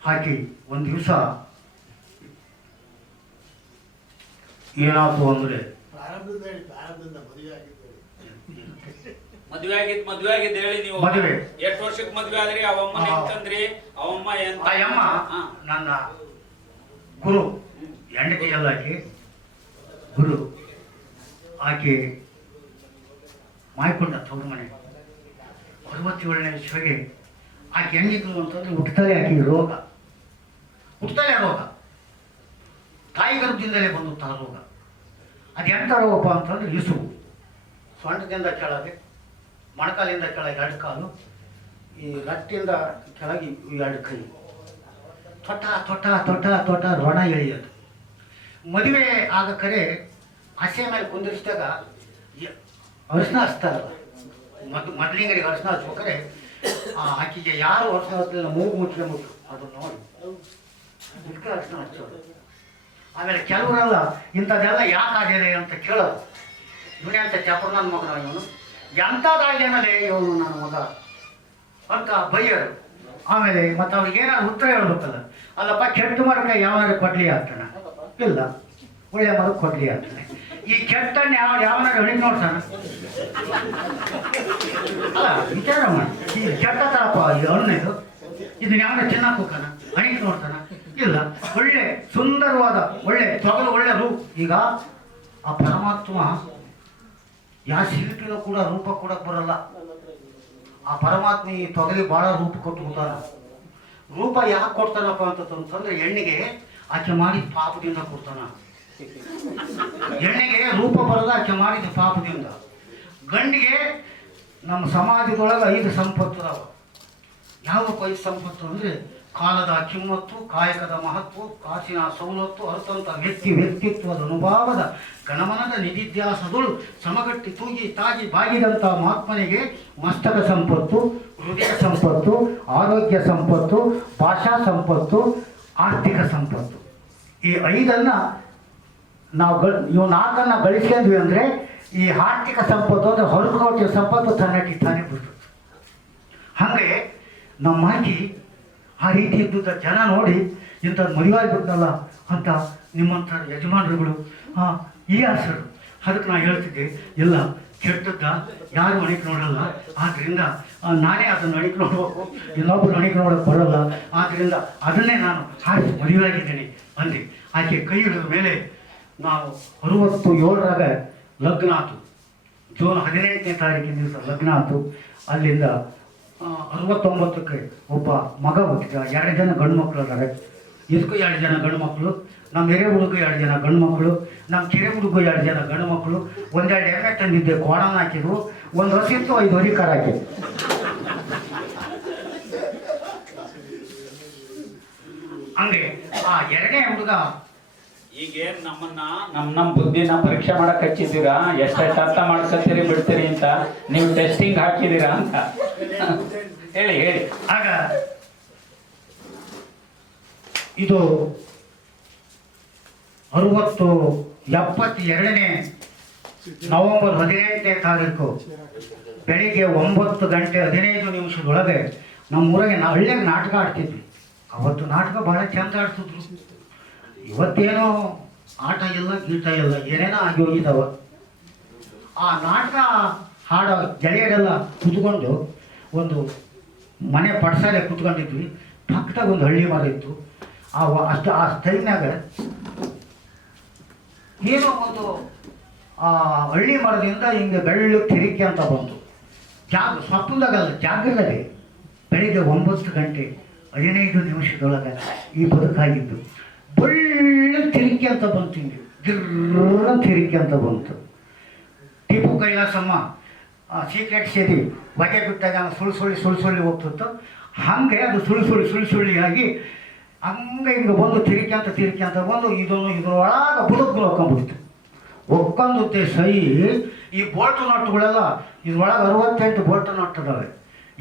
ಆಕೆ ಒಂದು ದಿವಸ ಏನಾಯ್ತು ಅಂದರೆ ಮದ್ವೆ ಆಗಿದ್ ಹೇಳಿ ನೀವು. ಮದುವೆ ಎಷ್ಟು ವರ್ಷಕ್ಕೆ ಮದ್ವೆ ಆದ್ರಿ? ಅವಮ್ಮ ಎಂತಂದ್ರಿ? ಅವಮ್ಮ ಎಂತ? ಆ ಅಮ್ಮ ನನ್ನ ಗುರು, ಹೆಂಡತಿ ಎಲ್ಲ ಆಕೆ ಗುರು. ಆಕೆ ಮಾಯ್ಕೊಂಡ ತವ್ರ ಮನೆ 67ನೇ ಇಸ್ವಿಗೆ. ಆಕೆ ಹೆಂಗಿದ್ರು ಅಂತಂದ್ರೆ ಹುಟ್ಟುತ್ತಲೇ ಆಕೆಗೆ ರೋಗ, ಹುಟ್ಟುತ್ತಲೇ ರೋಗ, ತಾಯಿ ಗರ್ಭದಿಂದಲೇ ಬಂದಂತಹ ರೋಗ. ಅದು ಎಂಥ ರೋಗಪ್ಪ ಅಂತಂದ್ರೆ ಇಸುವು. ಸೊಂಟದಿಂದ ಕೆಳಗೆ, ಮೊಣಕಾಲಿಂದ ಕೆಳಗೆ 2 ಕಾಲು, ಈ ರಟ್ಟಿಂದ ಕೆಳಗೆ 2 ಕೈ, ತೊಟ್ಟ ತೊಟ್ಟ ತೊಟ್ಟ ತೊಟ್ಟ ರೊಣ ಎಳೆಯೋದು. ಮದುವೆ ಆಗಕರೆ ಹಸೆ ಮೇಲೆ ಕುಂದಿರಿಸಿದಾಗ ಅರಿಶಿನ ಹಚ್ತಾರಲ್ಲ, ಮೊದಲಿಂಗರಿಗೆ ಅರಿಶಿನ ಹಚ್ಬೇಕಾರೆ ಆಕೆಗೆ ಯಾರು ಅರಿಶಿನ ಹಚ್ಚಲಿಲ್ಲ, ಮೂಗು ಮುಚ್ಚು ಅದು ನೋಡಿ ಇದಕ್ಕೆ ಅರಿಶಿನ ಹಚ್ಚೋದು. ಆಮೇಲೆ ಕೆಲವರೆಲ್ಲ ಇಂಥದ್ದೆಲ್ಲ ಯಾಕಾಗಿದೆ ಅಂತ ಕೇಳೋದು. ಇವನೇ ಅಂತ ಚಪ್ರ ನನ್ನ ಮಗನ, ಇವನು ಎಂಥದ್ದಾಗೇನಲ್ಲೇ ಇವನು ನನ್ನ ಮಗ ಅಂತ ಬೈಯೋರು. ಆಮೇಲೆ ಮತ್ತು ಅವ್ರಿಗೆ ಏನಾದ್ರು ಉತ್ತರ ಹೇಳ್ಬೇಕಲ್ಲ, ಅಲ್ಲಪ್ಪ ಕೆಟ್ಟ ಮರಕ್ಕೆ ಯಾವನಾರು ಕೊಡ್ಲಿ ಆಗ್ತಾನೆ, ಇಲ್ಲ ಒಳ್ಳೆ ಮರಕ್ಕೆ ಕೊಡ್ಲಿ ಆಗ್ತಾನೆ. ಈ ಕೆಟ್ಟನ್ನು ಯಾವನಾರು ಹಣಿಗೆ ನೋಡ್ತಾನ? ಅಲ್ಲ, ವಿಚಾರ ಮಾಡಿ, ಈ ಕೆಟ್ಟ ತರಪ್ಪ ಈ ಹಣ್ಣು ಇದನ್ನ ಯಾವನ ಚೆನ್ನಾಗಿ ಹೋಗ್ತಾನ, ಹಣಿಗೆ ನೋಡ್ತಾನ? ಇಲ್ಲ. ಒಳ್ಳೆ ಸುಂದರವಾದ ಒಳ್ಳೆ ತೊಗಲು ಒಳ್ಳೆ ರೂಪ. ಈಗ ಆ ಪರಮಾತ್ಮ ಯಾವ ಶಿಲ್ಪಿನೂ ಕೂಡ ರೂಪ ಕೊಡಕ್ಕೆ ಬರಲ್ಲ. ಆ ಪರಮಾತ್ಮ ಈ ತೊಗಲಿ ಭಾಳ ರೂಪ ಕೊಟ್ಬಿಟ್ಟಾನ. ರೂಪ ಯಾಕೆ ಕೊಡ್ತಾನಪ್ಪ ಅಂತಂದ್ರೆ ಹೆಣ್ಣಿಗೆ ಆಕೆ ಮಾಡಿದ ಪಾಪದಿಂದ ಕೊಡ್ತಾನ. ಹೆಣ್ಣಿಗೆ ರೂಪ ಬರೋದು ಆಕೆ ಮಾಡಿದ ಪಾಪದಿಂದ. ಗಂಡಿಗೆ ನಮ್ಮ ಸಮಾಜದೊಳಗೆ 5 ಸಂಪತ್ತು ಅದಾವ. ಯಾವಪ್ಪ 5 ಸಂಪತ್ತು ಅಂದರೆ ಕಾಲದ ಕಿಮ್ಮತ್ತು, ಕಾಯಕದ ಮಹತ್ವ, ಕಾಸಿನ ಸವಲತ್ತು, ಅರ್ಥಂತ ವ್ಯಕ್ತಿತ್ವದ ಅನುಭವದ ಗಣಮನದ ನಿಧಿಧ್ಯಾಸದಳು ಸಮಗಟ್ಟಿ ತೂಗಿ ತಾಗಿ ಬಾಗಿದಂಥ ಮಹಾತ್ಮನಿಗೆ ಮಸ್ತಕ ಸಂಪತ್ತು, ಹೃದಯ ಸಂಪತ್ತು, ಆರೋಗ್ಯ ಸಂಪತ್ತು, ಭಾಷಾ ಸಂಪತ್ತು, ಆರ್ಥಿಕ ಸಂಪತ್ತು. ಈ 5 ಇವು 4 ಗಳಿಸ್ಕೊಂಡ್ವಿ ಅಂದರೆ ಈ ಆರ್ಥಿಕ ಸಂಪತ್ತು ಅಂದರೆ ಹೊರಕೋಟಿಯ ಸಂಪತ್ತು ತನ್ನಟಿ ತಾನೇ ಬಿಡ್ತದೆ. ಹಾಗೆ ನಮ್ಮ ಆಕಿ ಆ ರೀತಿ ಇದ್ದ ಜನ ನೋಡಿ ಇಂಥದ್ದು ಮದುವೆ ಬಿಡ್ತಲ್ಲ ಅಂತ ನಿಮ್ಮಂಥ ಯಜಮಾನರುಗಳು ಈ ಆಸರು. ಅದಕ್ಕೆ ನಾನು ಹೇಳ್ತಿದ್ದೆ, ಇಲ್ಲ ಕೆಟ್ಟದ್ದ ಯಾರು ಅಣಿಕೆ ನೋಡಲ್ಲ, ಆದ್ದರಿಂದ ನಾನೇ ಅದನ್ನು ಅಣಿಕೆ ನೋಡಬೇಕು, ಇನ್ನೊಬ್ಬರು ಅಣಿಕೆ ನೋಡೋಕ್ಕೆ ಬರೋಲ್ಲ, ಆದ್ದರಿಂದ ಅದನ್ನೇ ನಾನು ಹಾಕಿ ಮದುವೆ ಆಗಿದ್ದೀನಿ ಅಂದೆ. ಆಕೆ ಕೈ ಹಿಡಿದ ಮೇಲೆ ನಾವು 67ರಾಗ ಲಗ್ನ ಆಯ್ತು. ಜೂನ್ 18ನೇ ತಾರೀಕಿನ ದಿವಸ ಲಗ್ನ ಆಯ್ತು. ಅಲ್ಲಿಂದ 69ಕ್ಕೆ ಒಬ್ಬ ಮಗ ಹುಟ್ಟಿದ. 2 ಜನ ಗಂಡು ಮಕ್ಕಳು ಅದಾರೆ. ಇದಕ್ಕೂ 2 ಜನ ಗಂಡು ಮಕ್ಕಳು, ನಮ್ಮ ಹಿರೇ ಹುಡುಗ 2 ಜನ ಗಂಡು ಮಕ್ಕಳು, ನಮ್ಮ ಕಿರೆ ಹುಡುಗ 2 ಜನ ಗಂಡು ಮಕ್ಕಳು. 1-2 ಎಮ್ಮೆ ತಂದಿದ್ದೆ, ಕೋಣನ ಹಾಕಿದ್ರು. 1 ವರ್ಷ ಇತ್ತು, 5 ಹೊರಿಕಾರ ಹಾಕಿದ್ರು. ಹಂಗೆ ಆ 2ನೇ ಹುಡುಗ ಈಗ ನಮ್ಮನ್ನ ನಮ್ಮ ಬುದ್ಧಿನ ಪರೀಕ್ಷೆ ಮಾಡಕ್ ಹಚ್ಚಿದ್ದೀರಾ, ಎಷ್ಟೆಷ್ಟು ಅರ್ಥ ಮಾಡ್ಕೊತೀರಿ ಬಿಡ್ತೀರಿ ಅಂತ ನೀವು ಟೆಸ್ಟಿಂಗ್ ಹಾಕಿದ್ದೀರಾ ಅಂತ ಹೇಳಿ. ಆಗ ಇದು 72ನೇ ನವೆಂಬರ್ 18ನೇ ತಾರೀಕು ಬೆಳಿಗ್ಗೆ 9 ಗಂಟೆ 15 ನಿಮಿಷದೊಳಗೆ ನಮ್ಮೂರಾಗೆ ಹಳ್ಳಿಯಾಗ ನಾಟಕ ಆಡ್ತಿದ್ವಿ. ಅವತ್ತು ನಾಟಕ ಭಾಳ ಚಂದ ಆಡ್ತಿದ್ರು. ಇವತ್ತೇನೋ ಆಟ ಇಲ್ಲ, ಗೀಟ ಇಲ್ಲ, ಏನೇನೋ ಆಗಿ ಹೋಗಿದ್ದಾವ. ಆ ನಾಟಕ ಹಾಡೋ ಗೆಳೆಯರೆಲ್ಲ ಕೂತ್ಕೊಂಡು ಒಂದು ಮನೆ ಪಡ್ಸಾಲೆ ಕೂತ್ಕೊಂಡಿದ್ವಿ. ಪಕ್ಕದಾಗ ಒಂದು ಹಳ್ಳಿ ಮರ ಇತ್ತು. ಆ ಟೈಮ್ನಾಗ ಏನೋ ಒಂದು ಆ ಹಳ್ಳಿ ಮರದಿಂದ ಹಿಂಗೆ ಬೆಳ್ಳು ತಿರುಗಿ ಅಂತ ಬಂತು. ಸ್ವಪ್ನದಾಗಲ್ಲ, ಜಾಗರದಲ್ಲಿ ಬೆಳಿಗ್ಗೆ 9 ಗಂಟೆ 15 ನಿಮಿಷದೊಳಗೆ ಈ ಬದುಕಾಗಿದ್ದು. ಬೆಳ್ಳು ತಿರುಗಿ ಅಂತ ಬಂತು, ಹಿಂಗೆ ಗಿರ್ರ ತಿರುಗಿ ಅಂತ ಬಂತು. ಟಿಪ್ಪು ಕೈಲಾಸಮ್ಮ ಸೀಕ್ರೆಟ್ ಸೇರಿ ಹೊಗೆ ಬಿಟ್ಟಾಗ ಸುಳ್ಳಿ ಹೋಗ್ತಿತ್ತು. ಹಾಗೆ ಅದು ಸುಳ್ಳಿಯಾಗಿ ಹಂಗೆ ಹಿಂಗೆ ಬಂದು ತಿರುಗಿ ಅಂತ ಬಂದು ಇದ್ರೊಳಗೆ ಬುಡಕ್ಕೆ ಹೋಗ್ಕೊಂಡ್ಬಿಡ್ತು. ಒಕ್ಕೊಂದುತ್ತೆ ಸೈ. ಈ ಬೋಲ್ಟು ನಟ್ಟುಗಳೆಲ್ಲ ಇದ್ರೊಳಗೆ 68 ಬೋಲ್ಟು ನಟ್ಟು ಅದಾವೆ.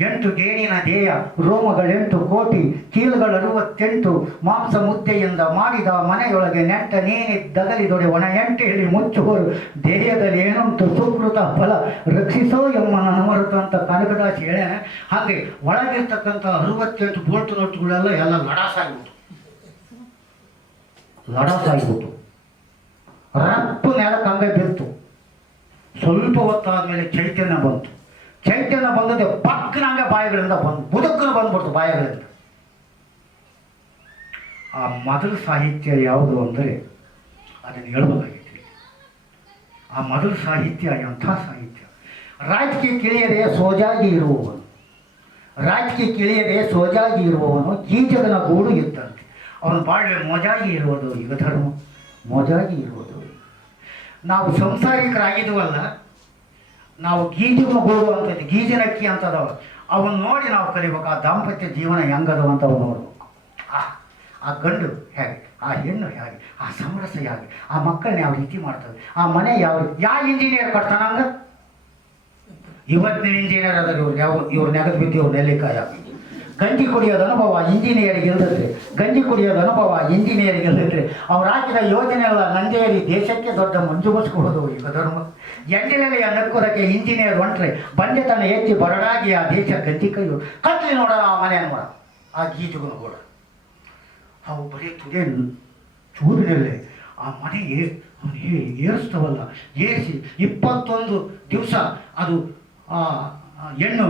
8 ಗೇಣಿನ ದೇಹ, ರೋಮಗಳು 8 ಕೋಟಿ, ಕೀಲುಗಳು 68, ಮಾಂಸ ಮುದ್ದೆಯಿಂದ ಮಾಡಿದ ಮನೆಯೊಳಗೆ ನೆಂಟ ನೀನಿದ್ದಗಲಿದೊಡೆ ಒಣ 8 ಹೇಳಿ ಮುಚ್ಚುವರು ದೇಹದಲ್ಲಿ ಏನುಂಟು ಸುಕೃತ ಫಲ ರಕ್ಷಿಸೋ ಎಮ್ಮ ನಮರುತ ಅಂತ ಕನಕದಾಸಿ ಹೇಳ. ಹಾಗೆ ಒಳಗಿರ್ತಕ್ಕಂಥ 68 ಬೋಲ್ಟು ನಟ್ಟುಗಳೆಲ್ಲ ಎಲ್ಲ ಲಡಾಸಾಗ್ಬಿಟ್ಟು ರಪ್ಪು ನೆಲಕ್ಕೆ ಹಂಗೆ ಬಿತ್ತು. ಸ್ವಲ್ಪ ಹೊತ್ತಾದ್ಮೇಲೆ ಚೈತನ್ಯ ಬಂತು. ಚೈತನ್ಯ ಬಂದದೆ ಪಕ್ಕನಂಗೆ ಬಾಯಿಗಳಿಂದ ಬಂದು ಬದುಕಲು ಬಂದ್ಬಿಡ್ತು ಬಾಯಿಗಳಿಂದ. ಆ ಮೊದಲ ಸಾಹಿತ್ಯ ಯಾವುದು ಅಂದರೆ ಅದನ್ನು ಹೇಳಬೇಕಾಗಿತ್ತು. ಆ ಮೊದಲ ಸಾಹಿತ್ಯ ಎಂಥ ಸಾಹಿತ್ಯ. ರಾಜಕೀಯ ಕಿಳಿಯದೆ ಸೋಜಾಗಿ ಇರುವವನು, ರಾಜಕೀಯ ಕಿಳಿಯದೆ ಸೋಜಾಗಿ ಇರುವವನು ಕೀಚಕನ ಗೂಡು ಇದ್ದಂತೆ. ಅವನು ಬಾಳ್ವೆ ಮೋಜಾಗಿ ಇರುವುದು ಈಗ ಧರ್ಮ, ಮೋಜಾಗಿ ಇರುವುದು. ನಾವು ಸಂಸಾರಿಕರಾಗಿದ್ವಲ್ಲ, ನಾವು ಗೀಜಿನ ಗೂಡು ಅಂತದ್ದು, ಗೀಜಿನಕ್ಕಿ ಅಂತದವ, ಅವನು ನೋಡಿ ನಾವು ಕಲಿಬೇಕು. ಆ ದಾಂಪತ್ಯ ಜೀವನ ಹೆಂಗದವ ಅಂತ ಅವ್ನು ನೋಡ್ಬೇಕು. ಆ ಗಂಡು ಹೇಗೆ, ಆ ಹೆಣ್ಣು ಹೇಗೆ, ಆ ಸಮರಸ ಹೇಗೆ, ಆ ಮಕ್ಕಳನ್ನ ಯಾವ ರೀತಿ ಮಾಡ್ತವೆ, ಆ ಮನೆ ಯಾವ ಇಂಜಿನಿಯರ್ ಕಟ್ತಾನ ಹಂಗ. ಇವತ್ತಿನ ಇಂಜಿನಿಯರ್ ಅದ ಇವ್ರು ನೆಗದು ಬಿದ್ದು ಇವ್ರು ನೆಲ್ಲಿಕಾಯ. ಗಂಜಿ ಕುಡಿಯೋದು ಅನುಭವ ಇಂಜಿನಿಯರಿಗೆ ಇಲ್ಲದಿದ್ರೆ, ಗಂಜಿ ಕುಡಿಯೋದು ಅನುಭವ ಇಂಜಿನಿಯರಿಗೆ ಇಲ್ಲದಿದ್ರೆ ಅವ್ರು ಹಾಕಿದ ಯೋಜನೆ ಎಲ್ಲ ನಂಜೇರಿ ದೇಶಕ್ಕೆ ದೊಡ್ಡ ಮಂಜು ಮುಚ್ಕೊಡೋದು ಈಗ ಧರ್ಮ. ಎಂಜಿನೆಲೆಯ ನಕ್ಕುದಕ್ಕೆ ಇಂಜಿನಿಯರ್ ಹೊಂಟ್ರೆ ಬಂಜೆತನ ಎತ್ತಿ ಬರಡಾಗಿ ಆ ದೇಶ ಗಂಜಿ ಕೈಯು ಕತ್ಲಿ ನೋಡ, ಆ ಮನೆ ನೋಡ, ಆ ಗೀಜುಗಳು ಕೂಡ ಅವು ಬರೀ ತುದೇ ಚೂರಿನಲ್ಲೇ ಆ ಮನೆ ಏರಿಸ್ತವಲ್ಲ. ಏರಿಸಿ 21 ದಿವಸ ಅದು ಹೆಣ್ಣು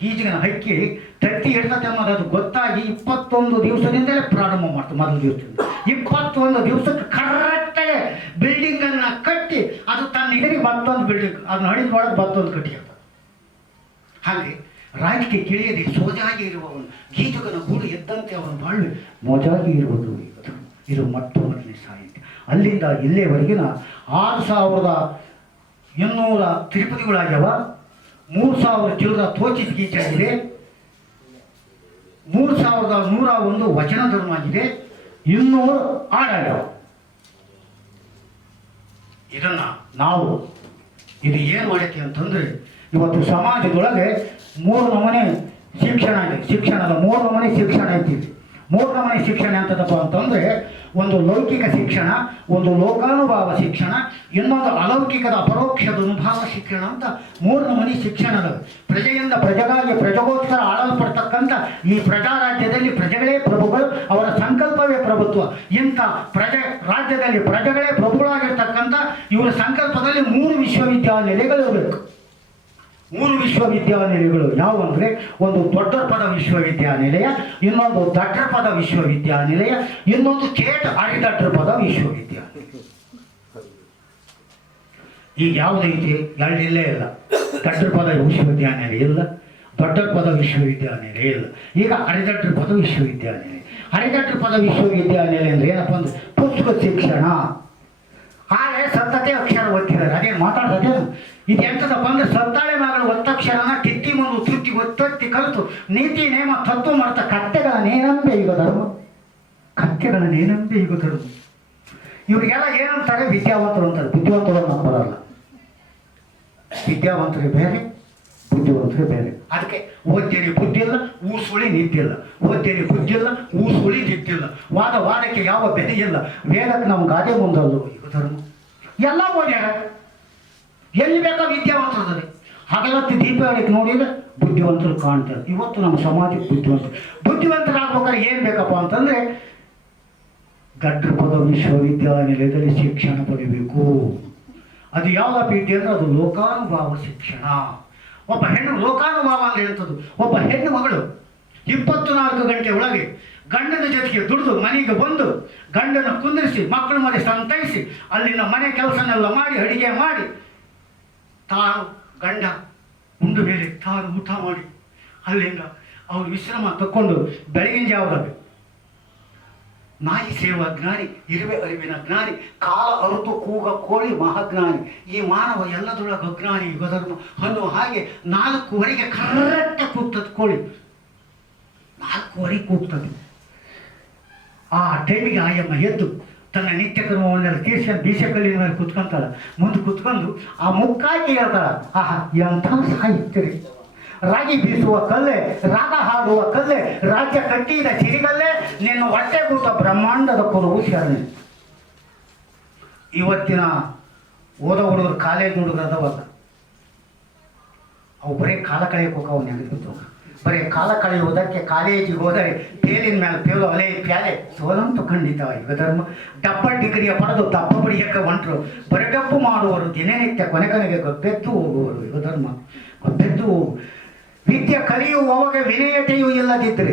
ಗೀಜಿನ ಹಕ್ಕಿ ತಟ್ಟಿ ಇಡ್ತದೆ ಅನ್ನೋದು ಅದು ಗೊತ್ತಾಗಿ 21 ದಿವಸದಿಂದಲೇ ಪ್ರಾರಂಭ ಮಾಡ್ತದೆ. ಮೊದಲ ದಿವಸದಿಂದ 21 ದಿವಸಕ್ಕೆ ಕರೆಕ್ಟಾಗಿ ಬಿಲ್ಡಿಂಗನ್ನು ಕಟ್ಟಿ ಅದು ತನ್ನ ಇದರಿಗೆ ಮತ್ತೊಂದು ಬಿಲ್ಡಿಂಗ್ ಅದನ್ನ ಹಣಿದೊಳಗೆ ಮತ್ತೊಂದು ಕಟ್ಟಿರ್ತದೆ. ಹಾಗೆ ರಾಜಕೀಯ ಕಿಳಿಯದೆ ಸೋಜಾಗಿ ಇರುವವನು ಗೀಜುಗನ ಗೂಡು ಎದ್ದಂತೆ ಅವನು ಬಾಳ್ವೆ ಮೋಜಾಗಿ ಇರುವುದು ಇದು ಮೊಟ್ಟ ಮೊದಲನೇ ಸಾಹಿತ್ಯ. ಅಲ್ಲಿಂದ ಇಲ್ಲಿಯವರೆಗಿನ 6,800 ತಿರುಪತಿಗಳಾಗ್ಯವ, 3,000 ಚಿಲ್ಲರ ತೋಚಿದ ಗೀಚಾಗಿದೆ, 3,101 ವಚನ ಧರ್ಮ ಆಗಿದೆ, 200 ಹಾಡಾಗ್ಯವ. ಇದನ್ನ ನಾವು ಇದು ಏನು ಮಾಡೈತಿ ಅಂತಂದ್ರೆ, ಇವತ್ತು ಸಮಾಜದೊಳಗೆ 3 ನಮೂನೆ ಶಿಕ್ಷಣ ಇದೆ. ಶಿಕ್ಷಣದ 3 ನಮೂನೆ ಶಿಕ್ಷಣ ಐತಿದೆ. 3 ನಮೂನೆ ಶಿಕ್ಷಣ ಅಂತದಪ್ಪ ಅಂತಂದ್ರೆ, ಒಂದು ಲೌಕಿಕ ಶಿಕ್ಷಣ, ಒಂದು ಲೋಕಾನುಭವ ಶಿಕ್ಷಣ, ಇನ್ನೊಂದು ಅಲೌಕಿಕದ ಅಪರೋಕ್ಷದ ಅನುಭವ ಶಿಕ್ಷಣ ಅಂತ 3 ನಮೂನೆ ಶಿಕ್ಷಣದ. ಪ್ರಜೆಯಿಂದ ಪ್ರಜೆಗಾಗಿ ಪ್ರಜೆಗೋಸ್ಕರ ಆಳಲ್ಪಡ್ತಕ್ಕಂಥ ಈ ಪ್ರಜಾರಾಜ್ಯದಲ್ಲಿ ಪ್ರಜೆಗಳೇ ಪ್ರಭುಗಳು, ಅವರ ಸಂಕಲ್ಪವೇ ಪ್ರಭುತ್ವ. ಇಂಥ ರಾಜ್ಯದಲ್ಲಿ ಪ್ರಜೆಗಳೇ ಪ್ರಭುಗಳಾಗಿರ್ತಕ್ಕಂಥ ಇವರ ಸಂಕಲ್ಪದಲ್ಲಿ 3 ವಿಶ್ವವಿದ್ಯಾನಿಲಯಗಳು ಇರಬೇಕು. 3 ವಿಶ್ವವಿದ್ಯಾನಿಲಯಗಳು ಯಾವುವಂದರೆ, ಒಂದು ದೊಡ್ಡಪದ ವಿಶ್ವವಿದ್ಯಾನಿಲಯ, ಇನ್ನೊಂದು ದಟ್ಟಪದ ವಿಶ್ವವಿದ್ಯಾನಿಲಯ, ಇನ್ನೊಂದು ಕೇಟ್ ಅರಿದಟ್ಟಪದ ವಿಶ್ವವಿದ್ಯಾನಿಲಯ. ಈಗ ಯಾವುದೈತಿ? 2 ಇಲ್ಲೇ ಇಲ್ಲ. ದಟ್ಟಪದ ವಿಶ್ವವಿದ್ಯಾನಿಲಯ ಇಲ್ಲ, ದೊಡ್ಡಪದ ವಿಶ್ವವಿದ್ಯಾನಿಲಯ ಇಲ್ಲ. ಈಗ ಅರಿದಟ್ಟಪದ ವಿಶ್ವವಿದ್ಯಾನಿಲಯ. ಅರಿದಟ್ಟಪದ ವಿಶ್ವವಿದ್ಯಾನಿಲಯ ಅಂದ್ರೆ ಏನಪ್ಪ ಅಂದ್ರೆ ಪುಸ್ತಕ ಶಿಕ್ಷಣ. ಹಾಗೆ ಸತ್ತತೆ ಅಕ್ಷರ ಓದ್ತಿದ್ದಾರೆ. ಅದೇನು ಮಾತಾಡ್ತದೇನು? ಇದು ಎಂಥದಪ್ಪ ಅಂದ್ರೆ ಸತ್ತಾಳೆ ಮಗಳು ಒತ್ತಕ್ಷರನ ಟಿತ್ತಿ ಮುಂದು ತೃಪ್ತಿ ಒತ್ತೊತ್ತಿ ಕಲಿತು ನೀತಿ ನೇಮ ತತ್ವ ಮಾಡ್ತಾ ಕತ್ತೆಗಳ ನೇನಂಬೆ ಈಗ ಧರ್ಮ, ಕತ್ತೆಗಳ ನೇನಂಬೆ ಈಗ ಧರ್ಮ. ಇವರಿಗೆಲ್ಲ ಏನಂತಾರೆ? ವಿದ್ಯಾವಂತರು ಅಂತಾರೆ. ಬುದ್ಧಿವಂತರು ನಾವು ಬರಲ್ಲ. ವಿದ್ಯಾವಂತರೇ ಬೇರೆ, ಬುದ್ಧಿವಂತರೇ ಬೇರೆ. ಅದಕ್ಕೆ ಓದ್ತೇನೆ ಬುದ್ಧಿ ಇಲ್ಲ, ಊಸುಳಿ ನಿದ್ದಿಲ್ಲ. ಓದ್ತೇನೆ ಬುದ್ಧಿ ಇಲ್ಲ, ಊಸುಳಿ ನಿದ್ದಿಲ್ಲ. ವಾದಕ್ಕೆ ಯಾವ ಬೆಲೆ ಇಲ್ಲ. ವೇದಕ್ಕೆ ನಮ್ಮ ಗಾದೆ ಮುಂದಲ್ಲು ಈಗ ಧರ್ಮ. ಎಲ್ಲ ಓದ್ಯಾರ, ಎಲ್ಲಿ ಬೇಕೋ ವಿದ್ಯಾವಂತರದಲ್ಲಿ. ಹಗಲತ್ತು ದೀಪಾವಳಿಗೆ ನೋಡಿದ್ರೆ ಬುದ್ಧಿವಂತರು ಕಾಣ್ತಾರೆ. ಇವತ್ತು ನಮ್ಮ ಸಮಾಜಕ್ಕೆ ಬುದ್ಧಿವಂತರಾಗ್ಬೇಕಾದ್ರೆ ಏನು ಬೇಕಪ್ಪ ಅಂತಂದರೆ, ದಟ್ಟಪದ ವಿಶ್ವವಿದ್ಯಾನಿಲಯದಲ್ಲಿ ಶಿಕ್ಷಣ ಪಡಿಬೇಕು. ಅದು ಯಾವ್ದಪ್ಪ ವಿದ್ಯೆ ಅಂದರೆ ಅದು ಲೋಕಾನುಭವ ಶಿಕ್ಷಣ. ಒಬ್ಬ ಹೆಣ್ಣು ಲೋಕಾನುಭವ ಅಂದರೆ ಎಂಥದ್ದು? ಒಬ್ಬ ಹೆಣ್ಣು ಮಗಳು 24 ಗಂಟೆ ಒಳಗೆ ಗಂಡನ ಜೊತೆಗೆ ದುಡಿದು ಮನೆಗೆ ಬಂದು ಗಂಡನ ಕುಂದಿರಿಸಿ ಮಕ್ಕಳ ಮನೆ ಸಂತೈಸಿ ಅಲ್ಲಿನ ಮನೆ ಕೆಲಸನೆಲ್ಲ ಮಾಡಿ ಅಡಿಗೆ ಮಾಡಿ ತಾನು ಗಂಡ ಉಂಡು ಮೇಲೆ ತಾನು ಊಟ ಮಾಡಿ ಅಲ್ಲಿಂದ ಅವರು ವಿಶ್ರಮ ತಕ್ಕೊಂಡು ಬೆಳಗಿನ ಜಾವದಾಗ ನಾಯಿ ಸೇವಾ ಜ್ಞಾನಿ, ಇರುವೆ ಅರಿವಿನ ಜ್ಞಾನಿ, ಕಾಲ ಅರುತು ಕೂಗ ಕೋಳಿ ಮಹಾಜ್ಞಾನಿ, ಈ ಮಾನವ ಎಲ್ಲದರೊಳಗೆ ಅಜ್ಞಾನಿ ಯುಗಧರ್ಮ ಅನ್ನೋ ಹಾಗೆ 4:15 ಕರೆಕ್ಟಾಗಿ ಕೂಗ್ತದೆ ಕೋಳಿ. 4:15 ಕೂಗ್ತದೆ. ಆ ಟೈಮಿಗೆ ಆಯಮ್ಮ ಎದ್ದು ತನ್ನ ನಿತ್ಯ ಕರ್ಮವನ್ನೆಲ್ಲ ತೀರ್ಸ್ಕೊಂಡು ಬೀಸಕಲ್ಲಿನ ಮೇಲೆ ಕುತ್ಕೊಂತಾಳೆ. ಮುಂದೆ ಕುತ್ಕೊಂಡು ಆ ಮುಕ್ಕಾಗಿ ಹೇಳ್ತಾಳೆ, ಆಹಾ ಎಂಥ ಸಾಹಿತ್ಯ ರೀ. ರಾಗಿ ಬೀಸುವ ಕಲ್ಲೇ, ರಾಗ ಹಾಡುವ ಕಲ್ಲೇ, ರಾಜ್ಯ ಕಟ್ಟಿದ ಸಿರಿಗಲ್ಲೇ, ನಿನ್ನ ಹೊಟ್ಟೆ ಕೂತ ಬ್ರಹ್ಮಾಂಡದ ಕೊರವು ಶರಣೆ. ಇವತ್ತಿನ ಓದೋ ಹುಡುಗರು ಕಾಲೇಜ್ ಹುಡುಗರು ಅದವಲ್ಲ, ಅವು ಬರೀ ಕಾಲ ಕಳೆಯಕ್ಕೆ ಹೋಗವು ನೆನಪಿತ್ತು. ಬರೀ ಕಾಲ ಕಳೆಯುವುದಕ್ಕೆ ಕಾಲೇಜಿಗೆ ಹೋದರೆ ಪೇಲಿನ ಮೇಲೆ ಪೇಲು ಅಲೆ ಪ್ಯಾಲೆ ಸೋಲಂತೂ ಖಂಡಿತ ಯುಗ ಧರ್ಮ. ಡಬ್ಬಲ್ ಡಿಗ್ರಿಯ ಪಡೆದು ದಪ್ಪ ಬಡಿಯಕ್ಕೆ ಹೊಂಟರು, ಬರಗಪ್ಪು ಮಾಡುವರು ದಿನನಿತ್ಯ ಕೊನೆಗೆ ಗಬ್ಬೆದ್ದು ಹೋಗುವರು ಯುಗ ಧರ್ಮ. ಬೆದ್ದು ವಿದ್ಯೆ ಕಲಿಯುವವಾಗ ವಿನಯತೆಯೂ ಇಲ್ಲದಿದ್ದರೆ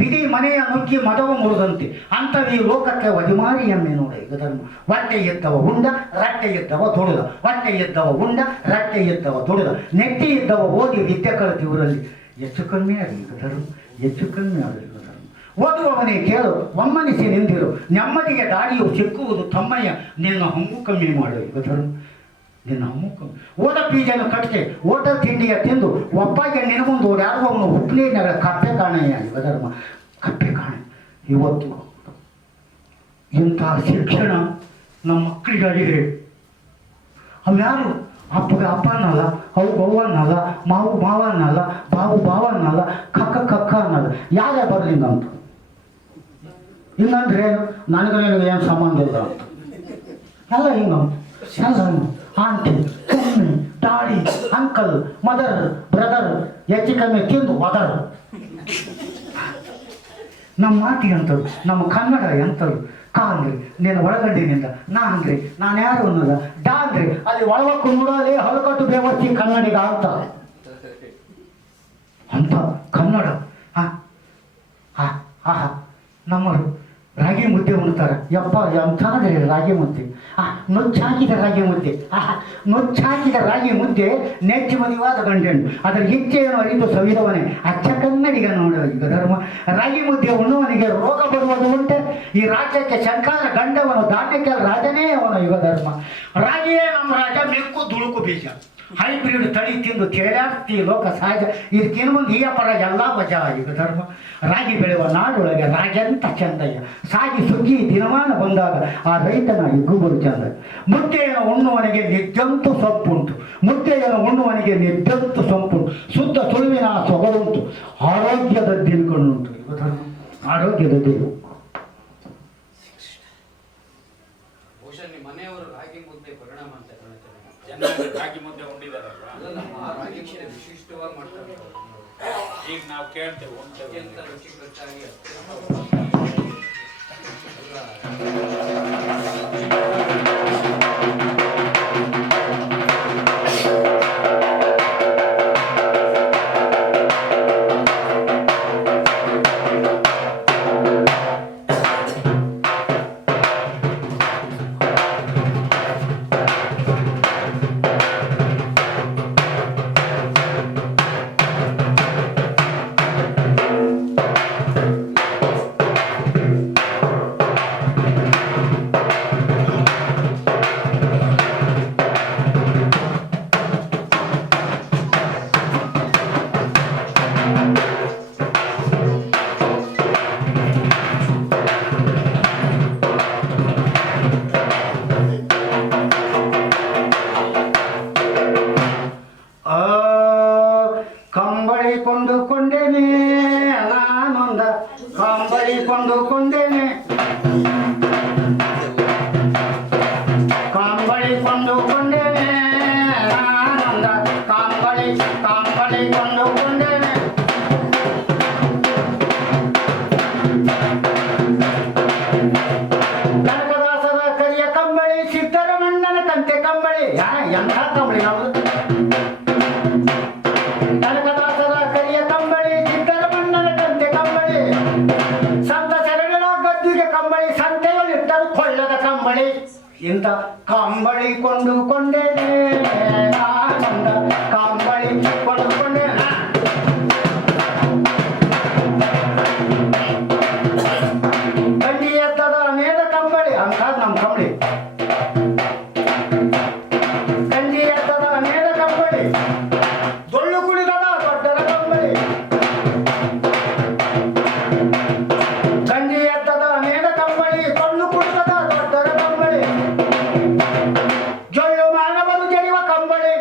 ವಿಧಿ ಮನೆಯ ನುಗ್ಗಿ ಮದವ ಮುರಿದಂತೆ ಅಂಥವು ಈ ಲೋಕಕ್ಕೆ ವದಿಮಾರಿಯನ್ನೇ ನೋಡಿ ಈಗ ಧರ್ಮ. ಹೊಟ್ಟೆ ಎದ್ದವ ಉಂಡ ರಟ್ಟೆ ಎದ್ದವ ದುಡಿದ, ಹೊಟ್ಟೆ ಎದ್ದವ ಉಂಡ ರಟ್ಟೆ ಎದ್ದವ ದುಡಿದ, ನೆಟ್ಟಿ ಇದ್ದವ ಓದಿ ವಿದ್ಯೆ ಕಲಿತು ಇವರಲ್ಲಿ ಹೆಚ್ಚು ಕಮ್ಮಿ ಆಗಲಿ ಈಗ ಧರ್ಮ, ಹೆಚ್ಚು ಕಮ್ಮಿ ಆಗಲಿ ಈಗ ಧರ್ಮ. ಓದುವವನೇ ಕೇಳು, ಒಮ್ಮನಿಸಿ ನಿಂದಿರು, ನೆಮ್ಮದಿಗೆ ದಾರಿಯು ಸಿಕ್ಕುವುದು ತಮ್ಮಯ್ಯ, ನಿನ್ನ ಹಮ್ಮು ಕಮ್ಮಿ ಮಾಡು ಈಗ ಧರ್ಮ, ನಿನ್ನ ಹಮ್ಮು ಕಮ್ಮಿ. ಓದ ಬೀಜನ ಕಟ್ಟಿಗೆ ಓಟ ತಿಂಡಿಯ ತಿಂದು ಒಪ್ಪಾಗೆ ನಿನ್ನ ಮುಂದೆ ಓಡಾಡುವವನು ಉಪ್ಲೇನಗಳ ಕಪ್ಪೆ ಕಾಣೆಯ ಈಗ ಧರ್ಮ, ಕಪ್ಪೆ ಕಾಣೆ. ಇವತ್ತು ಇಂಥ ಶಿಕ್ಷಣ ನಮ್ಮ ಮಕ್ಕಳಿಗಾಗಿದೆ. ಅವ್ಯಾರು ಅಪ್ಪಗೆ ಅಪ್ಪ ಅನ್ನಲ್ಲ, ಅವು ಅವ್ವ ಅನ್ನಲ್ಲ, ಮಾವು ಮಾವ ಅನ್ನಲ್ಲ, ಬಾವ ಅನ್ನಲ್ಲ, ಕಕ್ಕ ಅನ್ನಲ್ಲ. ಯಾರೇ ಬರಲಿ ಹಿಂಗಂತ, ಹಿಂಗಂದ್ರೆ ಏನು ನನಗೆ ಏನು ಸಂಬಂಧ ಇಲ್ಲ ಅಂತ ಎಲ್ಲ ಹಿಂಗಂತ. ಎಲ್ಲ aunty, mummy, daddy, uncle, mother, brother ಹೆಚ್ಚು ಕಮ್ಮಿ ತಿಂದು ಒದರ್. ನಮ್ಮ ಮಾತಿಗೆ ಅಂತರು, ನಮ್ಮ ಕನ್ನಡ ಎಂತರು. ಕಾ ಅಂದ್ರೆ ನೀನು ಒಳಗಂಡಿನಿಂದ, ನಾ ಅಂದ್ರೆ ನಾನು ಯಾರು ಅನ್ನೋದ, ಡಾ ಅಂದ್ರೆ ಅಲ್ಲಿ ಒಳಗಕ್ಕು ನೋಡೋದೇ ಹೊಲಕಟ್ಟು ಬೇವರ್ತಿ ಕನ್ನಡಿಗ ಅಂತ ಕನ್ನಡ. ನಮ್ಮರು ರಾಗಿ ಮುದ್ದೆ ಉಣ್ತಾರೆ. ಯಪ್ಪ ಎಂಥಾದ್ರೆ ರಾಗಿ ಮುದ್ದೆ, ನೊಚ್ಚಾಕಿದ ರಾಗಿ ಮುದ್ದೆ, ನೊಚ್ಚಾಕಿದ ರಾಗಿ ಮುದ್ದೆ ನೆಚ್ಚು ಮದಿವಾದ ಗಂಟೆಂಡು ಅದರ ಇಚ್ಛೆಯನ್ನು ಅರಿತು ಸವಿದವನೇ ಅಚ್ಚ ಕನ್ನಡಿಗ ನೋಡುವ ಈಗ ಧರ್ಮ. ರಾಗಿ ಮುದ್ದೆ ಉಣ್ಣುವನಿಗೆ ರೋಗ ಬರುವುದು ಉಂಟೆ, ಈ ರಾಜ್ಯಕ್ಕೆ ಶಂಕಾರ ಗಂಡವನು, ಧಾನ್ಯಕ್ಕೆ ರಾಜನೇ ಅವನು ಯುಗ ಧರ್ಮ. ರಾಗಿಯೇ ನಮ್ಮ ರಾಜ, ಮೆಕ್ಕು ದುಳುಕು ಬೀಜ, ಹೈಬ್ರಿಡ್ ತಳಿ ತಿಂದು ತೇಲಾಡ್ತಿ ಲೋಕ ಸಹಜ. ಇದಕ್ಕಿನ್ನು ಮುಂದೆ ಈ ಅಪರ ಎಲ್ಲ ವಜಾ ಈಗ ಧರ್ಮ. ರಾಗಿ ಬೆಳೆಯುವ ನಾಡೊಳಗೆ ರಾಗ್ಯಂತ ಚಂದಯ್ಯ, ಸಾಗಿ ಸುಗ್ಗಿ ದಿನಮಾನ ಬಂದಾಗ ಆ ರೈತನ ಇಗ್ಗುಬರು ಚಂದ. ಮುದ್ದೆಯನ್ನು ಉಣ್ಣುವನಿಗೆ ನಿದ್ದಂತು ಸೊಪ್ಪುಂಟು, ಮುದ್ದೆಯನ್ನು ಉಣ್ಣುವನಿಗೆ ನಿದ್ದಂತು ಸೊಪ್ಪುಂಟು, ಶುದ್ಧ ಸುಳುವಿನ ಸೊಗಡುಂಟು, ಆರೋಗ್ಯದ ದಿನಗಳುಂಟು ಈಗ ಧರ್ಮ, ಆರೋಗ್ಯದ ದಿನ. ಮನೆಯವರು ರಾಗಿ ಮುದ್ದೆ ಪರಿಣಾಮ ಅಂತ ಚೆನ್ನಾಗಿ ರಾಗಿ ಮುದ್ದೆ ಉಂಡಿದಾರಲ್ವಾ, ವಿಶಿಷ್ಟವಾಗಿ ಮಾಡ್ತಾರೆ. ಈಗ ನಾವು ಕೇಳ್ತೇವೆ ಅತ್ಯಂತ ರುಚಿಕಟ್ಟಾಗಿ ಕೊಂಡುಕೊಂಡೇನೆ ನಾನೊಂದ ಕಂಬಳಿ ಕೊಂಡುಕೊಂಡೇನೆ, ಕಂಬಳಿ ಕೊಂಡುಕೊಂಡೇನೆ ನಾನೊಂದ ಕಂಬಳಿ ಕೊಂಡುಕೊಂಡೇನೆ. ಕನಕದಾಸರ ಕರಿಯ ಕಂಬಳಿ, ಸಿದ್ದರಮಣ್ಣನ ಕಂತೆ ಕಂಬಳಿ. ಎಂಥ ಕಂಬಳಿ ನಾವು, ಕನಕದಾಸರ ಕರಿಯ ಕಂಬಳಿ, ಸಿದ್ದರಮಣ್ಣನ ಕಂತೆ ಕಂಬಳಿ, ಸಂತ ಶರಣರ ಗದ್ದಿಗೆ ಕಂಬಳಿ, ಸಂತೆಯಲ್ಲಿಟ್ಟರು ಕೊಳ್ಳದ ಕಂಬಳಿ. ಇಂಥ ಕಂಬಳಿ ಕೊಂಡುಕೊಂಡೇನೆ ನಾನೊಂದ ಕಂಬಳಿ ಕೊಂಡುಕೊಂಡೆ. ಗಂಡಿ ಎದ್ದದ ನೇದ ಕಂಬಳಿ ಅಂತ ನಮ್ಮ ಕಂಬಳಿ, ಗಂಡಿ ಎದ್ದದ ನೇದ ಕಂಬಳಿ, ಡೊಳ್ಳು ಕುಣಿದದ ದೊಡ್ಡರ ಕಂಬಳಿ, ಗಂಡಿ ಎದ್ದದ ನೇದ ಕಂಬಳಿ, ಡೊಳ್ಳು ಕುಣಿದದ ದೊಡ್ಡರ ಕಂಬಳಿ, ಜೊಳ್ಳು ಮಾನವರು ಜಡಿವ ಕಂಬಳಿ.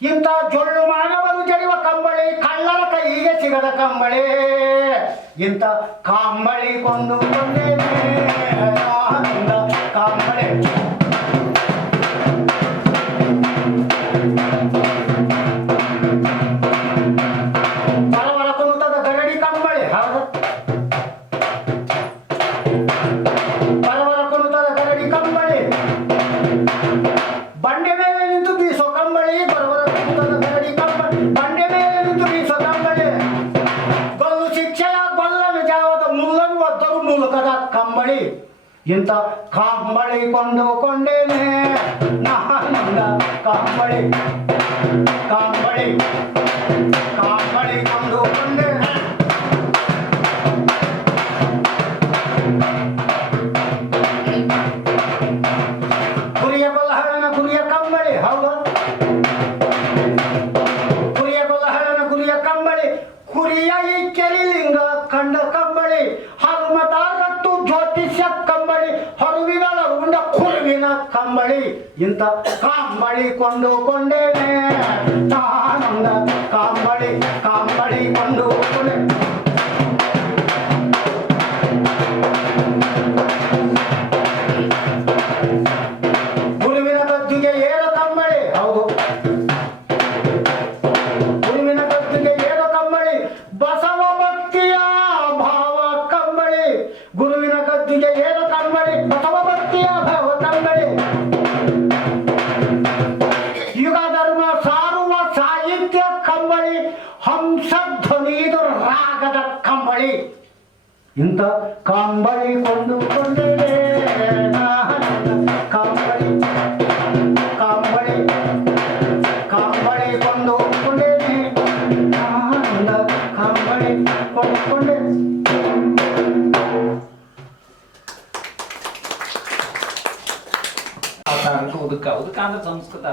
ಇಂಥ ಜೊಳ್ಳು ಮಾನವರು ಜಡಿವ ಕಂಬಳಿ, ಕಳ್ಳರ ಕೈಗೆ ಸಿಗದ ಕಂಬಳಿ. ಇಂಥ ಕಂಬಳಿ ಕೊಂಡುಕೊಂಡೇನೆ ನಾನೊಂದ ಕಂಬಳಿ. ಪರವರ ಕುಣಿತದ ಗರಡಿ ಕಂಬಳಿ, ಹೌದು, ಪರವರ ಕುಣಿತದ ಗರಡಿ ಕಂಬಳಿ. ಬಂಡೆ ಮೇಲೆ ನಿಂತು ಇಂಥ ಕಂಬಳಿ ಕೊಂಡುಕೊಂಡೇನೆ ನಾನಂದ ಕಂಬಳಿ ಕಂಬಳಿ ಕಂಬಳಿ ಕೊಂಡುಕೊಂಡೇನೆ. ಕುರಿಯ ಕೊಲ್ಲಹಳನ ಕುರಿಯ ಕಂಬಳಿ, ಹೌದು ಕುರಿಯ ಕೊಲ್ಲಹಳನ ಕುರಿಯ ಕಂಬಳಿ, ಕುರಿಯ ಈ ಕೆಲಿಲಿಂಗ ಕಂಡ ಕಂಬಳಿ, ಹನುಮತ ರಟ್ಟು ಜ್ಯೋತಿಷ್ಯ ಕಂಬಳಿ, ಹೊರುವಿಗಳ ಉಂಡ ಕುರುವಿನ ಕಂಬಳಿ, ಇಂಥ ಕಂಬಳಿ ಕೊಂಡುಕೊಂಡೇನೆ ನಾನೊಂದ ಕಂಬಳಿ ಕಂಬಳಿ ಕೊಂಡುಕೊಂಡೆ. ಗುರುವಿನ ಗದ್ದುಗೆ ಏಳು ಕಂಬಳಿ, ಹೌದು ಗುರುವಿನ ಗದ್ದುಗೆ ಏಳು ಕಂಬಳಿ, ಬಸವ ಭಕ್ತಿಯ ಭಾವ ಕಂಬಳಿ, ಗುರುವಿನ ಗದ್ದುಗೆ ಏಳು ಕಂಬಳಿ, ಬಸವ ಭಕ್ತಿಯ ಭಾವ ಕಂಬಳಿ, ಯುಗ ಧರ್ಮ ಸಾರುವ ಸಾಹಿತ್ಯ ಕಂಬಳಿ, ಹಂಸಧ್ವನಿದು ರಾಗದ ಕಂಬಳಿ, ಇಂಥ ಕಂಬಳಿ ಕೊಂಡುಕೊಂಡೇ ಕಂಬಳಿ ಕಂಬಳಿ ಕಂಬಳಿ ಕೊಂಡುಕೊಂಡೇನೆ ನಾನೊಂದ ಕಂಬಳಿ ಕೊಂಡುಕೊಂಡೆ. ಉದಕ ಉದಕ ಅಂದ್ರೆ ಸಂಸ್ಕೃತ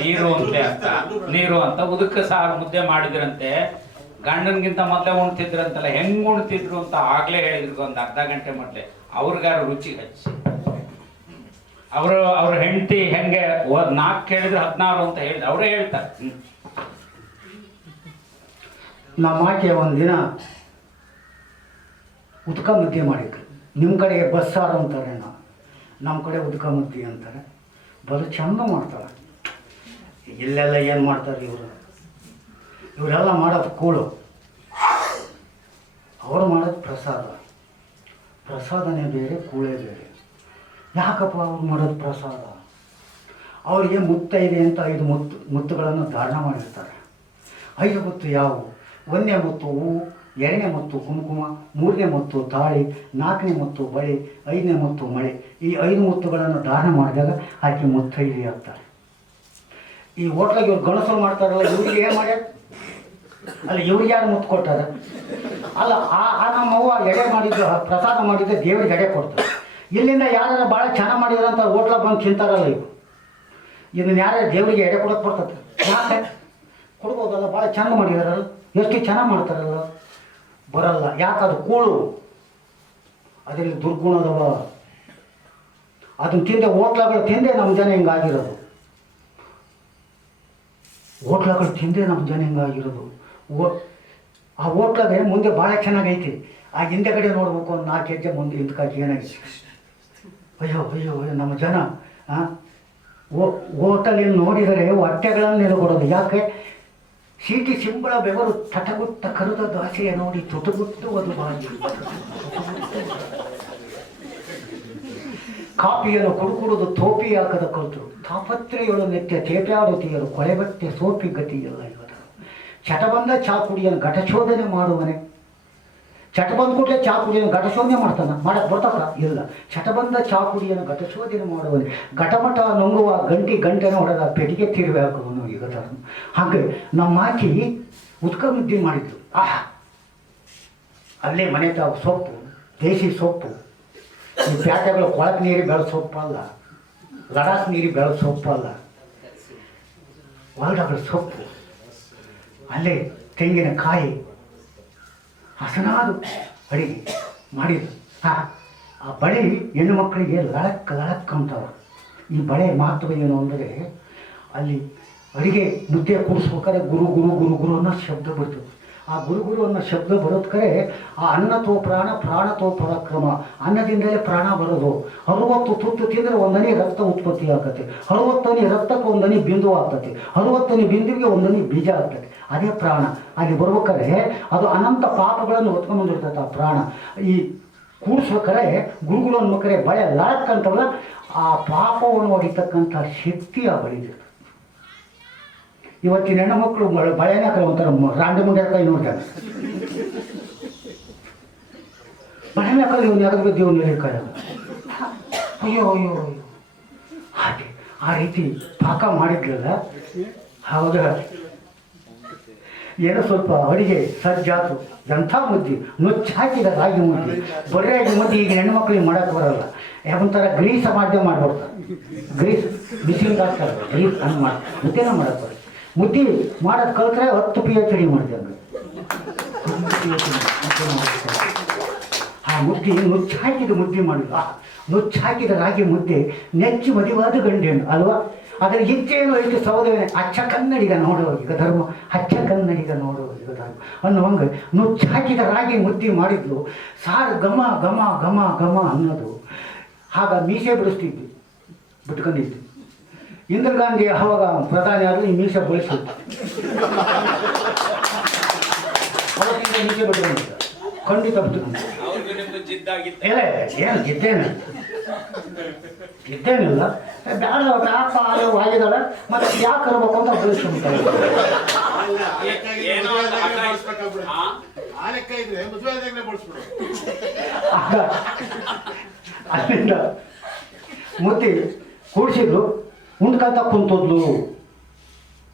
ನೀರು ಅಂತ ನೀರು ಅಂತ ಉದಕ ಸಾರು ಮುದ್ದೆ ಮಾಡಿದ್ರಂತೆ. ಗಂಡನ್ಗಿಂತ ಮೊದಲೇ ಉಣ್ತಿದ್ರಂತಲ್ಲ, ಹೆಂಗ್ ಉಣ್ತಿದ್ರು ಅಂತ ಆಗ್ಲೇ ಹೇಳಿದ್ರು ಒಂದು ಅರ್ಧ ಗಂಟೆ ಮೊದಲೇ. ಅವ್ರಿಗಾರ ರುಚಿ ಹಚ್ಚಿ ಅವ್ರ ಹೆಂಡತಿ ಹೆಂಗೆ 4 ಕೇಳಿದ್ರೆ 16 ಅಂತ ಹೇಳಿದ್ರು, ಅವರೇ ಹೇಳ್ತಾರೆ. ನಮ್ಮ ಆಕೆ ಒಂದಿನ ಉದ್ಕ ಮುದ್ದೆ ಮಾಡಿದ್ರು. ನಿಮ್ಮ ಕಡೆ ಬಸ್ಸಾರು ಅಂತಾರೆ, ನಮ್ಮ ಕಡೆ ಉದ್ಕ ಮುದ್ದೆ ಅಂತಾರೆ. ಬಲು ಚಂದ ಮಾಡ್ತಾರೆ. ಇಲ್ಲೆಲ್ಲ ಏನು ಮಾಡ್ತಾರೆ ಇವರೆಲ್ಲ ಮಾಡೋದು ಕೂಳು, ಅವರು ಮಾಡೋದು ಪ್ರಸಾದ. ಪ್ರಸಾದನೇ ಬೇರೆ, ಕೂಳೇ ಬೇರೆ. ಯಾಕಪ್ಪ ಅವ್ರು ಮಾಡೋದು ಪ್ರಸಾದ? ಅವರಿಗೆ ಮುತ್ತೈದೆ ಅಂತ 5 ಮುತ್ತುಗಳನ್ನು ಧಾರಣ ಮಾಡಿರ್ತಾರೆ. 5 ಮುತ್ತು ಯಾವುವು? 1ನೇ ಮುತ್ತು ಹೂವು, 2ನೇ ಮುತ್ತು ಕುಂಕುಮ, 3ನೇ ಮುತ್ತು ತಾಳಿ, 4ನೇ ಮುತ್ತು ಬಳೆ, 5ನೇ ಮುತ್ತು ಮಳೆ. ಈ 5 ಮುತ್ತುಗಳನ್ನು ಧಾರಣ ಮಾಡಿದಾಗ ಆಕೆ ಮುತ್ತೈದೆ ಆಗ್ತಾರೆ. ಈ ಹೋಟ್ಲಾಗ ಇವ್ರು ಗಣಸರು ಮಾಡ್ತಾರಲ್ಲ, ಇವ್ರಿಗೆ ಏನು ಮಾಡ್ಯಾರ? ಅಲ್ಲ, ಇವ್ರಿಗೆ ಯಾರು ಮುತ್ತು ಕೊಟ್ಟಾರ? ಅಲ್ಲ, ಆ ನಮ್ಮವ್ವ ಎಡೆ ಮಾಡಿದ್ದು, ಪ್ರಸಾದ ಮಾಡಿದ್ದು ದೇವರಿಗೆ ಎಡೆ ಕೊಡ್ತಾರೆ. ಇಲ್ಲಿಂದ ಯಾರು ಭಾಳ ಚೆನ್ನಾಗಿ ಮಾಡಿದ್ರಂತ ಹೋಟ್ಲಾಗ ಬಂದು ತಿಂತಾರಲ್ಲ, ಇದನ್ನ ಯಾರು ದೇವರಿಗೆ ಎಡೆ ಕೊಡೋಕೆ ಬರ್ತದೆ? ಯಾಕೆ ಕೊಡ್ಬೋದಲ್ಲ? ಭಾಳ ಚೆನ್ನಾಗಿ ಮಾಡಿದಾರಲ್ಲ, ಎಷ್ಟು ಚೆನ್ನಾಗಿ ಮಾಡ್ತಾರಲ್ಲ. ಬರಲ್ಲ. ಯಾಕೆ? ಅದು ಕೂಳು, ಅದರಲ್ಲಿ ದುರ್ಗುಣದವ. ಅದನ್ನ ತಿಂದೆ, ಹೋಟ್ಲಗಳು ತಿಂದೆ ನಮ್ಮ ಜನ ಹಿಂಗಾಗಿರೋದು. ಹೋಟ್ಲಗಳು ತಿಂದೆ ನಮ್ಮ ಜನ ಹಿಂಗಾಗಿರೋದು. ಆ ಹೋಟ್ಲಾಗೆ ಮುಂದೆ ಭಾಳ ಚೆನ್ನಾಗೈತಿ, ಆ ಹಿಂದೆ ಕಡೆ ನೋಡ್ಬೇಕು, ಒಂದು 4 ಹೆಜ್ಜೆ ಮುಂದೆ ಹಿಂದ್ಕಾಕಿ ಏನಾಗಿದೆ. ಅಯ್ಯೋ ಅಯ್ಯೋ ಅಯ್ಯೋ ನಮ್ಮ ಜನ ಹೋಟೆಲ್ ನೋಡಿದರೆ ಹೊಟ್ಟೆಗಳನ್ನು ನಿಲ್ಕೊಡೋದು. ಯಾಕೆ? ಸೀಟಿ ಸಿಂಬಳ ಬೆವರು ತಟಗುಟ್ಟ ಕರುದ ದಾಸೆಯ ನೋಡಿ ತುಟುಗುಟ್ಟು ಅದು ಬಾಗಿ. ಕಾಪಿಯನ್ನು ಕುಡುಕುಡುದು ತೋಪಿ ಹಾಕದ ಕಲ್ತರು, ತಾಪತ್ರೆಯೊಳು ನೆತ್ಯ ತೇಪ್ಯಾಡುತ್ತೀಯರು, ಕೊಳೆಬಟ್ಟೆ ಸೋಪಿ ಗತಿಯಲ್ಲ ಇವತ್ತು. ಚಟ ಬಂದ ಚಾ ಕುಡಿಯನ್ನು ಘಟಶೋಧನೆ ಮಾಡುವನೆ. ಚಟ ಬಂದ ಕೂಡಲೇ ಚಾ ಕುಡಿಯನ್ನು ಘಟಶೋಧನೆ ಮಾಡ್ತಾನೆ, ಮಾಡಕ್ಕೆ ಬರ್ತಾರ? ಇಲ್ಲ. ಚಟ ಬಂದ ಚಾ ಕುಡಿಯನ್ನು ಘಟಶೋಧನೆ ಮಾಡುವನೆ. ಘಟಮಟ ನುಂಗುವ ಗಂಟೆನ ಹೊಡೆದ ಪೆಟ್ಟಿಗೆ ತಿರುವೆ ಹಾಕುವನು ಈಗ. ಹಾಗೆ ನಮ್ಮ ಆಕಿ ಉದ್ಕ ಮುದ್ದೆ ಮಾಡಿದ್ರು. ಅಲ್ಲೇ ಮನೆ ತಾವು ಸೊಪ್ಪು, ದೇಸಿ ಸೊಪ್ಪು, ಈ ಪ್ಯಾಟೆಗಳು ಕೊಳಕ್ ನೀರು ಬೆಳೆದ ಸೊಪ್ಪಲ್ಲ, ಲಡಾಖ್ ನೀರು ಬೆಳೆದ ಸೊಪ್ಪಲ್ಲ, ಹೊಲದಗಳ ಸೊಪ್ಪು, ಅಲ್ಲೇ ತೆಂಗಿನಕಾಯಿ, ಹಸನಾದು ಅಡಿಗೆ ಮಾಡಿದ್ರು. ಆ ಬಳೆ ಹೆಣ್ಣು ಮಕ್ಕಳಿಗೆ ಲಳಕ್ ಲಳಕ್ ಅಂತಾವ. ಈ ಬಳೆ ಮಹತ್ವ ಏನು ಅಂದರೆ, ಅಲ್ಲಿ ಅಡಿಗೆ ಮುದ್ದೆ ಕೂಡಿಸ್ಬೇಕಾದ್ರೆ ಗುರು ಗುರು ಗುರು ಗುರು ಅನ್ನೋ ಶಬ್ದ ಬರ್ತದೆ. ಆ ಗುರು ಗುರು ಅನ್ನೋ ಶಬ್ದ ಬರೋದಕ್ಕೆ ಆ ಅನ್ನತೋ ಪ್ರಾಣ, ಪ್ರಾಣತೋ ಪರಾಕ್ರಮ, ಅನ್ನದಿಂದಲೇ ಪ್ರಾಣ ಬರೋದು. 60 ತುತ್ತು ತಿಂದರೆ 1 ಹನಿ ರಕ್ತ ಉತ್ಪತ್ತಿ ಆಗ್ತದೆ. 60 ಹನಿ ರಕ್ತಕ್ಕೆ 1 ಹನಿ ಬಿಂದು ಆಗ್ತದೆ. 60 ಹನಿ ಬಿಂದುವಿಗೆ 1 ಹನಿ ಬೀಜ ಆಗ್ತದೆ. ಅದೇ ಪ್ರಾಣ. ಅಲ್ಲಿ ಬರ್ಬೇಕಾದ್ರೆ ಅದು ಅನಂತ ಪಾಪಗಳನ್ನು ಹೊತ್ಕೊಂಡ್ಬಂದಿರ್ತೈತೆ ಆ ಪ್ರಾಣ. ಈ ಕೂಡಿಸ್ಬೇಕಾರೆ ಗುರುಗುರು ಅನ್ಬೇಕಾರೆ ಬಳೆ ಲಳಕ್ಕಂತವಲ್ಲ, ಆ ಪಾಪವನ್ನು ಹೊಡಿತಕ್ಕಂಥ ಶಕ್ತಿ ಆ ಬಳಿದಿರ್ತದೆ. ಇವತ್ತಿನ ಹೆಣ್ಣುಮಕ್ಕಳು ಬಳೆನ ಒಂಥರ ರಾಂಡಿ ಮುಂಡೆ ಕೈ ನೋಡ್ತಾರೆ. ಮನೆ ಮ್ಯಾಕಲ್ಲಿ ಇವನು ಎಗದು ಬಿದ್ದು ಇವನು ನೀರಿಕಾಯ ಅಯ್ಯೋ ಅಯ್ಯೋ ಅಯ್ಯೋ ಹಾಗೆ ಆ ರೀತಿ ಪಾಕ ಮಾಡಿದ್ರಲ್ಲ ಆವಾಗ ಏನೋ ಸ್ವಲ್ಪ ಅಡಿಗೆ ಸಜ್ಜಾತು ಎಂಥ ಮುದ್ದೆ ನುಚ್ಚು ಹಾಕಿದ ರಾಗಿ ಮುದ್ದೆ ಬರೀ ಮುದ್ದೆ ಈಗ ಹೆಣ್ಮಕ್ಳಿಗೆ ಮಾಡೋಕ್ಕೆ ಬರೋಲ್ಲ ಒಂಥರ ಗ್ರೀಸ್ ಮಾಧ್ಯಮ ಮಾಡ್ಬಿಡ್ತಾರೆ ಗ್ರೀಸ್ ಬಿಸಿಲಿಗೆ ಹಾಕ್ತಾರೆ ಗ್ರೀಸ್ ಹಂಗೆ ಮಾಡಿ ಮುದ್ದೆನ ಮಾಡೋಕ್ಕೆ ಬರೋದು ಮುದ್ದೆ ಮಾಡೋದು ಕಲ್ತ್ರೆ 10 PhD ಮಾಡಿದೆ ಹಂಗೆ ಆ ಮುದ್ದೆ ನುಚ್ಚು ಹಾಕಿದ ಮುದ್ದೆ ಮಾಡಿಲ್ಲ ನುಚ್ಚು ಹಾಕಿದ ರಾಗಿ ಮುದ್ದೆ ನೆಚ್ಚಿ ಮದುವಾದ ಗಂಡೆಣ್ಣು ಅಲ್ವಾ ಅದರ ಹೆಜ್ಜೆಯನ್ನು ಎಷ್ಟು ಸೌದವೇ ಅಚ್ಚ ಕನ್ನಡಿಗ ನೋಡುವ ಈಗ ಧರ್ಮ ಅಚ್ಚ ಕನ್ನಡಿಗ ನೋಡುವ ಈಗ ಧರ್ಮ ಅನ್ನುವಂಗೆ ನುಚ್ಚು ಹಾಕಿದ ರಾಗಿ ಮುದ್ದೆ ಮಾಡಿದ್ಲು ಸಾರು ಘಮ ಘಮ ಘಮ ಘಮ ಅನ್ನೋದು ಆಗ ಮೀಸೆ ಬಿಡಿಸ್ತಿದ್ವಿ ಬಿಟ್ಕೊಂಡಿದ್ವಿ ಇಂದಿರಾ ಗಾಂಧಿ ಆವಾಗ ಪ್ರಧಾನಿ ಆದರೂ ಈ ಮೀಸೆ ಬಳಸಿದ್ದು ಅವತ್ತಿಂದ ಮೀಸೆ ಬಿಟ್ಕೊಂಡಿದ್ದ ಖಂಡಿತ ಬಿಟ್ಕೊಂಡಿದ್ದ ಇಲ್ಲ ಏನು ಗೆದ್ದೇನಿಲ್ಲ ಬ್ಯಾಡ ಬ್ಯಾಪ ಆಗಿದ್ದಾಳೆ ಮತ್ತೆ ಯಾಕೆ ಇರ್ಬೇಕು ಅಂತ ಬೆಳೆಸ್ಕೊಂತಾರೆ ಅಲ್ಲಿಂದ ಮುದ್ದೆ ಕೂಡಿಸಿದ್ರು ಉಂಡ್ಕಂತ ಕುಂತದ್ಲು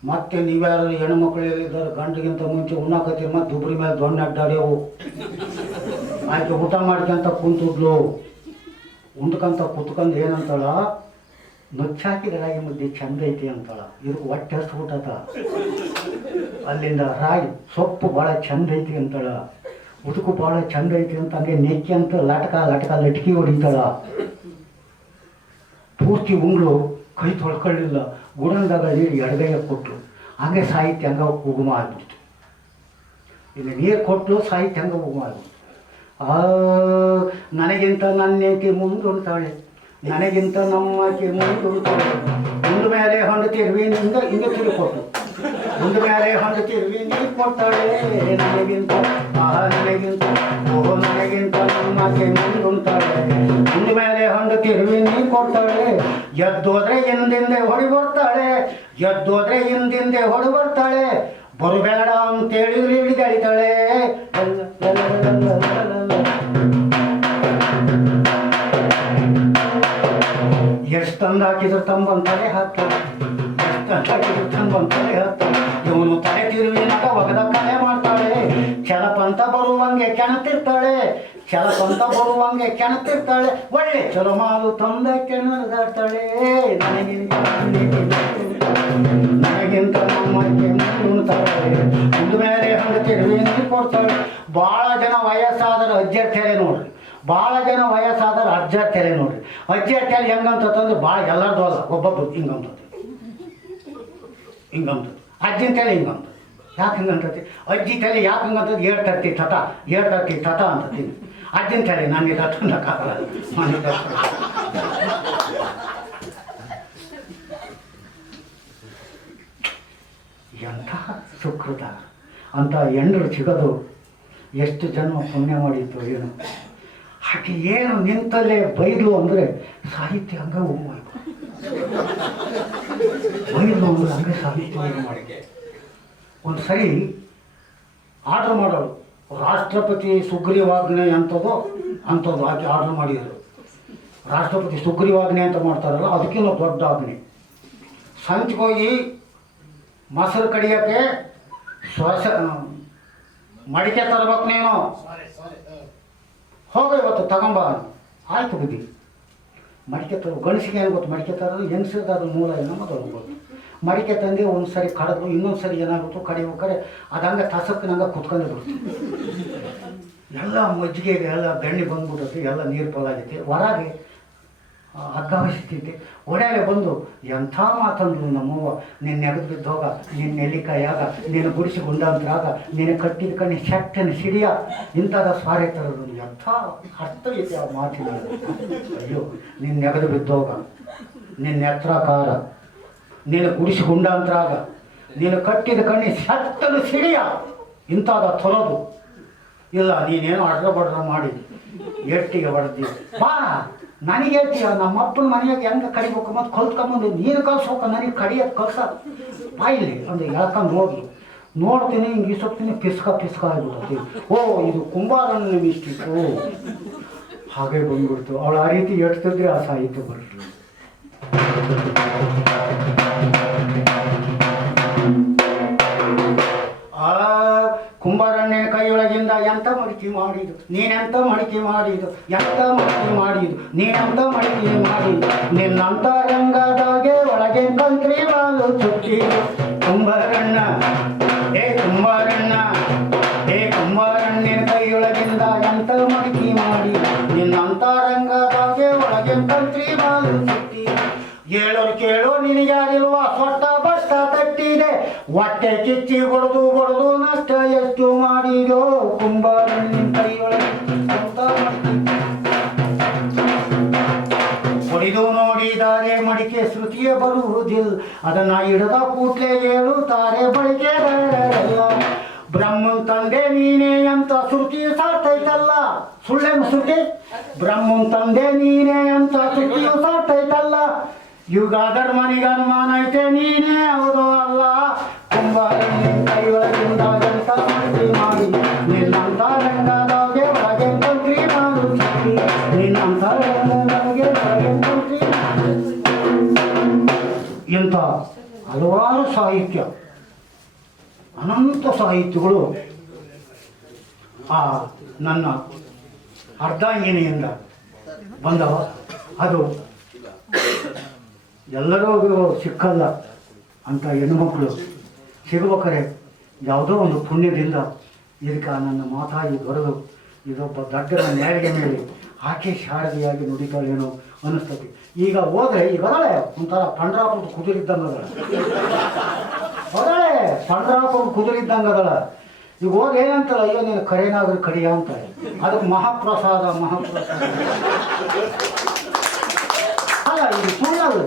ಮತ್ತೆ ನೀವ್ಯಾರು ಹೆಣ್ಮಕ್ಳು ಇದ್ದಾರೆ ಗಂಡಿಗಿಂತ ಮುಂಚೆ ಉಣ್ಣಾಕತ್ತೀರಿ ಮತ್ತೆ ದುಬ್ರಿ ಮೇಲೆ ದೊಣ್ಣೆ ಅಡ್ಡಾಡ್ಯವು ಆಕೆ ಊಟ ಮಾಡ್ಕೊಂತ ಕುಂತದ್ಲು ಉಂಡ್ಕಂತ ಕುತ್ಕೊಂಡು ಏನಂತಾಳ ನುಚ್ಚಾಕಿದ ರಾಗಿ ಮುದ್ದೆ ಚಂದ ಐತಿ ಅಂತಾಳ ಇದಕ್ಕೆ ಹೊಟ್ಟೆ ಹಸ್ಬಿಟ್ಟತ ಅಲ್ಲಿಂದ ರಾಗಿ ಸೊಪ್ಪು ಭಾಳ ಚಂದ ಐತಿ ಅಂತಾಳ ಉದುಕು ಭಾಳ ಚಂದ ಐತಿ ಅಂತ ಹಂಗೆ ನೆಕ್ಕಿ ಅಂತ ಲಟಕ ಲಟಕಿ ಹೊಡಿತಾಳ ಪೂರ್ತಿ ಉಂಗ್ಳು ಕೈ ತೊಳ್ಕೊಳ್ಳಿಲ್ಲ ಗುಡಂದಾಗ ನೀರು ಎಡಗೈಯ ಕೊಟ್ಟರು ಹಂಗೆ ಸಾಹಿತ್ಯ ಹಂಗೆ ಉಗುಮ ಆಗ್ಬಿಡ್ತು ಇನ್ನು ನೀರು ಕೊಟ್ಟಲು ಸಾಹಿತ್ಯ ಹಂಗೆ ಉಗುಮ ಆಗ್ಬಿಡ್ತು ನನಗಿಂತ ನನ್ನೇಕೆ ಮುಂದುಂಟಾಳೆ ನನಗಿಂತ ನಮ್ಮಕ್ಕೆ ಮುಂದುಂಟಾಳೆ ಮುಂದ ಮೇಲೆ ಹೊಂದುತ್ತಿರುವೆ ನಿಂದ ಹಿಂಗೆ ತಿರುಕೊಟ್ಟು ಮುಂದ ಮೇಲೆ ಹೊಂದುತ್ತಿರುವೆ ನೀರು ಕೊಡ್ತಾಳೆ ನನಗಿಂತ ನನಗಿಂತ ನನಗಿಂತ ನಮ್ಮಕ್ಕೆ ಮುಂದುಂಟಾಳೆ ಮುಂದ ಮೇಲೆ ಹೊಂದುತ್ತಿರುವೆ ನೀರು ಕೊಡ್ತಾಳೆ ಎದ್ದೋದ್ರೆ ಹಿಂದಿಂದೆ ಹೊಡಿ ಬರ್ತಾಳೆ ಎದ್ದೋದ್ರೆ ಹಿಂದಿಂದೆ ಹೊಡಿ ಬರ್ತಾಳೆ ಬರುಬೇಡ ಅಂತೇಳಿ ಹಿಡಿದಾಳಿತಾಳೆ ಎಷ್ಟು ತಂದು ಹಾಕಿದ್ರು ತಂಬಂತಾಳೆ ಹಾಕ್ತಾಳೆ ಎಷ್ಟು ತಂದು ಹಾಕಿದ್ರು ತಂಬಂತಾಳೆ ಹಾಕ್ತಾಳೆ ಇವನು ತಲೆ ತಿರುವಿನಾಗ ಒಗದ ಕಲೆ ಮಾಡ್ತಾಳೆ ಕೆಲಪಂತ ಬರುವಂಗೆ ಕೆಣತಿರ್ತಾಳೆ ಕೆಲಪಂತ ಬರುವಂಗೆ ಕೆಣತಿರ್ತಾಳೆ ಒಳ್ಳೆ ಚಲೋ ಮಾಲು ತಂದ ಕೆಣದಾಡ್ತಾಳೆ ನನಗಿಂತ ನಮ್ಮಕ್ಕೆ ಮುಂತಾಳೆ ಮುಂದ ಮೇಲೆ ಹಂಗೆ ತಿರುವಿ ನೀರು ಕೊಡ್ತಾಳೆ ಭಾಳ ಜನ ವಯಸ್ಸಾದ್ರೆ ಅಜ್ಜರ್ತೆಲೆ ನೋಡ್ರಿ ಭಾಳ ಜನ ವಯಸ್ಸಾದ್ರೆ ಅಜ್ಜರ್ತೆಲೆ ನೋಡ್ರಿ ಅಜ್ಜರ್ತೆಲೆ ಹೆಂಗಂತಂದ್ರೆ ಭಾಳ ಎಲ್ಲರದು ಅಲ್ಲ ಒಬ್ಬೊಬ್ಬರು ಹಿಂಗಂತತಿ ಅಜ್ಜಿನ ತಲೆ ಹಿಂಗಂತ ಯಾಕೆ ಹಿಂಗಂತತಿ ಅಜ್ಜಿ ತಲೆ ಯಾಕೆ ಹಿಂಗಂತದ್ದು ಹೇಳ್ತರ್ತಿ ತತ ಅಂತತಿ ಅಜ್ಜಿನ ತಲೆ ನನಗೆ ತಟ್ಟಕ್ಕಾಗಲ್ಲ ನನಗೆ ಎಂಥ ಸುಕೃತ ಅಂತ ಹೆಣ್ಣರು ಸಿಗೋದು ಎಷ್ಟು ಜನ್ಮ ಪುಣ್ಯ ಮಾಡಿತ್ತು ಏನು ಹಾಗೆ ಏನು ನಿಂತಲ್ಲೇ ಬೈದ್ಲು ಅಂದರೆ ಸಾಹಿತ್ಯ ಹಂಗೆ ಹೋಗ್ಬೇಕು ಬೈದ್ಲು ಅಂದ್ರೆ ಹಂಗೆ ಸಾಹಿತ್ಯ ಮಾಡಿ ಒಂದು ಸರಿ ಆರ್ಡ್ರ್ ಮಾಡೋಳು ರಾಷ್ಟ್ರಪತಿ ಸುಗ್ರೀವಾಜ್ಞೆ ಅಂಥದ್ದು ಆಕೆ ಆರ್ಡ್ರ್ ಮಾಡಿದರು ರಾಷ್ಟ್ರಪತಿ ಸುಗ್ರೀವಾಜ್ಞೆ ಅಂತ ಮಾಡ್ತಾರಲ್ಲ ಅದಕ್ಕಿಂತ ದೊಡ್ಡ ಆಜ್ಞೆ ಸಂಚಿಗೋಗಿ ಮೊಸರು ಕಡಿಯೋಕ್ಕೆ ಮಡಿಕೆ ತರ್ಬೇಕು ನೀನು ಹೋಗ ಇವತ್ತು ತಗೊಂಬ ಆಯ್ತು ಬುದ್ಧಿ ಮಡಿಕೆ ತರು ಗಣಸಿಗೆ ಏನು ಗೊತ್ತು ಮಡಿಕೆ ತರೋದು ಹೆಂಗಸಿರ್ದು ಮೂಲ ನಮ್ಮದು ಗೊತ್ತು ಮಡಿಕೆ ತಂದು ಒಂದು ಸರಿ ಕಡಿದ್ರು ಇನ್ನೊಂದು ಸರಿ ಏನಾಗುತ್ತೋ ಕಡಿಬೇಕಾರೆ ಅದು ಹಂಗೆ ತಸಕ್ಕಿನಂಗೆ ಕುತ್ಕೊಂಡೆ ಬಿಡ್ತು ಎಲ್ಲ ಮಜ್ಜಿಗೆಗೆ ಎಲ್ಲ ಬೆಣ್ಣೆ ಬಂದ್ಬಿಡುತ್ತೆ ಎಲ್ಲ ನೀರು ಪೋಲಾಗೈತಿ ಹೊರಗೆ ಹಗ್ಗವಹಿಸ್ತಿದ್ದೆ ಒಡೆಯಲೆ ಬಂದು ಎಂಥ ಮಾತಂದ್ರು ನಮ್ಮವ್ವ ನಿನ್ನ ನೆಗೆದು ಬಿದ್ದೋಗ ನಿನ್ನ ನೆಲ್ಲಿಕಾಯಾಗ ನೀನು ಗುಡಿಸಿ ಗುಂಡಾಂತರಾಗ ನೀನು ಕಟ್ಟಿದ ಕಣ್ಣಿ ಶಕ್ತನ ಸಿಡಿಯ ಇಂಥದ ಸ್ವಾರೆ ತರೋದು ಎಂಥ ಅರ್ಥ ಐತೆ ಆ ಮಾತಿನ ಅಯ್ಯೋ ನಿನ್ನ ನೆಗೆದು ಬಿದ್ದೋಗ ನಿನ್ನ ಎತ್ತರಕಾರ ನೀನು ಗುಡಿಸಿ ಗುಂಡಾಂತರಾಗ ನೀನು ಕಟ್ಟಿದ ಕಣ್ಣಿ ಶಕ್ತನ ಸಿಡಿಯ ಇಂಥದ ತೊರೋದು ಇಲ್ಲ ನೀನೇನು ಅಡ್ರ ಬಡ್ರ ಮಾಡಿ ಎಟ್ಟಿಗೆ ಹೊಡೆದಿ ಬಾ ನನಗೆ ಹೇಳ್ತೀಯ ನಮ್ಮಪ್ಪನ ಮನೆಯಾಗ ಹೆಂಗೆ ಕಡಿಬೇಕು ಮತ್ತು ಕಲ್ತ್ಕೊಂಬಂದು ನೀರು ಕಲ್ಸ್ಬೇಕು ನನಗೆ ಕಡಿಯೋದು ಕಲ್ಸ ಬಾಯಿಲಿ ಒಂದು ಎಳ್ಕೊಂಡು ಹೋಗಿ ನೋಡ್ತೀನಿ ಹಿಂಗೆ ಇಸೋಗ್ತೀನಿ ಪಿಸ್ಕ ಆಗಿಬಿಡ್ತೀನಿ ಓ ಇದು ಕುಂಬಾರನ ಮಿಸ್ಟಿಕ್ಕು ಹಾಗೆ ಬಂದ್ಬಿಡ್ತು. ಅವಳು ಆ ರೀತಿ ಎಡ್ತಿದ್ರೆ ಆ ಸಾಹಿತ್ಯ ಬರಲಿಲ್ಲ. ಆ ಕುಂಬಾರಣ್ಣೆ ಕೈಯೊಳಗಿಂದ ಎಂತ ಮಡಿಕೆ ಮಾಡಿದು, ನೀನೆಂತ ಮಡಿಕೆ ಮಾಡಿದು, ಎಂತ ಮಡಿಕೆ ಮಾಡಿದು, ನೀನೆಂತ ಮಡಿಕೆ ಮಾಡಿದು, ನಿನ್ನಂತ ರಂಗದಾಗೆ ಒಳಗೆ ಕಂತ್ರಿ ಬಾಲು ಚುಕ್ಕಿ. ಕುಂಬಾರಣ್ಣ ಹೇ ಕುಂಬಾರಣ್ಣ, ಹೇ ಕುಂಬಾರಣ್ಣಿನ ಕೈಯೊಳಗಿಂದ ಎಂತ ಮಡಿಕೆ ಮಾಡಿದು, ನಿನ್ನಂತ ರಂಗದಾಗೆ ಒಳಗೆ ಕಂತ್ರಿ ಬಾಲು ಚುಕ್ಕಿ. ಹೇಳೋರು ಕೇಳೋ ನಿನಗ್ಯಾರಿಲ್ವಾ ಸೊಟ್ಟ ಬಟ್ಟ ತಟ್ಟಿದೆ, ಹೊಟ್ಟೆ ಕಿಚ್ಚಿ ಹೊಡೆದು ಹೊಡೆದು ನಷ್ಟ ಎಷ್ಟು ಮಾಡಿದೋ. ಕುಂಬಾರಣ್ಣಿನ ಕೈಯೊಳಗೆ ಅಂತ ಹೊಡಿದು ನೋಡಿದರೆ ಮಡಿಕೆ ಶ್ರುತಿಯೇ ಬರುವುದಿಲ್ಲ, ಅದನ್ನ ಹಿಡದ ಕೂಟ್ಲೆ ಹೇಳುತ್ತಾರೆ ಬಳಿಕೆದಾರರೆಲ್ಲ. ಬ್ರಹ್ಮನ್ ತಂದೆ ನೀನೇ ಅಂತ ಶ್ರುತಿ ಸಾರ್ತೈತಲ್ಲ, ಸುಳ್ಳೇನು ಶ್ರುತಿ? ಬ್ರಹ್ಮನ್ ತಂದೆ ನೀನೇ ಅಂತ ಶ್ರುತಿಯು ಸಾರ್ತೈತಲ್ಲ. ಯುಗಾದರ್ ಮನಿಗೆ ಅನುಮಾನ ಐತೆ ನೀನೇ ಹೌದು ಅಲ್ಲ. ಕುಂಬಾರಣ್ಣಿನ ಕೈಯೊಳಗಿಂದ ಎಂತ ಮಡಿಕೆ ಮಾಡಿ, ನಿನ್ನಂತ ರಂಗದಾಗೆ ಒಳಗೆ ಕಂತ್ರಿ ಮಾಡು ಚುಕ್ಕಿ, ನಿನ್ನಂತ ರಂಗದಾಗೆ ಒಳಗೆ ಕಂತ್ರಿ. ಇಂಥ ಹಲವಾರು ಸಾಹಿತ್ಯ, ಅನಂತ ಸಾಹಿತ್ಯಗಳು ಆ ನನ್ನ ಅರ್ಧಾಂಗಿನಿಯಿಂದ ಬಂದವ. ಅದು ಎಲ್ಲರಿಗೂ ಸಿಕ್ಕಲ್ಲ ಅಂತ ಹೆಣ್ಣುಮಕ್ಕಳು ಸಿಗಬೇಕಾರೆ ಯಾವುದೋ ಒಂದು ಪುಣ್ಯದಿಂದ ಇದಕ್ಕೆ ನನ್ನ ಮಾತಾಗಿ ದೊರೆದು ಇದೊಬ್ಬ ದೊಡ್ಡನ ನ್ಯಾಯಿಗೆ ಮೇಲೆ ಆಕೆ ಶಾರದಿಯಾಗಿ ನುಡಿತಾಳೇನೋ ಅನ್ನಿಸ್ತದೆ. ಈಗ ಹೋದ್ರೆ ಈಗ ಅದಳೆ ಒಂಥರ ಪಂಡ್ರಾಪುರ ಕುದುರಿದ್ದಂಗೆ ಅದಳ, ಅದಳೆ ಪಂಡ್ರಾಪುರ ಕುದುರಿದ್ದಂಗೆ ಅದಳ. ಈಗ ಹೋಗಿ ಏನಂತಲ್ಲ, ಅಯ್ಯೋ ನೀನು ಕರೆನಾದ್ರೂ ಕಡಿಯ ಅಂತಾಳೆ. ಅದಕ್ಕೆ ಮಹಾಪ್ರಸಾದ ಮಹಾಪ್ರಸಾದ ಅಲ್ಲ, ಇದು ಸುಳ್ಳದು.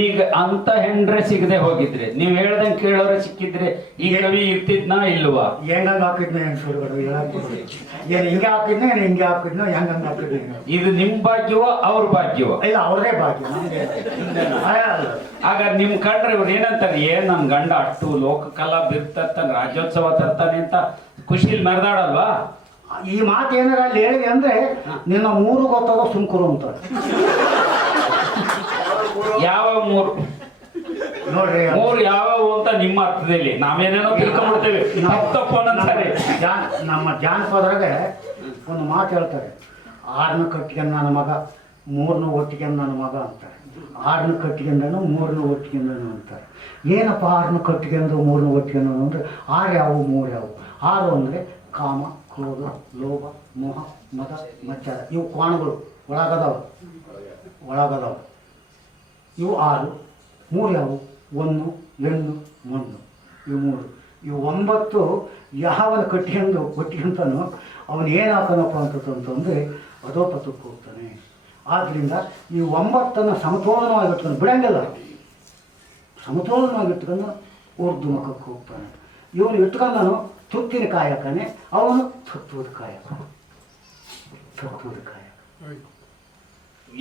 ಈಗ ಅಂತ ಹೆಂಡ್ರೆ ಸಿಗದೆ ಹೋಗಿದ್ರೆ, ನೀವ್ ಹೇಳ್ದಂಗೆ ಕೇಳೋರೆ ಸಿಕ್ಕಿದ್ರೆ ಈ ಕವಿ ಇರ್ತಿದ್ನಾ ಇಲ್ವಾ? ಹೆಂಗಂಗೆ ಹಾಕಿದ್ನ ಏನು ಸುಳ್ಳುಗಳು ಏನು ಹಿಂಗೆ ಹಾಕಿದ್ನ ಏನು ಹಿಂಗೆ ಹಾಕಿದ್ನೋ ಹೆಂಗಂಗೆ ಹಾಕಿದ್ನ. ಇದು ನಿಮ್ ಭಾಗ್ಯವೋ ಅವ್ರ ಭಾಗ್ಯವೋ? ಇಲ್ಲ ಅವ್ರದೇ ಭಾಗ್ಯ. ಆಗ ನಿಮ್ ಕಂಡ್ರೆ ಇವ್ರು ಏನಂತಾರೆ, ನನ್ ಗಂಡ ಅಷ್ಟು ಲೋಕಕಲಾ ಬಿರ್ತಾನೆ, ರಾಜ್ಯೋತ್ಸವ ತರ್ತಾನೆ ಅಂತ ಖುಷಿಲಿ ಮೆರೆದಾಡಲ್ವಾ? ಈ ಮಾತು ಏನಾರ ಅಲ್ಲಿ ಹೇಳಿದೆ ಅಂದ್ರೆ ನಿನ್ನ ಮೂರು ಗೊತ್ತಾಗೋ ಸುಮ್ಕುರು ಅಂತಾರೆ. ಯಾವ ಮೂರು ನೋಡ್ರಿ, ಮೂರು ಯಾವ್ಯಾವು ಅಂತ ನಿಮ್ಮ ಅರ್ಥದಲ್ಲಿ ನಾವೇನೇನೋ ತಿಳ್ಕೊಂಡ್ಬಿಡ್ತೇವೆ. ನಮ್ಮ ಜಾನಪದರಾಗ ಒಂದು ಮಾತು ಹೇಳ್ತಾರೆ, ಆರನ್ನು ಕಟ್ಟಿಗೆಂದ ನನ್ನ ಮಗ, ಮೂರನ್ನು ಒಟ್ಟಿಗೆಂದ ನನ್ನ ಮಗ ಅಂತಾರೆ. ಆರನ್ನು ಕಟ್ಟಿಗೆಂದನು ಮೂರನ್ನು ಒಟ್ಟಿಗೆಂದನು ಅಂತಾರೆ. ಏನಪ್ಪ ಆರನ್ನು ಕಟ್ಟಿಗೆಂದು ಮೂರನ್ನು ಒಟ್ಟಿಗೆಂದನು ಅಂದರೆ ಆರು ಯಾವುವು ಮೂರು ಯಾವುವು? ಆರು ಅಂದರೆ ಕಾಮ, ಕ್ರೋಧ, ಲೋಭ, ಮೋಹ, ಮದ, ಮಚ್ಚರ. ಇವು ಕ್ವಾಣಗಳು ಒಳಗದವ. ಇವು ಆರು. ಮೂರು ಯಾವುವು? ಒಂದು, ಹೆಣ್ಣು, ಮಣ್ಣು. ಇವು ಮೂರು. ಇವು 9 ಯಾವನ ಕೊಟ್ಟಿಗೆಂತಾನೋ ಅವನು ಏನು ಹಾಕೋನಪ್ಪ ಅಂತಂದರೆ ಅಧೋಪತಕ್ಕೆ ಹೋಗ್ತಾನೆ. ಆದ್ದರಿಂದ ಈ 9 ಸಮತೋಲನವಾಗಿಟ್ಕೊಂಡು ಬಿಡಂಗಿಲ್ಲ, ಸಮತೋಲನವಾಗಿಟ್ಕೊಂಡು ಊರ್ದು ಮುಖಕ್ಕೆ ಹೋಗ್ತಾನೆ. ಇವನು ಇಟ್ಕೊಂಡು ತುತ್ತಿನ ಕಾಯಕನೇ, ಅವನು ತತ್ವದ ಕಾಯಕ.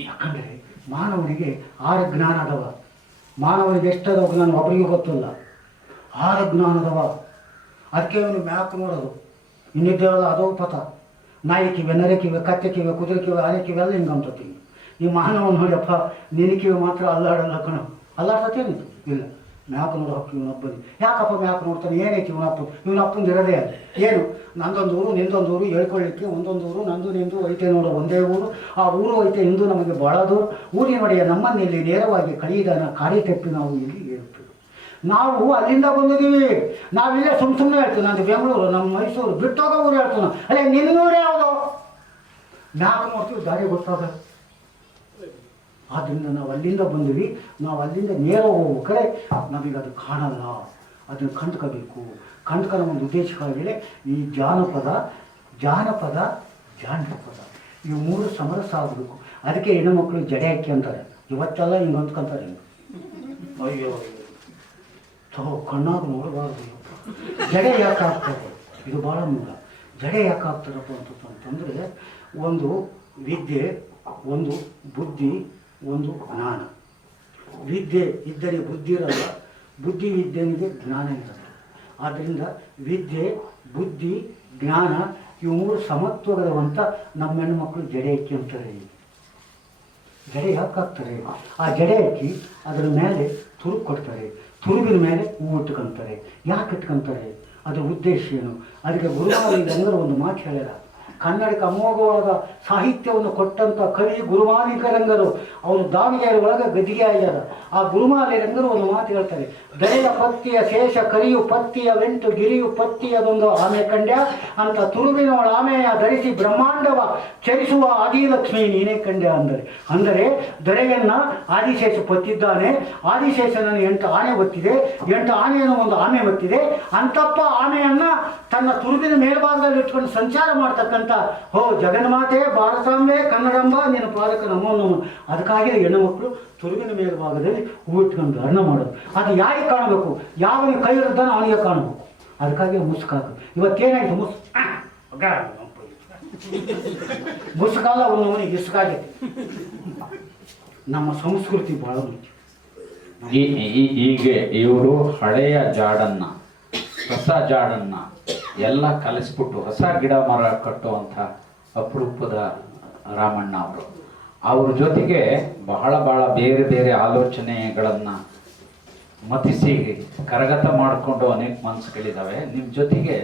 ಯಾಕಂದರೆ ಮಾನವನಿಗೆ 6 ಜ್ಞಾನ ಅದಾವ. ಮಾನವನಿಗೆ ಎಷ್ಟದವ ಜ್ಞಾನ ಒಬ್ಬರಿಗೂ ಗೊತ್ತಿಲ್ಲ. 6 ಜ್ಞಾನ ಅದಾವ. ಅದಕ್ಕೆ ಅವನು ಮ್ಯಾಕ್ ನೋಡೋದು. ಇನ್ನಿದ್ದೇವಲ್ಲ ಅದೋ ಪಥ. ನಾಯಿ ಕಿವೆ, ನರೆ ಕಿವೆ, ಕತ್ತೆ ಕಿವೆ, ಕುದುರೆ ಕಿವೆ, ಆನೆ ಕಿವೆ ಎಲ್ಲ ಹಿಂಗೆ ಅಂತತೀವಿ. ಈ ಮಾನವನು ನೋಡಿಯಪ್ಪ ನಿನ್ನ ಕಿವಿ ಮಾತ್ರ ಅಲ್ಲಾಡಲ್ಲ ಕಣ. ಅಲ್ಲಾಡ್ತೇನಿದು? ಇಲ್ಲ, ಮ್ಯಾಕ್ ನೋಡೋ ಹಕ್ಕು ಇವನಪ್ಪನಿ. ಯಾಕಪ್ಪ ಮ್ಯಾಕ್ ನೋಡ್ತಾನೆ? ಏನೈತಿ ಇವನಪ್ಪಂದು ಇರೋದೇ ಅಲ್ಲ. ಏನು ನಂದೊಂದು ಊರು ನಿಂದೊಂದು ಊರು ಹೇಳ್ಕೊಳ್ಳಿಕ್ಕೆ ಒಂದೊಂದು ಊರು ನಂದು ನಿಂದು ಐತೆ ನೋಡೋ ಒಂದೇ ಊರು. ಆ ಊರು ಐತೆ ಇಂದು ನಮಗೆ ಭಾಳ ದೂರ. ಊರಿನ ಒಡೆಯ ನಮ್ಮನ್ನು ಇಲ್ಲಿ ನೇರವಾಗಿ ಕಳೆಯಿದಾನ ಕಾರ್ಯ ತಪ್ಪಿ ನಾವು ಇಲ್ಲಿ ಹೇಳ್ತೀವಿ. ನಾವು ಅಲ್ಲಿಂದ ಬಂದಿದ್ದೀವಿ. ನಾವಿಲ್ಲೇ ಸುಮ್ಮನೆ ಹೇಳ್ತೀವಿ, ನಂದು ಬೆಂಗಳೂರು, ನಮ್ಮ ಮೈಸೂರು, ಬಿಟ್ಟೋಗೋ ಊರು ಹೇಳ್ತೀವಿ. ಅಲ್ಲೇ ನಿನ್ನೂರು ಯಾವುದು? ಮ್ಯಾಕ್ ನೋಡ್ತೀವಿ, ದಾರಿ ಗೊತ್ತಾಗ. ಆದ್ದರಿಂದ ನಾವು ಅಲ್ಲಿಂದ ಬಂದ್ವಿ. ನಾವು ಅಲ್ಲಿಂದ ನೇರ ಹೋಗೋ ಕಡೆ ನಮಗೆ ಅದು ಕಾಣಲ್ಲ. ಅದನ್ನು ಕಂಡ್ಕೋಬೇಕು. ಕಂಡ್ಕೊಳ್ಳೋ ಒಂದು ಉದ್ದೇಶಕ್ಕಾಗಿ ಈ ಜಾನಪದ ಇವು 3 ಸಮರಸ ಆಗಬೇಕು. ಅದಕ್ಕೆ ಹೆಣ್ಣುಮಕ್ಕಳು ಜಡೆ ಹಾಕಿ ಅಂತಾರೆ. ಇವತ್ತೆಲ್ಲ ಹಿಂಗೆ ಅಂದ್ಕೊಂತಾರೆ. ಅಯ್ಯೋ ಕಣ್ಣಾಗ ನೋಡಬಾರ್ದು. ಜಡೆ ಯಾಕೆ ಹಾಕ್ತಾರೆ? ಇದು ಭಾಳ ಮೂಲ. ಜಡೆ ಯಾಕೆ ಹಾಕ್ತಾರಪ್ಪ ಅಂತಂದರೆ ಒಂದು ವಿದ್ಯೆ, ಒಂದು ಬುದ್ಧಿ, ಒಂದು ಜ್ಞಾನ. ವಿದ್ಯೆ ಇದ್ದರೆ ಬುದ್ಧಿ ಇರಲ್ಲ, ಬುದ್ಧಿ ವಿದ್ಯೆನಿಗೆ ಜ್ಞಾನ ಇರಲ್ಲ. ಆದ್ದರಿಂದ ವಿದ್ಯೆ, ಬುದ್ಧಿ, ಜ್ಞಾನ ಇವು ಮೂರು ಸಮತ್ವಗಲವಂತ ನಮ್ಮ ಹೆಣ್ಣುಮಕ್ಕಳು ಜಡೆ ಅಂತಾರೆ. ಜಡೆ ಯಾಕೆ ಹಾಕ್ತಾರೆ? ಆ ಜಡೆ ಹಾಕಿ ಅದರ ಮೇಲೆ ತುರುಬು ಕೊಡ್ತಾರೆ, ತುರುಬಿನ ಮೇಲೆ ಹೂವು ಇಟ್ಕೊತಾರೆ. ಯಾಕೆ ಇಟ್ಕೊತಾರೆ? ಅದರ ಉದ್ದೇಶ ಏನು? ಅದಕ್ಕೆ ಗುರುಮಾಲಿಗರಂಗರು ಒಂದು ಮಾತು ಹೇಳ್ಯಾರ. ಕನ್ನಡಕ್ಕೆ ಅಮೋಘವಾದ ಸಾಹಿತ್ಯವನ್ನು ಕೊಟ್ಟಂಥ ಕವಿ ಗುರುಮಾಲಿಗರಂಗರು ಅವರು ದಾವಣಗೆರೆ ಒಳಗೆ ಗದ್ದಿಗೆ ಆಗ್ಯಾರ. ಆ ಗುರುಮಾಲಿಗರಂಗರು ಒಂದು ಮಾತು ಹೇಳ್ತಾರೆ, ದರೆಯ ಪತ್ತಿಯ ಶೇಷ ಕರಿಯು ಪತ್ತಿಯ ವೆಂಟು ಗಿರಿಯು ಪತ್ತಿಯದೊಂದು ಆಮೆ ಕಂಡ್ಯ ಅಂತ ತುರುವಿನವಳ ಆಮೆಯ ಧರಿಸಿ ಬ್ರಹ್ಮಾಂಡವ ಚರಿಸುವ ಆದಿಲಕ್ಷ್ಮಿ ನೀನೇ ಕಂಡ್ಯ ಅಂದರೆ ದರೆಯನ್ನು ಆದಿಶೇಷ ಪತ್ತಿದ್ದಾನೆ. ಆದಿಶೇಷನನ್ನು 8 ಆನೆ ಒತ್ತಿದೆ, 8 ಆನೆಯನ್ನು ಒಂದು ಆಮೆ ಒತ್ತಿದೆ. ಅಂತಪ್ಪ ಆಮೆಯನ್ನು ತನ್ನ ತುರುವಿನ ಮೇಲ್ಭಾಗದಲ್ಲಿ ಇಟ್ಕೊಂಡು ಸಂಚಾರ ಮಾಡ್ತಕ್ಕಂಥ ಜಗನ್ಮಾತೆ ಭಾರತಾಂಬೆ ಕನ್ನಡಂಬ ನಿನ್ನ ಪಾದಕ ನಮೋ ನಮೋ. ಅದಕ್ಕಾಗಿ ಹೆಣ್ಣು ಮಕ್ಕಳು ತುರುವಿನ ಮೇಲ್ಭಾಗದಲ್ಲಿ ಹೂ ಇಟ್ಕೊಂಡು ಧಾರಣ ಮಾಡೋದು. ಅದು ಯಾರಿಗೆ ಕಾಣಬೇಕು? ಯಾವನಿಗೆ ಕೈ ಇರ್ತಾನೋ ಅವನಿಗೆ ಕಾಣಬೇಕು. ಅದಕ್ಕಾಗಿ ಮುಸುಕಾಕು. ಇವತ್ತೇನಾಯಿತು? ಮುಸುಕಾಲ ಒಂದು ಮನೆಗೆ ಇಸುಕಾಗೈತಿ. ನಮ್ಮ ಸಂಸ್ಕೃತಿ ಭಾಳ ಮುಖ್ಯ. ಈಗ ಇವರು ಹಳೆಯ ಜಾಡನ್ನ ಹೊಸ ಜಾಡನ್ನ ಎಲ್ಲ ಕಲಿಸ್ಬಿಟ್ಟು ಹೊಸ ಗಿಡ ಮರ ಕಟ್ಟುವಂಥ ಅಪರೂಪದ ರಾಮಣ್ಣ ಅವ್ರ ಜೊತೆಗೆ ಬಹಳ ಬೇರೆ ಬೇರೆ ಆಲೋಚನೆಗಳನ್ನು ಮತಿಸಿ ಕರಗತ ಮಾಡಿಕೊಂಡು ಅನೇಕ ಮನಸ್ಸುಗಳಿದ್ದಾವೆ. ನಿಮ್ಮ ಜೊತೆಗೆ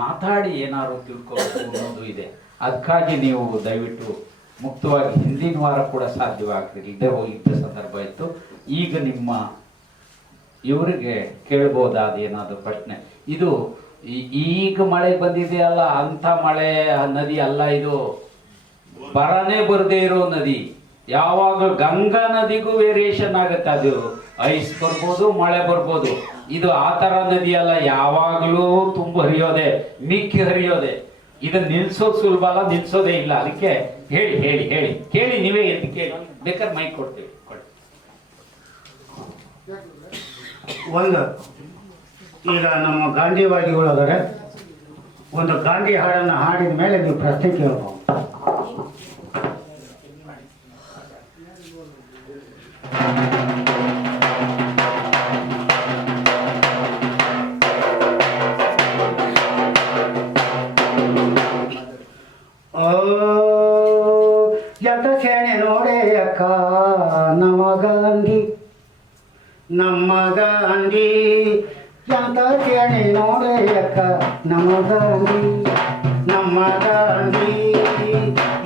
ಮಾತಾಡಿ ಏನಾದ್ರು ತಿಳ್ಕೋಬೇಕು ಅನ್ನೋದು ಇದೆ. ಅದಕ್ಕಾಗಿ ನೀವು ದಯವಿಟ್ಟು ಮುಕ್ತವಾಗಿ ಹಿಂದಿನ ವಾರ ಕೂಡ ಸಾಧ್ಯವಾಗಲಿಲ್ಲದೆ ಹೋಗಿದ್ದ ಸಂದರ್ಭ ಇತ್ತು. ಈಗ ನಿಮ್ಮ ಇವರಿಗೆ ಕೇಳ್ಬೋದಾದ ಏನಾದರೂ ಪ್ರಶ್ನೆ? ಇದು ಈಗ ಮಳೆ ಬಂದಿದೆಯಲ್ಲ, ಅಂಥ ಮಳೆ ನದಿ ಅಲ್ಲ, ಇದು ಬರನೇ ಬರದೇ ಇರೋ ನದಿ. ಯಾವಾಗ ಗಂಗಾ ನದಿಗೂ ವೇರಿಯೇಷನ್ ಆಗುತ್ತೆ. ಅದು ಐಸ್ ಬರ್ಬೋದು, ಮಳೆ ಬರ್ಬೋದು. ಇದು ಆ ಥರ ನದಿ ಅಲ್ಲ, ಯಾವಾಗಲೂ ತುಂಬ ಹರಿಯೋದೆ, ಮಿಕ್ಕಿ ಹರಿಯೋದೆ. ಇದನ್ನ ನಿಲ್ಸೋದು ಸುಲಭ ಅಲ್ಲ, ನಿಲ್ಸೋದೇ ಇಲ್ಲ. ಅದಕ್ಕೆ ಹೇಳಿ ಹೇಳಿ ಹೇಳಿ ಕೇಳಿ, ನೀವೇ ಎದ್ದು ಕೇಳಿ, ಬೇಕಾದ್ರೆ ಮೈಕ್ ಕೊಡ್ತೀವಿ. ಒಂದು ಈಗ ನಮ್ಮ ಗಾಂಧಿವಾದಿಗಳು ಆದರೆ ಒಂದು ಗಾಂಧಿ ಹಾಡನ್ನು ಹಾಡಿದ ಮೇಲೆ ನೀವು ಪ್ರಶ್ನೆ ಕೇಳ್ಬೋದು. ಎಂತ ಸೇನೆ ನೋಡೇ ಅಕ್ಕ ನಮ್ಮ ಗಾಂಧಿ ಎಂತ ಸೇನೆ ನೋಡೇ ಅಕ್ಕ ನಮ್ಮ ಗಾಂಧಿ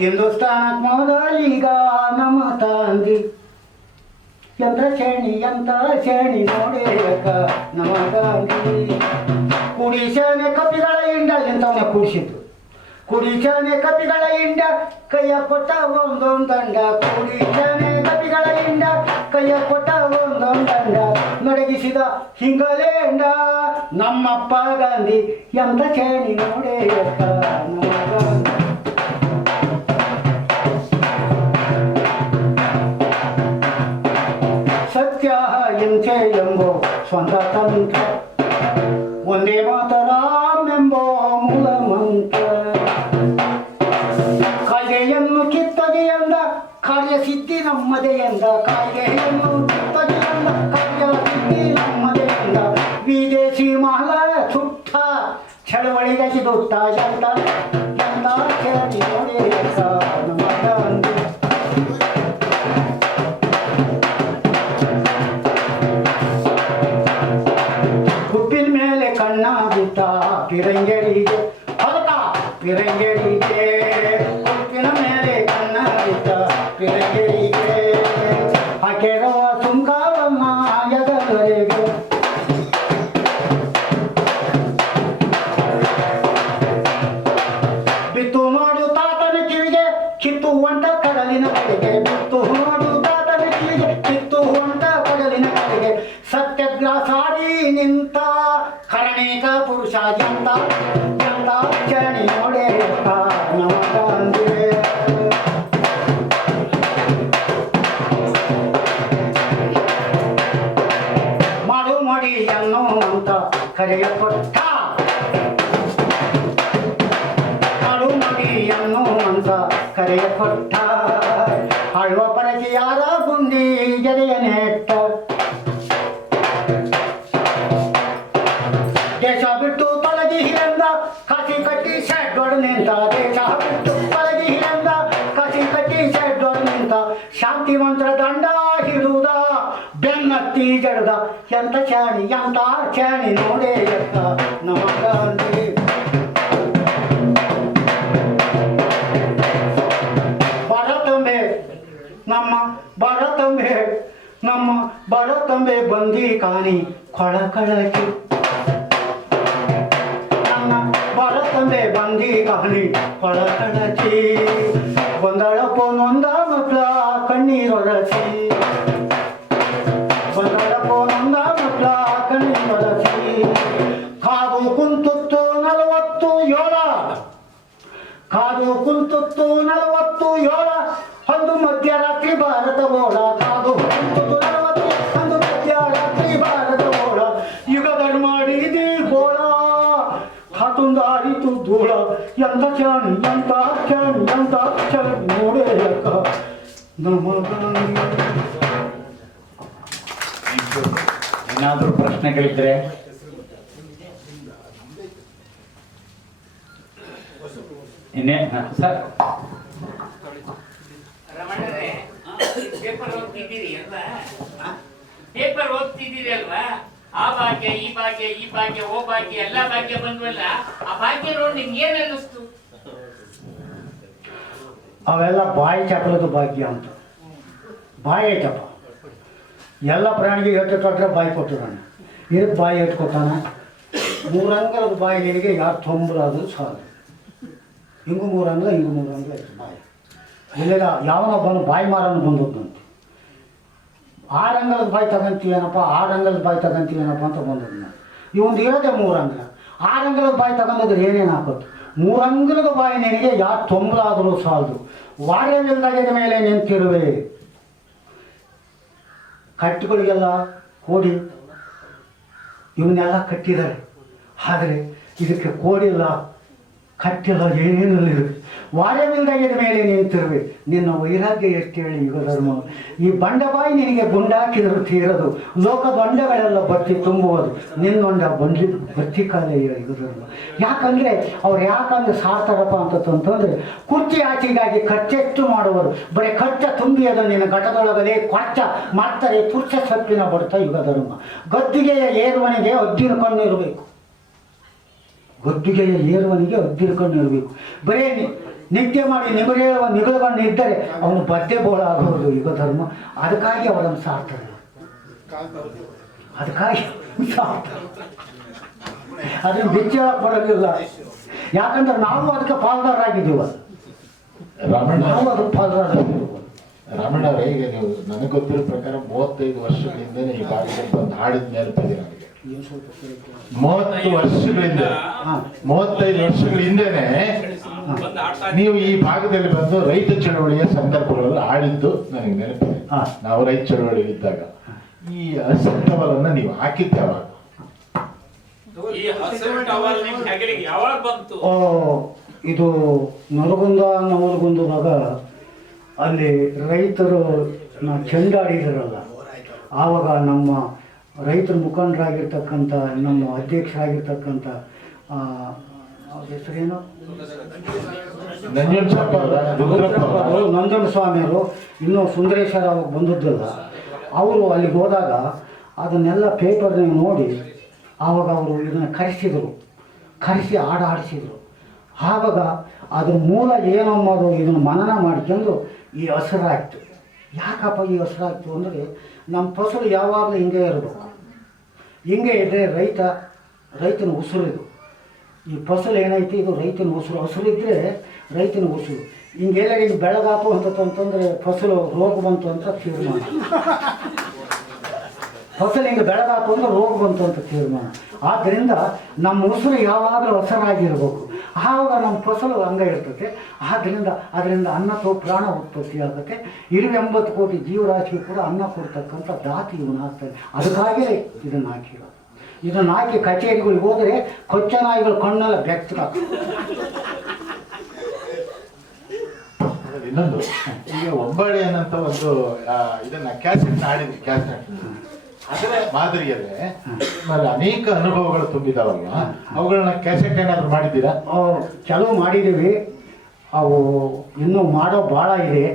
ಹಿಂದೂಸ್ತಾನಕ್ಕೆ ಮೊದಲೀಗ ನಮ್ಮ ತಾಂದಿ. ಎಂತ ಸೇಣಿ ನೋಡೇ ಅಕ್ಕ ನಮ್ಮ ಗಾಂಧಿ. ಕುಡಿಸನೆ ಕಪಿಗಳ ಹಿಂಡ ಎಂತವನ್ನ ಕುಡಿಸಿದ್ದು. ಕುಡಿಸನೆ ಕಪಿಗಳ ಹಿಂಡ ಕೈಯ ಕೊಟ್ಟ ಒಂದೊಂದು ದಂಡ. ಕುಡಿಸನೆ ಕಪಿಗಳ ಹಿಂಡ ಕೈಯ ಕೊಟ್ಟ ಒಂದೊಂದು ದಂಡ. ನಡಗಿಸಿದ ಹಿಂಗಲೇಂಡ ನಮ್ಮಪ್ಪ ಗಾಂಧಿ. ಎಂತ ಚೇಣಿ ನೋಡೇ ಅಕ್ಕ ನಮ್ಮ ಗಾಂಧಿ. ಸತ್ಯ ಹಿಂಸೆ ಎಂಬೋ ಸ್ವಂತ ತಂತ್ರ, ಒಂದೇ ಮಾತರಾಮೆಂಬೋ ಮೂಲ ಮಂತ್ರ. ಕಾಯ್ದೆಯನ್ನು ಕಿತ್ತಗೆಯಂದ ಕಾರ್ಯಸಿದ್ಧಿ ನಮ್ಮದೆಯಂದ. ಕಾಯ್ದೆಯನ್ನು ಕಿತ್ತಗೆಯಂದ ಕಾರ್ಯಸಿದ್ಧಿ ನಮ್ಮದೆಯಂದ. ವಿದೇಶಿ ಮಹಲ ಸುಟ್ಟ ಚಳವಳಿಗೆ ದುಟ್ಟ. ಎಂತ ಕೇಳಿ ನೋಡಿ ನಮ್ಮ ಗಾಂಧಿ. ಹುಬ್ಬಿನ ಮೇಲೆ ಕಣ್ಣ ಬಿಟ್ಟ ಪಿರಂಗರಿಗೆ ಹೊರಟ ಪಿರಂಗರಿಗೆ. ಹುಬ್ಬಿನ ಮೇಲೆ ಕಣ್ಣ ಬಿಟ್ಟ ಪಿರಂಗರಿಗೆ ಹಾಕಿರುವ ಸುಂಕವನ್ನ ಎದವರೆಗೆ. ಬಿತ್ತು ನೋಡು ತಾತನ ಕಿವಿಗೆ ಕಿತ್ತು ಹೊಂಟ ಕಡಲಿನ ಕಡೆಗೆ. ಬಿತ್ತು ನೋಡು ತಾತನ ಕಿವಿಗೆ ಕಿತ್ತು ಹೊಂಟ ಕಡಲಿನ ಕಡೆಗೆ. ಸತ್ಯಾಗ್ರಹ ಸಾರಿ ನಿಂತ ಕರ್ಣಿಕ ಪುರುಷ. ಎಂತ ಚಣಿ ನೋಡೇ ನಮ್ಮ ಗಾಂಧಿ. ಮಾಡು ಮಾಡಿ ಅನ್ನುವಂತ ಕರೆಯ ಕೊಟ್ಟ. ಮಾಡು ಮಾಡಿ ಅನ್ನುವಂತ ಕರೆಯ ಕೊಟ್ಟ. ಆಳುವ ಪರಕೆ ಯಾರ ಗುಂಡಿ ಗೆರೆಯ ನೆಟ್ಟ. ಪಳಗಿಹಿರಂದ ಕಸಿ ಕಟ್ಟಿ ಶೆಡ್ಡೊಡ ನಿಂತ ದೇಶ ಬಿಟ್ಟು ಪಳಗಿಹಿರಂದ ಕಸಿ ಕಟ್ಟಿ ಶೆಡ್ಡೊಡ ನಿಂತ ಶಾಂತಿ ಮಂತ್ರ ದಂಡ ಹಿಡುದ ಬೆನ್ನತ್ತಿ ಜಡದ ಎಂತ ಚಾಣಿ ನೋಡೇ ಎತ್ತ ನಮಗಂದೆ ಬಡತಂಬೆ ನಮ್ಮ ಬಡತಂಬೆ ಬಂದಿ ಕಾಣಿ ಕೊಳಕಳಕಿ ನನ್ನ ಬಡತಂಬೆ ಬಂದಿ ಕಾಣಿ ಕೊಳಕಳಕಿ ಒಂದಳಪ್ಪ ನೊಂದ ಮಕ್ಕಳ ಕಣ್ಣೀರೊಳಸಿ ಒಂದಳಪ್ಪ ನೊಂದ ಮಕ್ಕಳ ಕಣ್ಣೀರೊಳಸಿ ಕಾದು ಕುಂತುತ್ತು 47 ಕಾದು ಕುಂತುತ್ತು 47 ಅಂದು ಮಧ್ಯರಾತ್ರಿ ಭಾರತ ಓಳ ಕಾದು ಕುಂತುತ್ತು 40 ಅಂದು ಮಧ್ಯರಾತ್ರಿ ಭಾರತ ಓಳ ಯುಗ ಧರ್ಮಾಡಿದಿ ಗೋಳ ಕಾತುಂದಾರಿತು ಧೂಳ ಎಂತ ಚಾಣಿ ನೋಡೇ ಏನಾದರೂ ಪ್ರಶ್ನೆಗಳಿದ್ರೆ ಇನ್ನೇ ಸರ್ ರಮಣರೇ, ಪೇಪರ್ ಓದ್ತಿದ್ದೀರಿ ಅಲ್ವಾ? ಪೇಪರ್ ಓದ್ತಿದ್ದೀರಿ ಅಲ್ವಾ? ಆ ಭಾಗ್ಯ ಈ ಭಾಗ್ಯ ಈ ಭಾಗ್ಯ ಓ ಭಾಗ್ಯ ಎಲ್ಲಾ ಭಾಗ್ಯ ಬಂದ್ವಲ್ಲ, ಆ ಭಾಗ್ಯ ನೋಡಿ ನಿಮ್ಗೆ ಏನ್ ಅನ್ನಿಸ್ತು? ಅವೆಲ್ಲ ಬಾಯಿ ಚಪಲದ ಭಾಗ್ಯ ಅಂತ. ಬಾಯಿ ಐತಪ್ಪ, ಎಲ್ಲ ಪ್ರಾಣಿಗೆ ಎಷ್ಟು ಕೊಟ್ಟರೆ ಬಾಯಿ ಕೊಟ್ಟಿದ್ದಾನೆ, ಇದಕ್ಕೆ ಬಾಯಿ ಎಷ್ಟು ಕೊಟ್ಟಾನೆ. 3 ಅಂಗಲದ ಬಾಯಿ ನಿನಗೆ ಯಾರು ತೊಂಬರಾದ್ರು ಸಾಲು. ಹಿಂಗೂ 3 ಅಂಗಲ ಹಿಂಗೂ 3 ಅಂಗಲ ಐತೆ ಬಾಯಿ. ಇಲ್ಲೆಲ್ಲ ಯಾವನೋ ಬಂದು ಬಾಯಿ ಮಾರನ್ನು ಬಂದದ್ದಂತೆ. 6 ಅಂಗಲದ ಬಾಯಿ ತಗೊಂತೀವೇನಪ್ಪ, 6 ಅಂಗಲದ ಬಾಯಿ ತಗೊಂತೀವೇನಪ್ಪ ಅಂತ ಬಂದದ್ದು ನಾನು. ಇವಂದು ಇರೋದೇ 3 ಅಂಗಲ. 6 ಅಂಗಲದ ಬಾಯಿ ತಗೊಂಡಿದ್ರೆ ಏನೇನು ಹಾಕೋದು? 3 ಅಂಗಲದ ಬಾಯಿ ನಿನಗೆ ಯಾರು ತೊಂಬಲಾದರೂ ಸಾಲದು. ವಾರ್ಯವಿಲ್ಲದ ಮೇಲೆ ನಿಂತಿರುವೆ. ಕಟ್ಟುಗಳಿಗೆಲ್ಲ ಕೋಡಿ ಇವನ್ನೆಲ್ಲ ಕಟ್ಟಿದ್ದಾರೆ, ಆದರೆ ಇದಕ್ಕೆ ಕೋಡಿಲ್ಲ, ಕಟ್ಟಿಲ್ಲ, ಏನೇನು ಇಲ್ಲ. ವಾರ್ಯವಿಲ್ಲದ ಮೇಲೆ ನಿಂತಿರುವೆ. ನಿನ್ನ ವೈರಾಗ್ಯ ಎಷ್ಟು ಹೇಳಿ ಯುಗ ಧರ್ಮ. ಈ ಬಂಡಬಾಯಿ ನಿನಗೆ ಗುಂಡಾಕಿದರೂ ತೀರದು, ಲೋಕ ಬಂಡಗಳೆಲ್ಲ ಬತ್ತಿ ತುಂಬುವುದು. ನಿನ್ನೊಂಡ ಬತ್ತಿ ಕಾಲೇ ಯುಗ ಧರ್ಮ. ಯಾಕಂದರೆ ಅವ್ರು ಯಾಕಂದ್ರೆ ಸಾರ್ತಾರಪ್ಪ ಅಂತಂತಂದರೆ ಕುರ್ಚಿ ಆಚೆಗಾಗಿ ಖರ್ಚೆಷ್ಟು ಮಾಡುವರು. ಬರೀ ಖರ್ಚ ತುಂಬಿ ಅದು ನಿನ್ನ ಘಟದೊಳಗಲೇ ಕೊಚ್ಚ ಮಾಡ್ತಾರೆ ಪುರುಷ ಸಪ್ಪಿನ ಬಡ್ತ ಯುಗ ಧರ್ಮ. ಗದ್ದಿಗೆಯ ಏರುವನಿಗೆ ಹದ್ದಿನ ಕಣ್ಣು ಇರಬೇಕು. ಗದ್ದಿಗೆಯ ಏರುವನಿಗೆ ಹದ್ದಿನ ಕಣ್ಣು ಇರಬೇಕು. ಬರೀ ನಿತ್ಯ ಮಾಡಿ ನಿಗಳುವ ನಿಗಳುಗಣ್ಣು ಇದ್ದರೆ ಅವನು ಬದ್ದೆ ಬೋಳ ಆಗೋದು ಯುಗ ಧರ್ಮ. ಅದಕ್ಕಾಗಿ ಅವರನ್ನು ಸಾರ್ತಾರೆ, ಅದಕ್ಕಾಗಿ ಸಾರ್ತಾರೆ. ಅದನ್ನು ಬಿಚ್ಚಳ ಕೊಡಲಿಲ್ಲ. ಯಾಕಂದ್ರೆ ನಾವು ಅದಕ್ಕೆ ಪಾಲ್ದಾರರಾಗಿದ್ದೀವ, ನಾವು ಅದಕ್ಕೆ ಪಾಲ್ದಾರರಾಗಿದ್ದೀವ. ರಾಮಣ್ಣವ್ರೆ, ಈಗ ನೀವು ನನಗೆ ಗೊತ್ತಿರೋ ಪ್ರಕಾರ 35 ವರ್ಷಗಳ ಹಿಂದೆ ಈ ಭಾಗದಲ್ಲಿ ಒಂದು ಹಾಡಿದ ನೆನಪಿದೆ ನನಗೆ. 35 ವರ್ಷಗಳ ಹಿಂದೆನೆ ನೀವು ಈ ಭಾಗದಲ್ಲಿ ಬಂದು ರೈತ ಚಳವಳಿಯ ಸಂದರ್ಭಗಳಲ್ಲಿ ಆಡಿದ್ದು ನನಗೆ ನೆನಪಿದೆ. ನಾವು ರೈತ ಚಳವಳಿ ಇದ್ದಾಗ ಈ ಹಸಿರು ಟವಲನ್ನ ನೀವು ಹಾಕಿದ್ದೆ ಅವಾಗ. ಯಾವಾಗ ಬಂತು? ಇದು ನವಲಗುಂದದಾಗ ಅಲ್ಲಿ ರೈತರು ಚೆಂಡಾಡಿದಾರಲ್ಲ, ಆವಾಗ ನಮ್ಮ ರೈತರ ಮುಖಂಡರಾಗಿರ್ತಕ್ಕಂಥ ನಮ್ಮ ಅಧ್ಯಕ್ಷರಾಗಿರ್ತಕ್ಕಂಥ ಹೆಸರೇನು ನಂಜನ ಸ್ವಾಮಿಯವರು, ಇನ್ನೂ ಸುಂದರೇಶ್ವರ ಅವಾಗ ಬಂದದ್ದಲ್ಲ. ಅವರು ಅಲ್ಲಿಗೆ ಹೋದಾಗ ಅದನ್ನೆಲ್ಲ ಪೇಪರ್ನಾಗ ನೋಡಿ ಆವಾಗ ಅವರು ಇದನ್ನು ಕರೆಸಿ ಆಡಿಸಿದರು. ಆವಾಗ ಅದ್ರ ಮೂಲ ಏನನ್ನೋದು ಇದನ್ನು ಮನನ ಮಾಡ್ಕೊಂಡು ಈ ಹಸಿರಾಯ್ತು. ಯಾಕಪ್ಪ ಈ ಹಸಿರಾಯ್ತು ಅಂದರೆ ನಮ್ಮ ಫಸಲು ಯಾವಾಗಲೂ ಹಿಂಗೆ ಇರಬೇಕು. ಹಿಂಗೆ ಇದ್ದರೆ ರೈತನ ಉಸಿರು. ಇದು ಈ ಫಸಲು ಏನೈತಿ, ಇದು ರೈತನ ಉಸಿರು. ಹಸಿರು ಇದ್ದರೆ ರೈತನ ಉಸಿರು. ಹಿಂಗೆಲ್ಲ ಇದು ಬೆಳಗಾತು ಅಂತಂತಂದರೆ ಫಸಲು ರೋಗ ಬಂತು ಅಂತ ತೀರ್ಮಾನ. ಫಸಲು ಹಿಂಗೆ ಬೆಳಗಾತು ಅಂದ್ರೆ ರೋಗ ಬಂತು ಅಂತ ತೀರ್ಮಾನ. ಆದ್ದರಿಂದ ನಮ್ಮ ಉಸಿರು ಯಾವಾಗಲೂ ಹಸರಾಗಿರ್ಬೇಕು. ಆವಾಗ ನಮ್ಮ ಫಸಲು ಹಂಗೆ ಇರ್ತದೆ. ಅದರಿಂದ ಅನ್ನಕ್ಕೂ ಪ್ರಾಣ ಉತ್ಪತ್ತಿ ಆಗುತ್ತೆ. 80 ಕೋಟಿ ಜೀವರಾಶಿಗೂ ಕೂಡ ಅನ್ನ ಕೊಡ್ತಕ್ಕಂಥ ದಾತಿ ಇವನು ಹಾಕ್ತಾನೆ. ಅದಕ್ಕಾಗಿಯೇ ಇದನ್ನು ಹಾಕಿರೋದು. ಇದನ್ನು ಹಾಕಿ ಕಚೇರಿಗಳಿಗೆ ಹೋದರೆ ಕೊಚ್ಚ ನಾಯಿಗಳು ಕಣ್ಣೆಲ್ಲ ಬೆಚ್ಚಗಾಗ್ತದೆ. ಇನ್ನೊಂದು, ಈಗ ಒಂಬಾಳೆ ಅನ್ನಂತ ಒಂದು ಇದನ್ನ ಕ್ಯಾಸೆಟ್ ಆಡಿದ್ವಿ. ಕ್ಯಾಸೆಟ್ ಅದರ ಮಾದರಿಯಲ್ಲೇ ನಿಮ್ಮಲ್ಲಿ ಅನೇಕ ಅನುಭವಗಳು ತುಂಬಿದಾವಲ್ಲ, ಅವುಗಳನ್ನ ಕ್ಯಾಸೆಟ್ ಏನಾದ್ರು ಮಾಡಿದ್ದೀರಾ? ಕೆಲವು ಮಾಡಿದ್ದೀವಿ, ಅವು ಇನ್ನೂ ಮಾಡೋ ಭಾಳ ಇದೆ.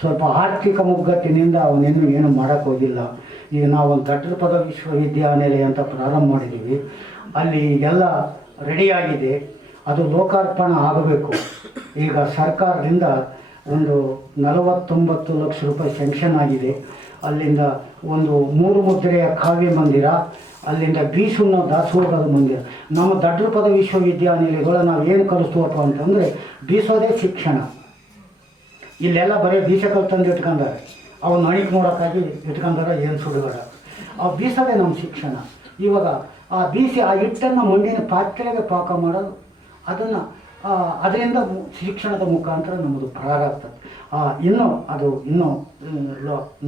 ಸ್ವಲ್ಪ ಆರ್ಥಿಕ ಮುಗ್ಗಟ್ಟಿನಿಂದ ಅವನಿನ್ನೂ ಏನು ಮಾಡೋಕ್ಕೆ ಹೋಗಿಲ್ಲ. ಈಗ ನಾವು ಒಂದು ದಟ್ಟಪದ ವಿಶ್ವವಿದ್ಯಾನಿಲಯ ಅಂತ ಪ್ರಾರಂಭ ಮಾಡಿದ್ದೀವಿ. ಅಲ್ಲಿ ಎಲ್ಲ ರೆಡಿಯಾಗಿದೆ, ಅದು ಲೋಕಾರ್ಪಣೆ ಆಗಬೇಕು. ಈಗ ಸರ್ಕಾರದಿಂದ ಒಂದು 49 ಲಕ್ಷ ರೂಪಾಯಿ ಸ್ಯಾಂಕ್ಷನ್ ಆಗಿದೆ. ಅಲ್ಲಿಂದ ಒಂದು 3 ಮುದ್ರೆಯ ಕಾವ್ಯ ಮಂದಿರ, ಅಲ್ಲಿಂದ ಬೀಸುಣ್ಣೋ ದಾಸೋಹದ ಮಂದಿರ. ನಮ್ಮ ದಟ್ಟಪದ ವಿಶ್ವವಿದ್ಯಾನಿಲಯಗಳು ನಾವು ಏನು ಕಲಿಸ್ತೀವಪ್ಪ ಅಂತಂದರೆ ಬೀಸೋದೇ ಶಿಕ್ಷಣ. ಇಲ್ಲೆಲ್ಲ ಬರೀ ಬೀಸಕಲ್ ತಂದು ಇಟ್ಕೊಂಡಾರೆ, ಅವನ್ನ ಅಣಿಕೆ ನೋಡೋಕ್ಕಾಗಿ ಇಟ್ಕೊಂಡಾರೆ, ಏನು ಸುಡುಗಡ. ಆ ಬೀಸೋದೇ ನಮ್ಮ ಶಿಕ್ಷಣ. ಇವಾಗ ಆ ಬೀಸಿ ಆ ಹಿಟ್ಟನ್ನು ಮಣ್ಣಿನ ಪಾತ್ರೆಗೆ ಪಾಕ ಮಾಡೋದು, ಅದನ್ನು ಅದರಿಂದ ಶಿಕ್ಷಣದ ಮುಖಾಂತರ ನಮ್ಮದು ಪ್ರಾರಂಭ ಆಗ್ತದೆ. ಇನ್ನೂ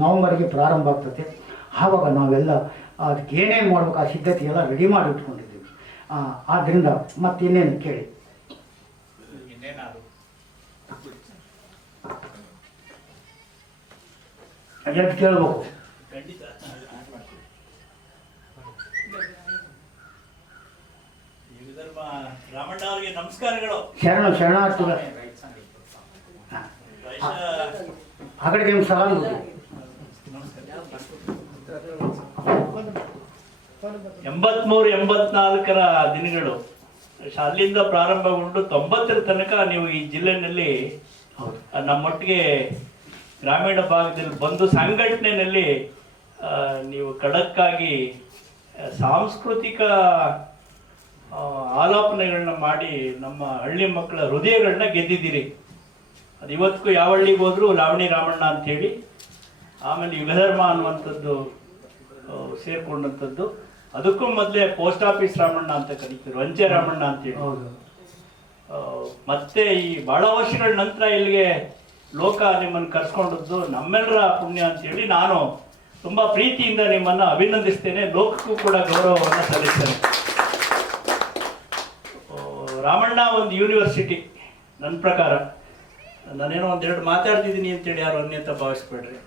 ನವಂಬರ್ಗೆ ಪ್ರಾರಂಭ ಆಗ್ತದೆ. ಆವಾಗ ನಾವೆಲ್ಲ ಅದಕ್ಕೆ ಏನೇನು ಮಾಡ್ಬೇಕು ಆ ಸಿದ್ಧತೆ ಎಲ್ಲ ರೆಡಿ ಮಾಡಿ ಇಟ್ಕೊಂಡಿದ್ದೀವಿ. ಆದ್ದರಿಂದ ಮತ್ತಿನ್ನೇನು ಕೇಳಿ. ಎದ್ದು ಕೇಳ್ಬೇಕು. ರಾಮಣ್ಣ ಅವರಿಗೆ ನಮಸ್ಕಾರಗಳು. ಶರಣಾರ್ಥಿಗಳು. ಆ ಕಡೆ ನಿಮ್ಮ ಸಲಾಮ್. 83-84 ದಿನಗಳು ಅಲ್ಲಿಂದ ಪ್ರಾರಂಭಗೊಂಡು 90 ತನಕ ನೀವು ಈ ಜಿಲ್ಲೆನಲ್ಲಿ ನಮ್ಮೊಟ್ಟಿಗೆ ಗ್ರಾಮೀಣ ಭಾಗದಲ್ಲಿ ಬಂದು ಸಂಘಟನೆಯಲ್ಲಿ ನೀವು ಖಡಕ್ಕಾಗಿ ಸಾಂಸ್ಕೃತಿಕ ಆಲಾಪನೆಗಳನ್ನ ಮಾಡಿ ನಮ್ಮ ಹಳ್ಳಿ ಮಕ್ಕಳ ಹೃದಯಗಳನ್ನ ಗೆದ್ದಿದ್ದೀರಿ. ಅದು ಇವತ್ತಿಗೂ ಯಾವ ಹಳ್ಳಿಗೆ ಹೋದ್ರು ಲಾವಣಿ ರಾಮಣ್ಣ ಅಂಥೇಳಿ, ಆಮೇಲೆ ಯುಗಧರ್ಮ ಅನ್ನುವಂಥದ್ದು ಸೇರ್ಕೊಂಡಂಥದ್ದು. ಅದಕ್ಕೂ ಮೊದಲೇ ಪೋಸ್ಟ್ ಆಫೀಸ್ ರಾಮಣ್ಣ ಅಂತ ಕರೀತಿದ್ರು, ಅಂಚೆ ರಾಮಣ್ಣ ಅಂತೇಳಿ. ಮತ್ತೆ ಈ ಬಹಳ ವರ್ಷಗಳ ನಂತರ ಇಲ್ಲಿಗೆ ಲೋಕ ನಿಮ್ಮನ್ನು ಕರ್ಸ್ಕೊಂಡದ್ದು ನಮ್ಮೆಲ್ಲರ ಪುಣ್ಯ ಅಂತೇಳಿ ನಾನು ತುಂಬ ಪ್ರೀತಿಯಿಂದ ನಿಮ್ಮನ್ನು ಅಭಿನಂದಿಸ್ತೇನೆ. ಲೋಕಕ್ಕೂ ಕೂಡ ಗೌರವವನ್ನು ಸಲ್ಲಿಸ್ತೇನೆ. ರಾಮಣ್ಣ ಒಂದು ಯೂನಿವರ್ಸಿಟಿ ನನ್ನ ಪ್ರಕಾರ. ನಾನೇನೋ ಒಂದೆರಡು ಮಾತಾಡ್ತಿದ್ದೀನಿ ಅಂತೇಳಿ ಯಾರು ಅನ್ಯತ ಭಾವಿಸ್ಬೇಡ್ರಿ.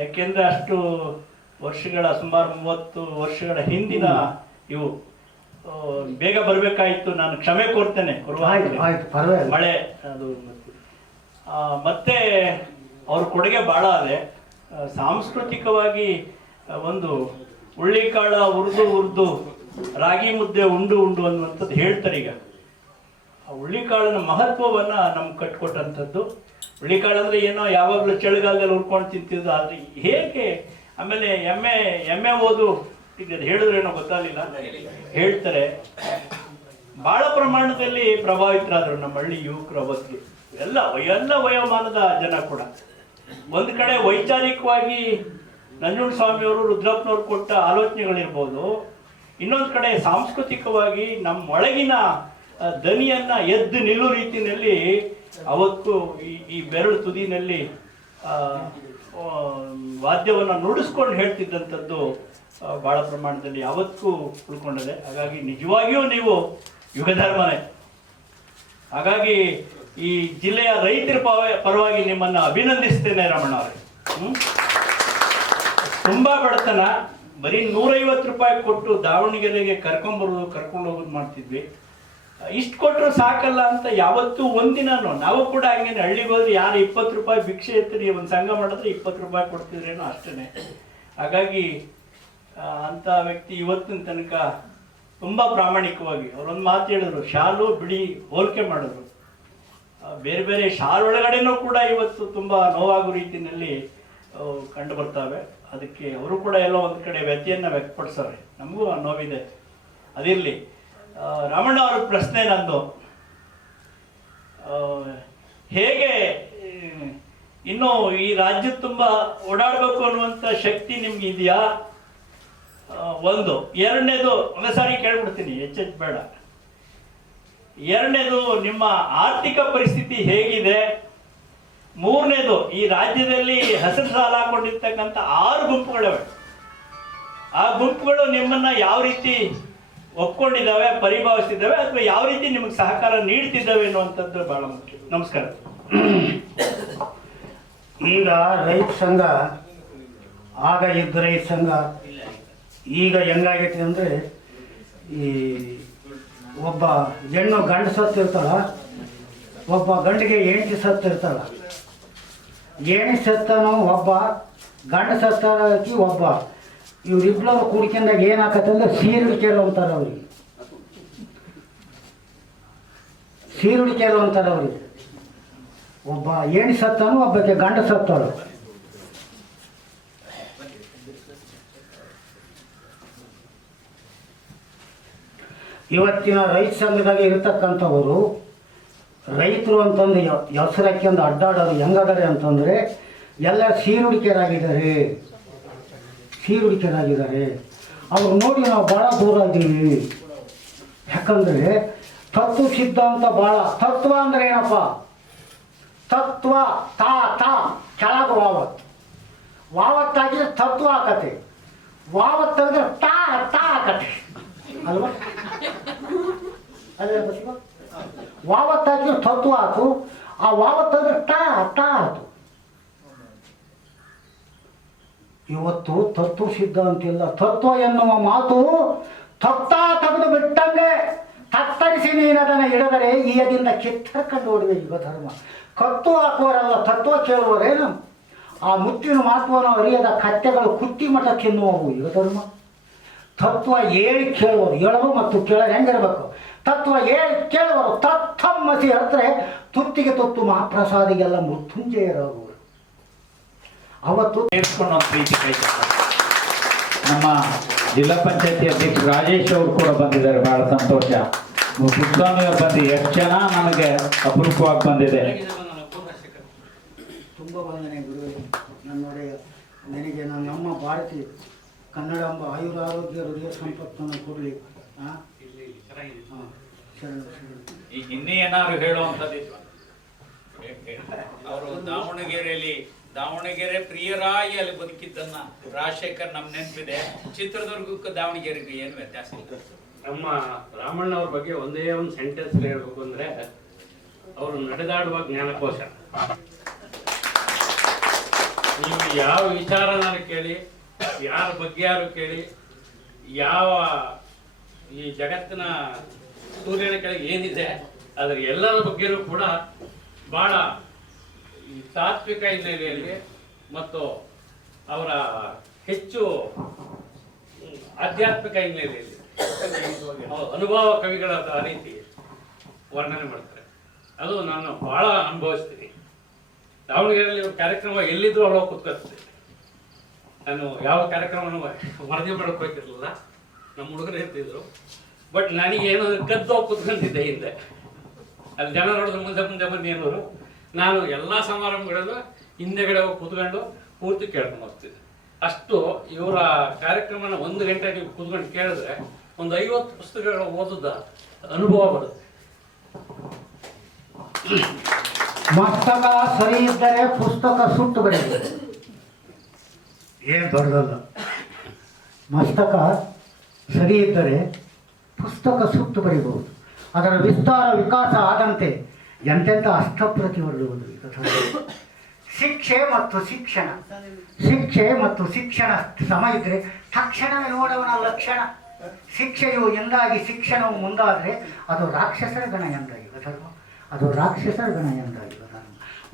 ಯಾಕೆಂದರೆ ಅಷ್ಟು ವರ್ಷಗಳ, ಸುಮಾರು 30 ವರ್ಷಗಳ ಹಿಂದಿನ ಇವು ಬೇಗ ಬರಬೇಕಾಯಿತು. ನಾನು ಕ್ಷಮೆ ಕೋರ್ತೇನೆ. ಮಳೆ ಅದು ಮತ್ತೆ ಅವ್ರ ಕೊಡುಗೆ ಭಾಳ ಅದೇ. ಸಾಂಸ್ಕೃತಿಕವಾಗಿ ಒಂದು ಹುಳ್ಳಿಕಾಳ ಹುರಿದು ರಾಗಿ ಮುದ್ದೆ ಉಂಡು ಅನ್ನುವಂಥದ್ದು ಹೇಳ್ತಾರೆ. ಈಗ ಆ ಹುಳ್ಳಿಕಾಳಿನ ಮಹತ್ವವನ್ನು ನಮ್ಗೆ ಕಟ್ಕೊಟ್ಟಂಥದ್ದು. ಹುಳ್ಳಿಕಾಳು ಅಂದರೆ ಏನೋ ಯಾವಾಗಲೂ ಚಳಿಗಾಲದಲ್ಲಿ ಹುರ್ಕೊಂಡು ತಿಂತಿದ್ದು, ಆದರೆ ಹೇಗೆ ಆಮೇಲೆ ಎಮ್ಮೆ ಓದು ಈಗ ಹೇಳಿದ್ರೇನೋ ಗೊತ್ತಾಗಲಿಲ್ಲ, ಹೇಳ್ತಾರೆ. ಭಾಳ ಪ್ರಮಾಣದಲ್ಲಿ ಪ್ರಭಾವಿತರಾದರು ನಮ್ಮ ಹಳ್ಳಿ ಯುವಕರು ಅವತ್ತಿಗೆ. ಎಲ್ಲ ವಯೋಮಾನದ ಜನ ಕೂಡ. ಒಂದು ಕಡೆ ವೈಚಾರಿಕವಾಗಿ ನಂಜುಂಡಸ್ವಾಮಿಯವರು, ರುದ್ರಪ್ಪನವ್ರು ಕೊಟ್ಟ ಆಲೋಚನೆಗಳಿರ್ಬೋದು. ಇನ್ನೊಂದು ಕಡೆ ಸಾಂಸ್ಕೃತಿಕವಾಗಿ ನಮ್ಮ ಒಳಗಿನ ದನಿಯನ್ನ ಎದ್ದು ನಿಲ್ಲೋ ರೀತಿಯಲ್ಲಿ ಅವತ್ತು ಈ ಬೆರಳು ತುದಿನಲ್ಲಿ ವಾದ್ಯವನ್ನು ನುಡಿಸ್ಕೊಂಡು ಹೇಳ್ತಿದ್ದಂಥದ್ದು ಭಾಳ ಪ್ರಮಾಣದಲ್ಲಿ ಯಾವತ್ತೂ ಉಳ್ಕೊಂಡಿದೆ. ಹಾಗಾಗಿ ನಿಜವಾಗಿಯೂ ನೀವು ಯುಗಧರ್ಮನೇ. ಹಾಗಾಗಿ ಈ ಜಿಲ್ಲೆಯ ರೈತರ ಪರವಾಗಿ ನಿಮ್ಮನ್ನು ಅಭಿನಂದಿಸ್ತೇನೆ ರಮಣ ಅವರೇ. ತುಂಬ ಬಡತನ, ಬರೀ 150 ರೂಪಾಯಿ ಕೊಟ್ಟು ದಾವಣಗೆರೆಗೆ ಕರ್ಕೊಂಡು ಹೋಗೋದು ಮಾಡ್ತಿದ್ವಿ. ಇಷ್ಟು ಕೊಟ್ಟರು ಸಾಕಲ್ಲ ಅಂತ ಯಾವತ್ತೂ ಒಂದಿನೂ ನಾವು ಕೂಡ ಹಂಗೇನೆ ಹಳ್ಳಿಗೆ ಹೋದ್ರೆ ಯಾರು 20 ರೂಪಾಯಿ ಭಿಕ್ಷೆ ಎತ್ತಿರಿ ಒಂದು ಸಂಘ ಮಾಡಿದ್ರೆ 20 ರೂಪಾಯಿ ಕೊಡ್ತಿದ್ರೇನೋ ಅಷ್ಟೇ. ಹಾಗಾಗಿ ಅಂಥ ವ್ಯಕ್ತಿ ಇವತ್ತಿನ ತನಕ ತುಂಬ ಪ್ರಾಮಾಣಿಕವಾಗಿ ಅವರೊಂದು ಮಾತು ಹೇಳಿದ್ರು, ಶಾಲು ಬಿಡಿ ಹೋಲಿಕೆ ಮಾಡಿದ್ರು. ಬೇರೆ ಬೇರೆ ಶಾಲು ಒಳಗಡೆನೂ ಕೂಡ ಇವತ್ತು ತುಂಬ ನೋವಾಗೋ ರೀತಿಯಲ್ಲಿ ಕಂಡು ಬರ್ತಾವೆ. ಅದಕ್ಕೆ ಅವರು ಕೂಡ ಎಲ್ಲೋ ಒಂದು ಕಡೆ ವ್ಯಥೆಯನ್ನು ವ್ಯಕ್ತಪಡಿಸೋರೆ. ನಮಗೂ ನೋವಿದೆ. ಅದಿರಲಿ. ರಾಮಣ್ಣ ಅವ್ರ ಪ್ರಶ್ನೆ ನಂದು, ಹೇಗೆ ಇನ್ನು ಈ ರಾಜ್ಯ ತುಂಬ ಓಡಾಡಬೇಕು ಅನ್ನುವಂಥ ಶಕ್ತಿ ನಿಮ್ಗೆ ಇದೆಯಾ? ಒಂದು. ಎರಡನೇದು ಒಂದೇ ಸಾರಿ ಕೇಳ್ಬಿಡ್ತೀನಿ, ಹೆಚ್ಚೆಚ್ಚು ಬೇಡ. ಎರಡನೇದು, ನಿಮ್ಮ ಆರ್ಥಿಕ ಪರಿಸ್ಥಿತಿ ಹೇಗಿದೆ? ಮೂರನೇದು, ಈ ರಾಜ್ಯದಲ್ಲಿ ಹಸಿರು ಸಾಲ ಹಾಕೊಂಡಿರ್ತಕ್ಕಂಥ 6 ಗುಂಪುಗಳಿವೆ. ಆ ಗುಂಪುಗಳು ನಿಮ್ಮನ್ನ ಯಾವ ರೀತಿ ಒಪ್ಕೊಂಡಿದ್ದಾವೆ, ಪರಿಭಾವಿಸ್ತಿದ್ದಾವೆ, ಅಥವಾ ಯಾವ ರೀತಿ ನಿಮಗೆ ಸಹಕಾರ ನೀಡ್ತಿದ್ದಾವೆ ಅನ್ನುವಂಥದ್ದು ಬಹಳ ಮುಖ್ಯ. ನಮಸ್ಕಾರ. ಈಗ ರೈತ ಸಂಘ ಆಗ ಇದ್ದ ರೈತ ಸಂಘ ಈಗ ಹೆಂಗಾಗೈತಿ ಅಂದರೆ ಈ ಒಬ್ಬ ಹೆಣ್ಣು ಗಂಡು ಸತ್ತಿರ್ತಾಳ, ಒಬ್ಬ ಗಂಡಿಗೆ ಹೆಂಡತಿ ಸತ್ತಿರ್ತಾಳ. ಹೆಣ್ಣು ಸತ್ತನೋ ಒಬ್ಬ, ಗಂಡು ಸತ್ತಾಕಿ ಒಬ್ಬ, ಇವರಿಬ್ಬರು ಕೂಡ್ಕೊಂಡಾಗ ಏನಾಕತ್ತಂದ್ರೆ ಸೀರುಡಿಕೆರು ಅಂತಾರೆ ಅವ್ರಿಗೆ. ಸೀರುಡಿಕೆರು ಅಂತಾರೆ ಅವ್ರಿಗೆ. ಒಬ್ಬ ಹೆಣ್ಣು ಸತ್ತನು, ಒಬ್ಬಕ್ಕೆ ಗಂಡು ಸತ್ತಳು. ಇವತ್ತಿನ ರೈತ ಸಂಘದಾಗ ಇರತಕ್ಕಂಥವರು ರೈತರು ಅಂತಂದು ಹೆಸರು ಹಾಕ್ಯಂದು ಅಡ್ಡಾಡೋರು ಹೆಂಗದಾರೆ ಅಂತಂದರೆ ಎಲ್ಲ ಸೀರುಡಿಕೆರಾಗಿದ್ದಾರೆ. ಅವ್ರು ನೋಡಿ ನಾವು ಭಾಳ ದೂರ ಇದ್ದೀವಿ. ಯಾಕಂದರೆ ತತ್ವ ಸಿದ್ಧಾಂತ ಭಾಳ. ತತ್ವ ಅಂದರೆ ಏನಪ್ಪ? ತತ್ವ ತಾ ತಾ ಕೆಳಗೆ ವಾವತ್ತಾಗಿದ್ರೆ ತತ್ವ ಆಕತೆ, ವಾವತ್ತಾಗಿದ್ರೆ ತಾ ತಾ ಆಕತೆ ಅಲ್ವಾ? ಅದೇ ವಾವತ್ತಾಗಿದ್ರೆ ತತ್ವ ಆತು, ಆ ವಾವತ್ತಾಗಿದ್ರೆ ತಾ ತಾ ಆತು. ಇವತ್ತು ತತ್ವ ಸಿದ್ಧಾಂತ ಇಲ್ಲ. ತತ್ವ ಎನ್ನುವ ಮಾತು ತತ್ತ ತೆಗೆದು ಬಿಟ್ಟಂಗೆ ತತ್ತರಿಸಿ ನೀನದನ್ನು ಹಿಡಿದರೆ ಈಯದಿಂದ ಕಿತ್ತರ್ಕೊಂಡು ಓಡಿದೆ ಯುಗ ಧರ್ಮ. ಕತ್ತು ಹಾಕುವರಲ್ಲ, ತತ್ವ ಕೇಳುವರೇನು? ಆ ಮುತ್ತಿನ ಮಹತ್ವವನ್ನು ಅರಿಯದ ಕತ್ತೆಗಳು ಕುತ್ತಿ ಮಠ ತಿನ್ನುವವು ಯುಗ ಧರ್ಮ. ತತ್ವ ಹೇಳಿ ಕೇಳುವರು, ಹೇಳೋದು ಮತ್ತು ಕೇಳೋದು ಹೆಂಗಿರ್ಬೇಕು? ತತ್ವ ಹೇಳಿ ಕೇಳುವರು ತತ್ತಮ್ಮಸಿ ಹತ್ತಿರ ತುತ್ತಿಗೆ ತುತ್ತು ಮಹಾಪ್ರಸಾದಿಗೆಲ್ಲ ಮೃತ್ಯುಂಜಯರಾಗುವರು. ಅವತ್ತು ಸೇರಿಸ್ಕೊಂಡು ಒಂದು ಪ್ರೀತಿ ಕೈ ನಮ್ಮ ಜಿಲ್ಲಾ ಪಂಚಾಯತಿ ಅಧ್ಯಕ್ಷ ರಾಜೇಶ್ ಅವರು ಕೂಡ ಬಂದಿದ್ದಾರೆ. ಬಹಳ ಸಂತೋಷ. ಪುಟ್ಸ್ವಾಮಿ ಅವರು ಬಂದು ಎಷ್ಟು ಜನ ನಮಗೆ ಅಪರೂಪವಾಗಿ ಬಂದಿದೆ. ತುಂಬ ವಂದನೆ ಗುರುವೇ. ನನ್ನೊಡೆಯ ನನಗೆ ನನ್ನ ಅಮ್ಮ ಭಾರತಿ ಕನ್ನಡಾಂಬ ಆಯುರಾರೋಗ್ಯ ಹೃದಯ ಸಂಪತ್ತನ್ನು ಕೊಡಲಿ. ಈಗ ಇನ್ನೇ ಏನಾದ್ರು ಹೇಳುವಂಥದ್ದು ಅವರು ದಾವಣಗೆರೆ ಪ್ರಿಯರಾಗಿ ಅಲ್ಲಿ ಬದುಕಿದ್ದನ್ನ ರಾಜಶೇಖರ್ ನಮ್ ನೆನಪಿದೆ. ಚಿತ್ರದುರ್ಗಕ್ಕೆ ದಾವಣಗೆರೆಗೆ ಏನು ವ್ಯತ್ಯಾಸ? ನಮ್ಮ ರಾಮಣ್ಣ ಅವ್ರ ಬಗ್ಗೆ ಒಂದೇ ಒಂದು ಸೆಂಟೆನ್ಸ್ ಹೇಳ್ಬೇಕು ಅಂದ್ರೆ, ಅವರು ನಡೆದಾಡುವ ಜ್ಞಾನಕೋಶ. ನೀವು ಯಾವ ವಿಚಾರನಾರು ಕೇಳಿ, ಯಾರ ಬಗ್ಗೆ ಯಾರು ಕೇಳಿ, ಯಾವ ಈ ಜಗತ್ತಿನ ಸೂರ್ಯನ ಕೆಳಗೆ ಏನಿದೆ ಅದ್ರ ಎಲ್ಲರ ಬಗ್ಗೆಯೂ ಕೂಡ ಬಹಳ ಈ ತಾತ್ವಿಕ ಹಿನ್ನೆಲೆಯಲ್ಲಿ ಮತ್ತು ಅವರ ಹೆಚ್ಚು ಆಧ್ಯಾತ್ಮಿಕ ಹಿನ್ನೆಲೆಯಲ್ಲಿ ಅನುಭವ ಕವಿಗಳ ರೀತಿ ವರ್ಣನೆ ಮಾಡ್ತಾರೆ. ಅದು ನಾನು ಬಹಳ ಅನುಭವಿಸ್ತೀನಿ. ದಾವಣಗೆರೆಯಲ್ಲಿ ಒಂದು ಕಾರ್ಯಕ್ರಮ ಎಲ್ಲಿದ್ರು ಅವಾಗ ಕೂತ್ಕೊಳ್ತಿದ್ದೆ. ನಾನು ಯಾವ ಕಾರ್ಯಕ್ರಮವನ್ನು ವರದಿ ಮಾಡೋಕೆ ಹೋಗ್ತಿರ್ಲಿಲ್ಲ, ನಮ್ಮ ಹುಡುಗರು ಇರ್ತಿದ್ರು. ಬಟ್ ನನಗೇನು ಕದ್ದೋಗಿ ಕೂತ್ಕೊಂತಿದ್ದೆ ಹಿಂದೆ. ಅಲ್ಲಿ ಜನ ನೋಡಿದ್ರು ಮುಂದೆ ಬಂದು ಏನೋರು. ನಾನು ಎಲ್ಲ ಸಮಾರಂಭಗಳಲ್ಲೂ ಹಿಂದೆಗಡೆ ಹೋಗಿ ಕೂತ್ಕೊಂಡು ಪೂರ್ತಿ ಕೇಳ್ಕೊಂಡು ಹೋಗ್ತಿದ್ದೆ. ಅಷ್ಟು ಇವರ ಕಾರ್ಯಕ್ರಮನ 1 ಗಂಟೆ ನೀವು ಕೂತ್ಕೊಂಡು ಕೇಳಿದ್ರೆ ಒಂದು 50 ಪುಸ್ತಕಗಳ ಓದಿದ ಅನುಭವ ಬರುತ್ತೆ. ಮಸ್ತಕ ಸರಿ ಇದ್ದರೆ ಪುಸ್ತಕ ಸುಟ್ಟು ಬರೆಯಬಹುದು. ಏನು ದೊಡ್ಡದಲ್ಲ. ಮಸ್ತಕ ಸರಿ ಇದ್ದರೆ ಪುಸ್ತಕ ಸುಟ್ಟು ಬರೀಬಹುದು. ಅದರ ವಿಸ್ತಾರ ವಿಕಾಸ ಆದಂತೆ ಎಂತೆಂಥ ಅಷ್ಟಪ್ರತಿವರ್ಳುವುದು. ಶಿಕ್ಷೆ ಮತ್ತು ಶಿಕ್ಷಣ ಸಮ ಇದ್ದರೆ ತಕ್ಷಣವೇ ನೋಡವನ ಲಕ್ಷಣ. ಶಿಕ್ಷೆಯು ಎಂದಾಗಿ ಶಿಕ್ಷಣವು ಮುಂದಾದರೆ ಅದು ರಾಕ್ಷಸರ ಗಣ ಎಂದಾಗಿಲ್ಲ ಧರ್ಮ.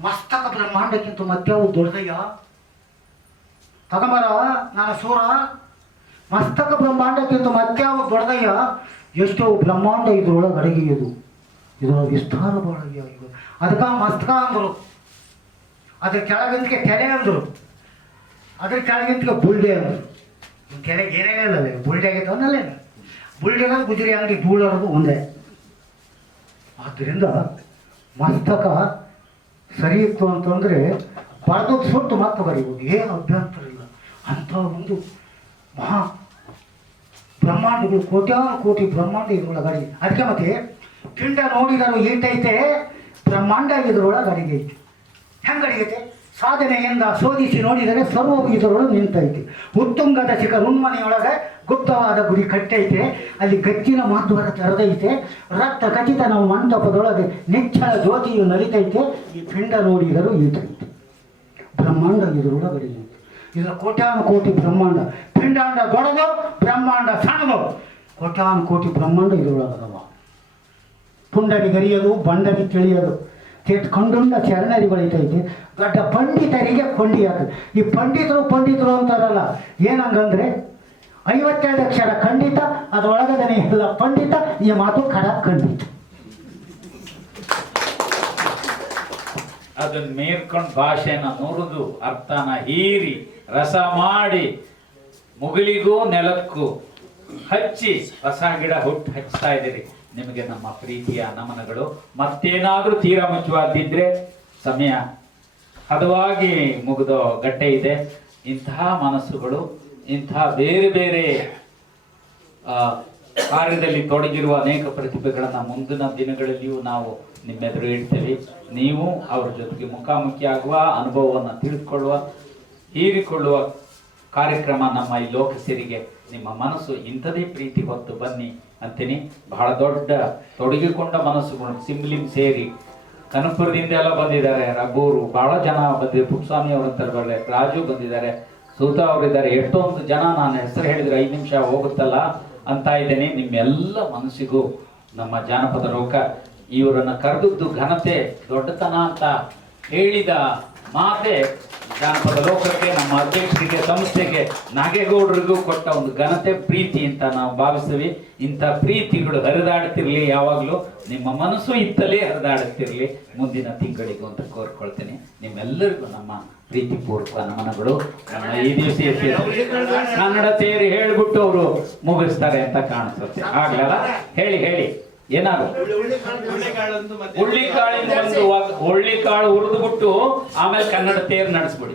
ಮಸ್ತಕ ಬ್ರಹ್ಮಾಂಡಕ್ಕಿಂತ ಮತ್ಯಾವು ದೊಡ್ಡದಯ್ಯ? ತಗಮರ ನಾನು ಸೂರ. ಮಸ್ತಕ ಬ್ರಹ್ಮಾಂಡಕ್ಕಿಂತ ಮತ್ಯಾವ ದೊಡ್ಡದಯ್ಯ? ಎಷ್ಟೋ ಬ್ರಹ್ಮಾಂಡ ಇದ್ರೊಳಗೆ ಅಡಗಿಯುವುದು, ಇದರೊಳಗೆ ವಿಸ್ತಾರ ಬಾಳಯ್ಯ. ಇದು ಅದಕ್ಕೆ ಮಸ್ತಕ ಅಂದರು, ಅದ್ರ ಕೆಳಗಿಂತಿಗೆ ಕೆರೆ ಅಂದರು, ಅದ್ರ ಕೆಳಗಿಂತಿಗೆ ಬುಲ್ಡೆ ಅಂದರು. ಕೆರೆಗೆ ಏನೇನೇ ಇಲ್ಲ, ಬುಲ್ಡೆ ಆಗೈತೆ ಅವನಲ್ಲೇನು. ಬುಲ್ಡೆಗ ಗುಜರಿ ಅಂಗಡಿ ಧೂಳರೋದು ಒಂದೇ. ಆದ್ದರಿಂದ ಮಸ್ತಕ ಸರಿ ಇತ್ತು ಅಂತಂದರೆ ಬರೆದು ಸುಟ್ಟು ಮತ್ತೆ ಬರೀಬೋದು, ಏನು ಅಭ್ಯಂತರ ಇಲ್ಲ. ಅಂಥ ಒಂದು ಮಹಾ ಬ್ರಹ್ಮಾಂಡಗಳು, ಕೋಟ್ಯಾನು ಕೋಟಿ ಬ್ರಹ್ಮಾಂಡ ಇದ್ರೊಳಗಡೆ. ಅದಕ್ಕೆ ಮತ್ತೆ ಪಿಂಡ ನೋಡಿದರೂ ಈಟೈತೆ, ಬ್ರಹ್ಮಾಂಡ ಇದ್ರೊಳಗೆ ಅಡಿಗೈತೆ. ಹೆಂಗೆ ಅಡಿಗೈತೆ? ಸಾಧನೆಯಿಂದ ಶೋಧಿಸಿ ನೋಡಿದರೆ ಸರ್ವವು ಇದರೊಳಗೆ ನಿಂತೈತೆ. ಉತ್ತುಂಗದ ಉನ್ಮನೆಯೊಳಗೆ ಗುಪ್ತವಾದ ಗುಡಿ ಕಟ್ಟೈತೆ, ಅಲ್ಲಿ ಗಚ್ಚಿನ ಮಹತ್ವದ ತೆರೆದೈತೆ. ರಕ್ತ ಖಚಿತ ನಾವು ಮಂಟಪದೊಳಗೆ ನಿಚ್ಚಳ ಜ್ಯೋತಿಯು ನಲಿತೈತೆ. ಈ ಪಿಂಡ ನೋಡಿದರೂ ಈಟೈತೆ, ಬ್ರಹ್ಮಾಂಡ ಇದರೊಳಗಡೆ. ಇದರ ಕೋಟ್ಯಾನುಕೋಟಿ ಬ್ರಹ್ಮಾಂಡ. ಪಿಂಡಾಂಡ ದೊಡ್ಡದು, ಬ್ರಹ್ಮಾಂಡ ಸಣ್ಣದು. ಕೋಟ್ಯಾನುಕೋಟಿ ಬ್ರಹ್ಮಾಂಡ ಇದರೊಳಗದವ. ಪುಂಡರಿಗರಿಯದು, ಬಂಡರಿ ತಿಳಿಯದು. ಕೆಟ್ಟ ಕಂಡುಂಡ ಶರಣರಿಗಳೈತೈತಿ. ದೊಡ್ಡ ಪಂಡಿತರಿಗೆ ಕೊಂಡಿಯಾಗ. ಈ ಪಂಡಿತರು ಅಂತಾರಲ್ಲ, ಏನಂಗಂದ್ರೆ 52 ಅಕ್ಷರ ಖಂಡಿತ, ಅದರೊಳಗದನೆ ಎಲ್ಲ ಪಂಡಿತ. ಈ ಮಾತು ಖಂಡಿತ. ಅದನ್ನ ಮೀರ್ಕೊಂಡು ಭಾಷೆನ ನುರಿದು ಅರ್ಥನ ಹೀರಿ ರಸ ಮಾಡಿ ಮುಗಿಲಿಗೂ ನೆಲಕ್ಕೂ ಹಚ್ಚಿ ಹೊಸ ಗಿಡ ಹಚ್ತಾ ಇದ್ದೀರಿ. ನಿಮಗೆ ನಮ್ಮ ಪ್ರೀತಿಯ ನಮನಗಳು. ಮತ್ತೇನಾದ್ರೂ ತೀರಾ ಮುಚ್ಚುವಾದಿದ್ರೆ ಸಮಯ ಹದವಾಗಿ ಮುಗಿದೋ ಗಟ್ಟೆ ಇದೆ. ಇಂತಹ ಮನಸ್ಸುಗಳು, ಇಂತಹ ಬೇರೆ ಬೇರೆ ಕಾರ್ಯದಲ್ಲಿ ತೊಡಗಿರುವ ಅನೇಕ ಪ್ರತಿಭೆಗಳನ್ನ ಮುಂದಿನ ದಿನಗಳಲ್ಲಿಯೂ ನಾವು ನಿಮ್ಮೆದುರು ಇಡ್ತೇವೆ. ನೀವು ಅವ್ರ ಜೊತೆಗೆ ಮುಖಾಮುಖಿ ಆಗುವ, ಅನುಭವವನ್ನು ತಿಳಿದುಕೊಳ್ಳುವ, ಹೀರಿಕೊಳ್ಳುವ ಕಾರ್ಯಕ್ರಮ ನಮ್ಮ ಈ ಲೋಕಸಿರಿಗೆ. ನಿಮ್ಮ ಮನಸ್ಸು ಇಂಥದೇ ಪ್ರೀತಿ ಹೊತ್ತು ಬನ್ನಿ ಅಂತೀನಿ. ಬಹಳ ದೊಡ್ಡ ತೊಡಗಿಕೊಂಡ ಮನಸ್ಸುಗಳು ಸಿಂಬ್ಲಿಂಗ್ ಸೇರಿ ಕನಕಪುರದಿಂದ ಎಲ್ಲ ಬಂದಿದ್ದಾರೆ. ರಘೂರು ಬಹಳ ಜನ ಬಂದಿದ್ದಾರೆ. ಪುಟ್ಟಸ್ವಾಮಿ ಅವರಂತಾರೆ ಬರಲೆ, ರಾಜು ಬಂದಿದ್ದಾರೆ, ಸೂತ ಅವರಿದ್ದಾರೆ. ಎಷ್ಟೊಂದು ಜನ ನಾನು ಹೆಸರು ಹೇಳಿದ್ರೆ 5 ನಿಮಿಷ ಹೋಗುತ್ತಲ್ಲ ಅಂತ ಇದ್ದೇನೆ. ನಿಮ್ಮೆಲ್ಲ ಮನಸ್ಸಿಗೂ ನಮ್ಮ ಜಾನಪದ ಲೋಕ ಇವರನ್ನು ಕರೆದದ್ದು ಘನತೆ, ದೊಡ್ಡತನ ಅಂತ ಹೇಳಿದ ಮಾತೆ ಜಾನಪದ ಲೋಕಕ್ಕೆ, ನಮ್ಮ ಅಧ್ಯಕ್ಷರಿಗೆ, ಸಂಸ್ಥೆಗೆ, ನಾಗೇಗೌಡರಿಗೂ ಕೊಟ್ಟ ಒಂದು ಘನತೆ, ಪ್ರೀತಿ ಅಂತ ನಾವು ಭಾವಿಸ್ತೀವಿ. ಇಂಥ ಪ್ರೀತಿಗಳು ಹರಿದಾಡುತ್ತಿರಲಿ. ಯಾವಾಗಲೂ ನಿಮ್ಮ ಮನಸ್ಸು ಇತ್ತಲೇ ಹರಿದಾಡುತ್ತಿರಲಿ ಮುಂದಿನ ತಿಂಗಳಿಗೂ ಅಂತ ಕೋರ್ಕೊಳ್ತೇನೆ. ನಿಮ್ಮೆಲ್ಲರಿಗೂ ನಮ್ಮ ಪ್ರೀತಿಪೂರ್ವಕ ನಮನಗಳು. ನಮ್ಮ ಈ ದಿವಸ ಕನ್ನಡ ತೇರಿ ಹೇಳಿಬಿಟ್ಟು ಅವರು ಮುಗಿಸ್ತಾರೆ ಅಂತ ಕಾಣಿಸುತ್ತೆ. ಆಗ್ಲಲ್ಲ, ಹೇಳಿ ಏನಾದ್ರು ಹುಳ್ಳಿಕಾಳಿಂದ ಒಂದು ಹುಳ್ಳಿಕಾಳು ಹುರಿದು ಬಿಟ್ಟು ಆಮೇಲೆ ಕನ್ನಡ ತೇರು ನಡೆಸ್ಬಿಡಿ.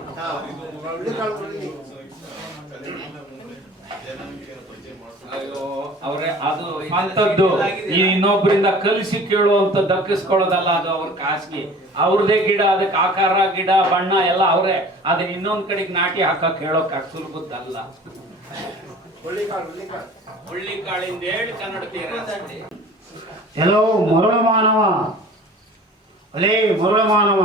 ಅವ್ರೆ ಅದು ಅಂತದ್ದು ಇನ್ನೊಬ್ಬರಿಂದ ಕಲಿಸಿ ಕೇಳುವಂತ ದಕ್ಕಿಸ್ಕೊಳ್ಳೋದಲ್ಲ. ಅದು ಅವ್ರ ಖಾಸಗಿ, ಅವ್ರದೇ ಗಿಡ, ಅದಕ್ಕೆ ಆಕಾರ, ಗಿಡ, ಬಣ್ಣ ಎಲ್ಲ ಅವ್ರೆ. ಅದನ್ನ ಇನ್ನೊಂದ್ ಕಡೆಗೆ ನಾಟಿ ಹಾಕಕ್ ಹೇಳೋಕ್ ಸುಲಭದ್ದಲ್ಲ. ಹುಳ್ಳಿಕಾಳಿಂದ ಹೇಳಿ ಕನ್ನಡ ತೇರು. ಎಲ್ಲೋ ಮರಳು ಮಾನವ, ಅಲೇ ಮರಳು ಮಾನವ,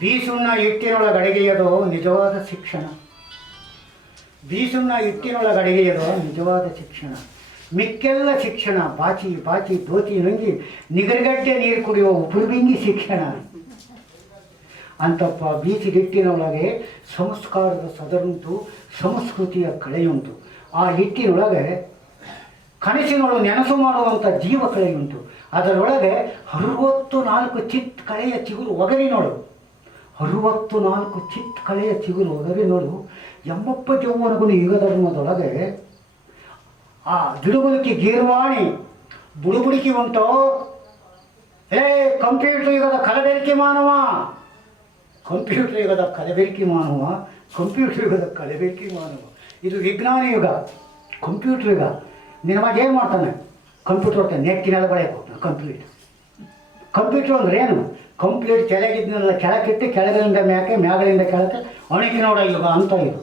ಬೀಸುಣ್ಣ ಹಿಟ್ಟಿನೊಳಗಡಿಗೆಯದು ನಿಜವಾದ ಶಿಕ್ಷಣ. ಬೀಸುಣ್ಣ ಹಿಟ್ಟಿನೊಳಗಡಿಗೆಯದು ನಿಜವಾದ ಶಿಕ್ಷಣ. ಮಿಕ್ಕೆಲ್ಲ ಶಿಕ್ಷಣ ಬಾಚಿ ಬಾಚಿ ದೋತಿ ನುಂಗಿ ನಿಗರ್ಗಡ್ಡೆ ನೀರು ಕುಡಿಯುವ ಉಪುರ್ಬಿಂಗಿ ಶಿಕ್ಷಣ. ಅಂತಪ್ಪ ಬೀಸಿಗಿಟ್ಟಿನೊಳಗೆ ಸಂಸ್ಕಾರದ ಸದರುಂಟು, ಸಂಸ್ಕೃತಿಯ ಕಳೆಯುಂಟು. ಆ ಹಿಟ್ಟಿನೊಳಗೆ ಕನಸಿನೊಳು ನೆನಸು ಮಾಡುವಂಥ ಜೀವ ಕಳೆಯುಂಟು. ಅದರೊಳಗೆ 64 ಚಿತ್ ಕಳೆಯ ಚಿಗುರು ಒಗರಿನೋಳು. 64 ಚಿತ್ ಕಳೆಯ ಚಿಗುರು ಒಗರಿನೋಳು. ಎಮ್ಮಪ್ಪ ಜೌವನಗುಣ ಯುಗ ಧರ್ಮದೊಳಗೆ ಆ ಗಿಡುಗುಲಿಕೆ ಗೀರ್ವಾಣಿ ಬುಡುಬುಡಿಕೆ ಉಂಟೋ. ಕಂಪ್ಯೂಟರ್ ಯುಗದ ಕಲಬೆರಕೆ ಮಾನವ, ಕಂಪ್ಯೂಟರ್ ಯುಗದ ಕಲಬೆರಕೆ ಮಾನವ, ಕಂಪ್ಯೂಟರ್ ಯುಗದ ಕಲಬೆರಕೆ ಮಾನವ. ಇದು ವಿಜ್ಞಾನ ಯುಗ, ಕಂಪ್ಯೂಟರ್ ಯುಗ. ನಿನ್ನ ಮಗ ಏನು ಮಾಡ್ತಾನೆ? ಕಂಪ್ಯೂಟರ್ ಅಂತ ನೆಕ್ಕಿನೆಲ್ಲ ಬಳೆಯಕ್ಕೆ ಹೋಗ್ತಾನೆ. ಕಂಪ್ಯೂಟರ್ ಅಂದ್ರೆ ಏನು? ಕಂಪ್ಲೀಟ್ ಕೆಳಗಿದ್ದನ್ನೆಲ್ಲ ಕೆಳಕಿಟ್ಟು ಕೆಳಗಲಿಂದ ಮ್ಯಾಕೆ, ಮ್ಯಾಗಳಿಂದ ಕೆಳಕ್ಕೆ ಅಣಿಕಿನೋಡ ಯುಗ ಅಂತ ಇದು.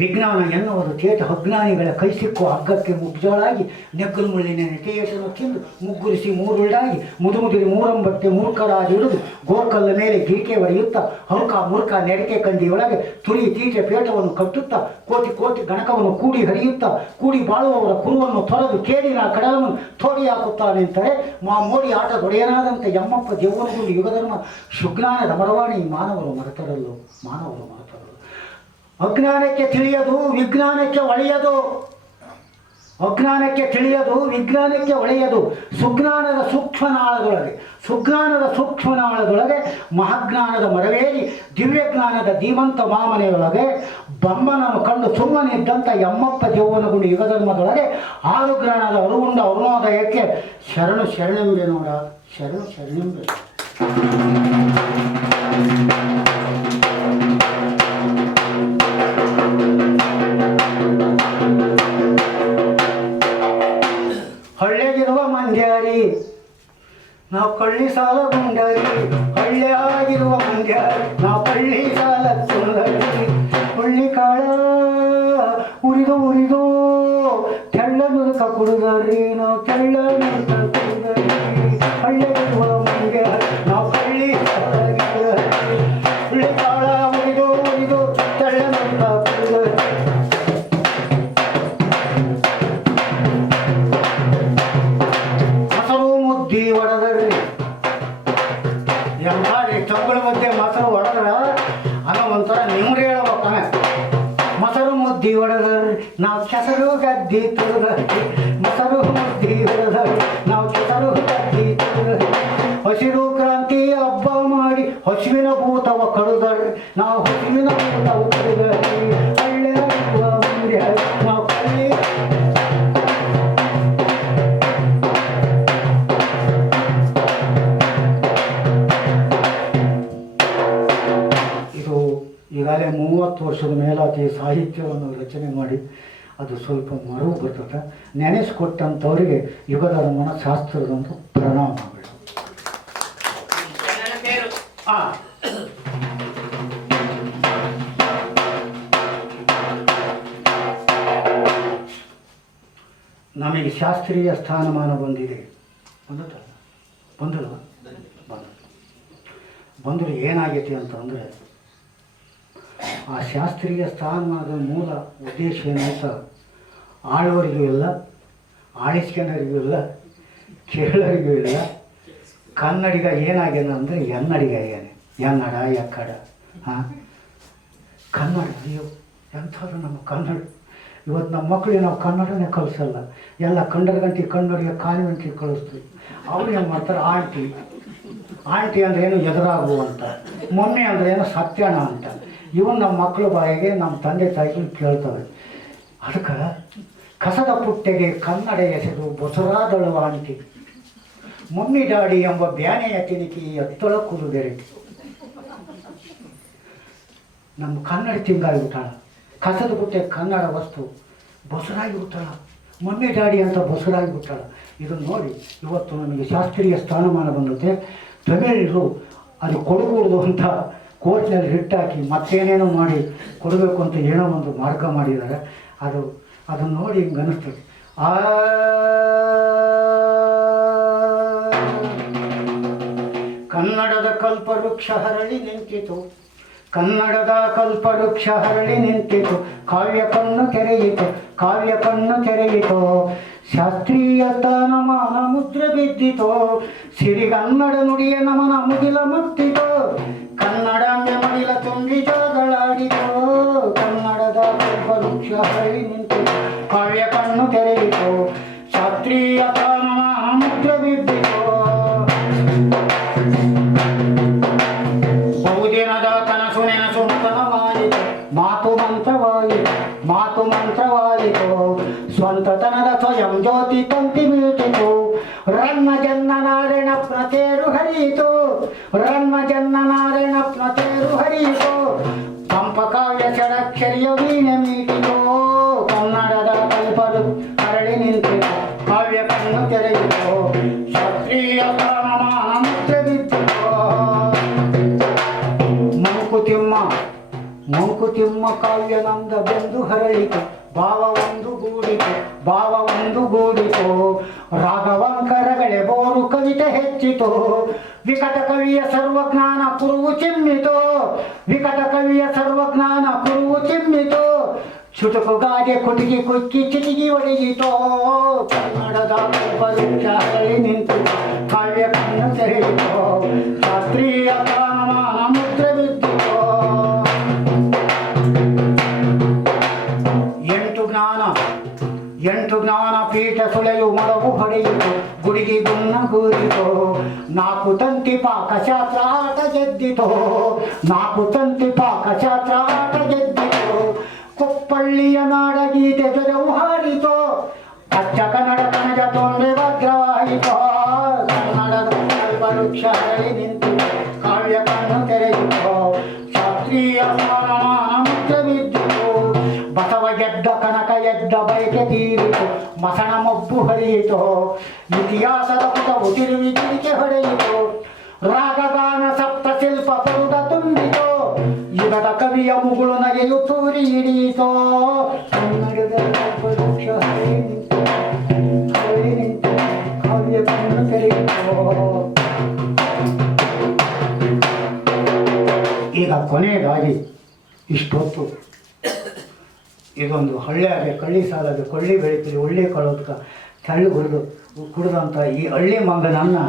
ವಿಜ್ಞಾನ ಎನ್ನುವುದು ಚೇತ ಅಜ್ಞಾನಿಗಳ ಕೈ ಸಿಕ್ಕುವ ಹಗ್ಗಕ್ಕೆ ಮುಗ್ಜಾಳಾಗಿ ನೆಗ್ಗಲು ಮುಳ್ಳಿನ ನೆಟೆಯೇಟನ್ನು ತಿಂದು ಮುಗ್ಗುರಿಸಿ ಮೂರುಳ್ಳಾಗಿ ಮುದುಮುದುರಿ ಮೂರಂಬಟ್ಟೆ ಮೂರ್ಖರಾಗಿ ಹಿಡಿದು ಗೋಕಲ್ಲ ಮೇಲೆ ಗೀಕೆ ಹೊಡೆಯುತ್ತಾ ಹೌಕ ಮುರುಕ ನೆಡಕೆ ಕಂಡಿಯೊಳಗೆ ತುರಿ ತೀಟೆ ಪೇಟವನ್ನು ಕಟ್ಟುತ್ತಾ ಕೋಟಿ ಕೋಟಿ ಗಣಕವನ್ನು ಕೂಡಿ ಹರಿಯುತ್ತಾ ಕೂಡಿ ಬಾಳುವವರ ಕುರುವನ್ನು ತೊರೆದು ಕೇಡಿನ ಕಡಲನ್ನು ತೋಡಿ ಹಾಕುತ್ತಾನೆಂದರೆ ಮೋಡಿ ಆಟದೊಡೆಯನಾದಂಥ ಎಮ್ಮಪ್ಪ ದೇವನಗುಂಡಿ ಯುಗಧರ್ಮ ಸುಜ್ಞಾನದ ಮರವಾಣಿ ಮಾನವರು ಮರೆತರಲ್ಲೋ, ಮಾನವರು ಮರೆತರಲ್ಲ. ಅಜ್ಞಾನಕ್ಕೆ ತಿಳಿಯದು, ವಿಜ್ಞಾನಕ್ಕೆ ಒಳೆಯದು. ಅಜ್ಞಾನಕ್ಕೆ ತಿಳಿಯದು, ವಿಜ್ಞಾನಕ್ಕೆ ಒಳೆಯದು. ಸುಜ್ಞಾನದ ಸೂಕ್ಷ್ಮನಾಳದೊಳಗೆ ಮಹಾಜ್ಞಾನದ ಮರವೇರಿ ದಿವ್ಯಜ್ಞಾನದ ಧೀಮಂತ ಮಾಮನೆಯೊಳಗೆ ಬಮ್ಮನನ್ನು ಕಂಡು ಸುಮ್ಮನಿದ್ದಂಥ ಎಮ್ಮಪ್ಪ ಜೌವನಗುಂಡಿ ಯುಗಧರ್ಮದೊಳಗೆ ಆರುಗ್ರಹಣದ ಅರುಗುಂಡ ಅರುಣೋದಯಕ್ಕೆ ಶರಣೆಂಬೆ ನೋಡ, ಶರಣೆಂಬೆ. ಹಳ್ಳಿಗಿರುವ ಮಂಡ್ಯಾರಿ ನಾವು ಕಳ್ಳಿ ಸಾಲ ಗುಂಡರಿ, ಹಳ್ಳಿ ಆಗಿರುವ ಮಂಡ್ಯಾರಿ ನಾವು ಕಳ್ಳಿ ಸಾಲ ಸುಂದರಿ. ಹುಳ್ಳಿ ಕಾಳ ಉರಿದು ತೆಳ್ಳ ನುರುಕ ಕುಡಿದರಿ ನಾವು ತೆಳ್ಳ ನುರುಕ ಕುಡಿದರಿ. ಹಳ್ಳಿಗಿರುವ ಮಂಡ್ಯಾರಿ ನಾವು ಕಳ್ಳಿ ಸಾಲ ಗುಂಡರಿ, ಹುಳ್ಳಿ ಕಾಳ ಉರಿದು ಈಗಾಗಲೇ 30 ವರ್ಷದ ಮೇಲಾತಿ ಸಾಹಿತ್ಯವನ್ನು ರಚನೆ ಮಾಡಿ ಅದು ಸ್ವಲ್ಪ ಮರವು ಬರ್ತದೆ. ನೆನೆಸಿಕೊಟ್ಟಂಥವರಿಗೆ ಯುಗದ ಮನಃಶಾಸ್ತ್ರದೊಂದು ಪ್ರಣಾಮಗಳು. ಕನ್ನಡ ತೇರು. ನಮಗೆ ಶಾಸ್ತ್ರೀಯ ಸ್ಥಾನಮಾನ ಬಂದಿದೆ. ಬಂದರೆ ಏನಾಗೈತಿ ಅಂತಂದರೆ, ಆ ಶಾಸ್ತ್ರೀಯ ಸ್ಥಾನಮಾನದ ಮೂಲ ಉದ್ದೇಶ ಏನಂತ ಆಳುವರಿಗೂ ಇಲ್ಲ, ಆಳಿಸ್ಕೊಂಡರಿಗೂ ಇಲ್ಲ, ಕೇಳರಿಗೂ ಇಲ್ಲ. ಕನ್ನಡಿಗ ಏನಾಗ್ಯಾನ ಅಂದರೆ ಎನ್ನಡಿಗ ಆಗ್ಯಾನೆ. ಎನ್ನಡ ಎಕ್ಕಡ ಕನ್ನಡ. ಅಯ್ಯೋ ಎಂಥದ್ದು ನಮ್ಮ ಕನ್ನಡ. ಇವತ್ತು ನಮ್ಮ ಮಕ್ಕಳಿಗೆ ನಾವು ಕನ್ನಡನೇ ಕಲಿಸಲ್ಲ. ಎಲ್ಲ ಕಂಡರ ಗಂಟೆ ಕನ್ನಡಿಗೆ ಕಾನ್ವೆಂಟ್ಗೆ ಕಳಿಸ್ತೀವಿ. ಅವ್ರು ಏನು ಮಾಡ್ತಾರೆ, ಆಂಟಿ ಅಂದ್ರೆ ಏನು ಎದುರಾಗು ಅಂತ, ಮಮ್ಮಿ ಅಂದ್ರೆ ಏನು ಸತ್ಯಣ ಅಂತ. ಇವನು ನಮ್ಮ ಮಕ್ಕಳ ಬಾಯಿಗೆ ನಮ್ಮ ತಂದೆ ತಾಯಿಗಳು ಕೇಳ್ತವೆ. ಅದಕ್ಕೆ ಕಸದ ಪುಟ್ಟೆಗೆ ಕನ್ನಡ ಹೆಸರು ಬಸರಾದಳು ಆಂಟಿ, ಮಮ್ಮಿ ಡಾಡಿ ಎಂಬ ಬ್ಯಾನೆಯ ತಿನಿಕಿ ಎತ್ತಳ ಕುದುಗೆರೆ. ನಮ್ಮ ಕನ್ನಡ ತಿಂಗಾಗಿಬಿಟ್ಟಾಳ. ಕಸದ ಪುಟ್ಟೆ ಕನ್ನಡ ವಸ್ತು ಬಸರಾಗಿಬಿಟ್ಟಾಳ, ಮಮ್ಮಿ ಡ್ಯಾಡಿ ಅಂತ ಬಸರಾಗಿಬಿಟ್ಟಾಳ. ಇದನ್ನು ನೋಡಿ ಇವತ್ತು ನಮಗೆ ಶಾಸ್ತ್ರೀಯ ಸ್ಥಾನಮಾನ ಬಂದಂತೆ. ತಮಿಳರು ಅದು ಕೊಡಕೂಡದು ಅಂತ ಕೋರ್ಟ್ನಲ್ಲಿ ಹಿಟ್ಟಾಕಿ ಮತ್ತೇನೇನೋ ಮಾಡಿ ಕೊಡಬೇಕು ಅಂತ ಏನೋ ಒಂದು ಮಾರ್ಗ ಮಾಡಿದ್ದಾರೆ. ಅದನ್ನು ನೋಡಿ ಹಿಂಗೆ ಅನ್ನಿಸ್ತದೆ. ಕನ್ನಡದ ಕಲ್ಪವೃಕ್ಷ ಹರಳಿ ನಿಂತಿತು, ಕನ್ನಡದ ಕಲ್ಪವೃಕ್ಷ ಹರಳಿ ನಿಂತಿತು, ಕಾವ್ಯ ಕಣ್ಣು ತೆರೆಯಿತು, ಕಾವ್ಯ ಕಣ್ಣು ತೆರೆಯಿತು, ಶಾಸ್ತ್ರೀಯ ಸ್ಥಾನಮಾನ ಮುದ್ರೆ ಬಿದ್ದಿತು, ಸಿರಿಗನ್ನಡ ನುಡಿಯ ನಮನ ಮುಗಿಲ ಮುತ್ತಿತು, ಕನ್ನಡಾಂಬೆ ಮಡಿಲ ತುಂಬಿ ಜಗಳಾಡಿತು, ಕನ್ನಡದ ಕಲ್ಪವೃಕ್ಷ ಹರಳಿ ನಿಂತಿತು, ಕಾವ್ಯ ಕಣ್ಣು ತೆರೆಯಿತು, ಶಾಸ್ತ್ರೀಯ ಸ್ಥಾನಮಾನ ಮುದ್ರೆ ಬಿದ್ದಿತು. ಬಹುದಿನದ ಕನಸು ನೆನಸು ನೂತನವಾಯಿತು, ಮಾತು ಮಂತ್ರವಾಯಿತು, ಮಾತು ಮಂತ್ರವಾಯಿತು, ಸ್ವಂತತನದ ಸ್ವಯಂ ಜ್ಯೋತಿ ತಂತಿ ಮೀಟಿತು, ರನ್ನ ಜನ್ನ ನಾರಾಯಣಪ್ಪನ ತೇರು ಹರಿಯಿತು, ರನ್ನ ಜನ್ನ ನಾರಾಯಣಪ್ಪನ ತೇರು ಹರಿಯಿತು, ಪಂಪಕಾವ್ಯ ಷಡಕ್ಷರಿಯ ವೀಣೆ ಮೀಟಿತು, ಕನ್ನಡದ ಕಲ್ಪರು ಹರಳಿ ನಿಂತಿತು, ಕಾವ್ಯ ಕಣ್ಣು ತೆರೆಯಿತು, ಶಾಸ್ತ್ರೀಯ ಸ್ಥಾನಮಾನ ಮುದ್ರೆ ಬಿದ್ದಿತು. ಮಂಕುತಿಮ್ಮ ಕಾವ್ಯ ನಮ್ದ ಬೆಂದು ಹರಳಿತು, ಭಾವ ಒಂದು ಗೂಡಿತು, ಭಾವ ಒಂದು ಗೂಡಿತು, ರಾಘವಂಕರಗಳೇ ಬೋರು ಕವಿತೆ ಹೆಚ್ಚಿತು, ವಿಕಟ ಕವಿಯ ಸರ್ವಜ್ಞಾನ ಕುರುವು ಚಿಮ್ಮಿತು, ವಿಕಟ ಕವಿಯ ಸರ್ವಜ್ಞಾನ ಕುರುವು ಚಿಮ್ಮಿತು, ಚುಟುಕು ಗಾದೆ ಕುಟುಕಿ ಕುಕ್ಕಿ ಚಿಟಿಕಿ ಒಡೆಯಿತು, ಕನ್ನಡದ ಕಲ್ಪವೃಕ್ಷ ಹರಳಿ ನಿಂತು, ಕಾವ್ಯ ಕಣ್ಣು ತೆರೆಯಿತು, ಶಾಸ್ತ್ರೀಯ ಸ್ಥಾನಮಾನ ಮುದ್ರೆ ಬಿದ್ದಿತು. ಎಂಟು ಜ್ಞಾನ ಪೀಠ ಸುಳೆಯು ಮೊಳವು ಹೊಡೆಯಿತು, ಗುಡಿಗಿ ಗುನ್ನ ಗೂರಿತು, ನಾಲ್ಕು ತಂತಿ ಪಾಕಶಾಸ್ತ್ರ ಆಟ ಗೆದ್ದಿತು, ನಾಲ್ಕು ತಂತಿ ಪಾಕಶಾಸ್ತ್ರ ಆಟ ಗೆದ್ದಿತು, ಕುಪ್ಪಳ್ಳಿಯ ನಾಡಗೀತೆ ಜೊತೆವು ಹಾಡಿತು, ಅಚ್ಚ ಕನ್ನಡ ಕನಜ ತೊಂದರೆ ಭದ್ರವಾಯಿತು, ಕನ್ನಡದ ಕಲ್ಪವೃಕ್ಷ ಹರಳಿ ನಿಂತು, ಕಾವ್ಯ ಕಣ್ಣು ತೆರೆಯಿತು, ಶಾಸ್ತ್ರೀಯ ಸ್ಥಾನಮಾನ ಮುದ್ರೆ ಬಿದ್ದಿತು, ಬಸವ ಗೆದ್ದ ಕನಕ ಎದ್ದ ಬಯಕೆ ತೀರಿತು, ಮಸಣ ಮೊಬ್ಬು ಹರಿಯಿತು, ಇತಿಹಾಸದ ಪುಟವು ತಿರುವಿ ತಿರುಗಿ ಹೊಡೆಯಿತು, ರಾಗಗಾನ ಸಪ್ತ ಶಿಲ್ಪ ಪರುಗ ತುಂಬಿತು, ಯುಗದ ಕವಿಯ ಮುಗುಳು ನಗೆಯು ತೂರಿ ಹಿಡಿಯಿತು, ಕನ್ನಡದ ಕಲ್ಪವೃಕ್ಷ ಹರಳಿ ನಿಂತು, ಹರಳಿ ನಿಂತು, ಕಾವ್ಯ ಕಣ್ಣು ತೆರೆಯಿತು. ಈಗ ಕೊನೆಯದಾಗಿ ಇಷ್ಟೊತ್ತು ಇದೊಂದು ಹಳ್ಳಿಯಾಗೆ ಕಳ್ಳಿ ಸಾಲಾಗೆ ಕೊಳ್ಳಿ ಬೆಳೀತೀರಿ, ಒಳ್ಳೆ ಕಳೋದಕ್ಕೆ ತಳ್ಳಿ ಕುಡಿದಂಥ ಈ ಹಳ್ಳಿ ಮಂಗನನ್ನು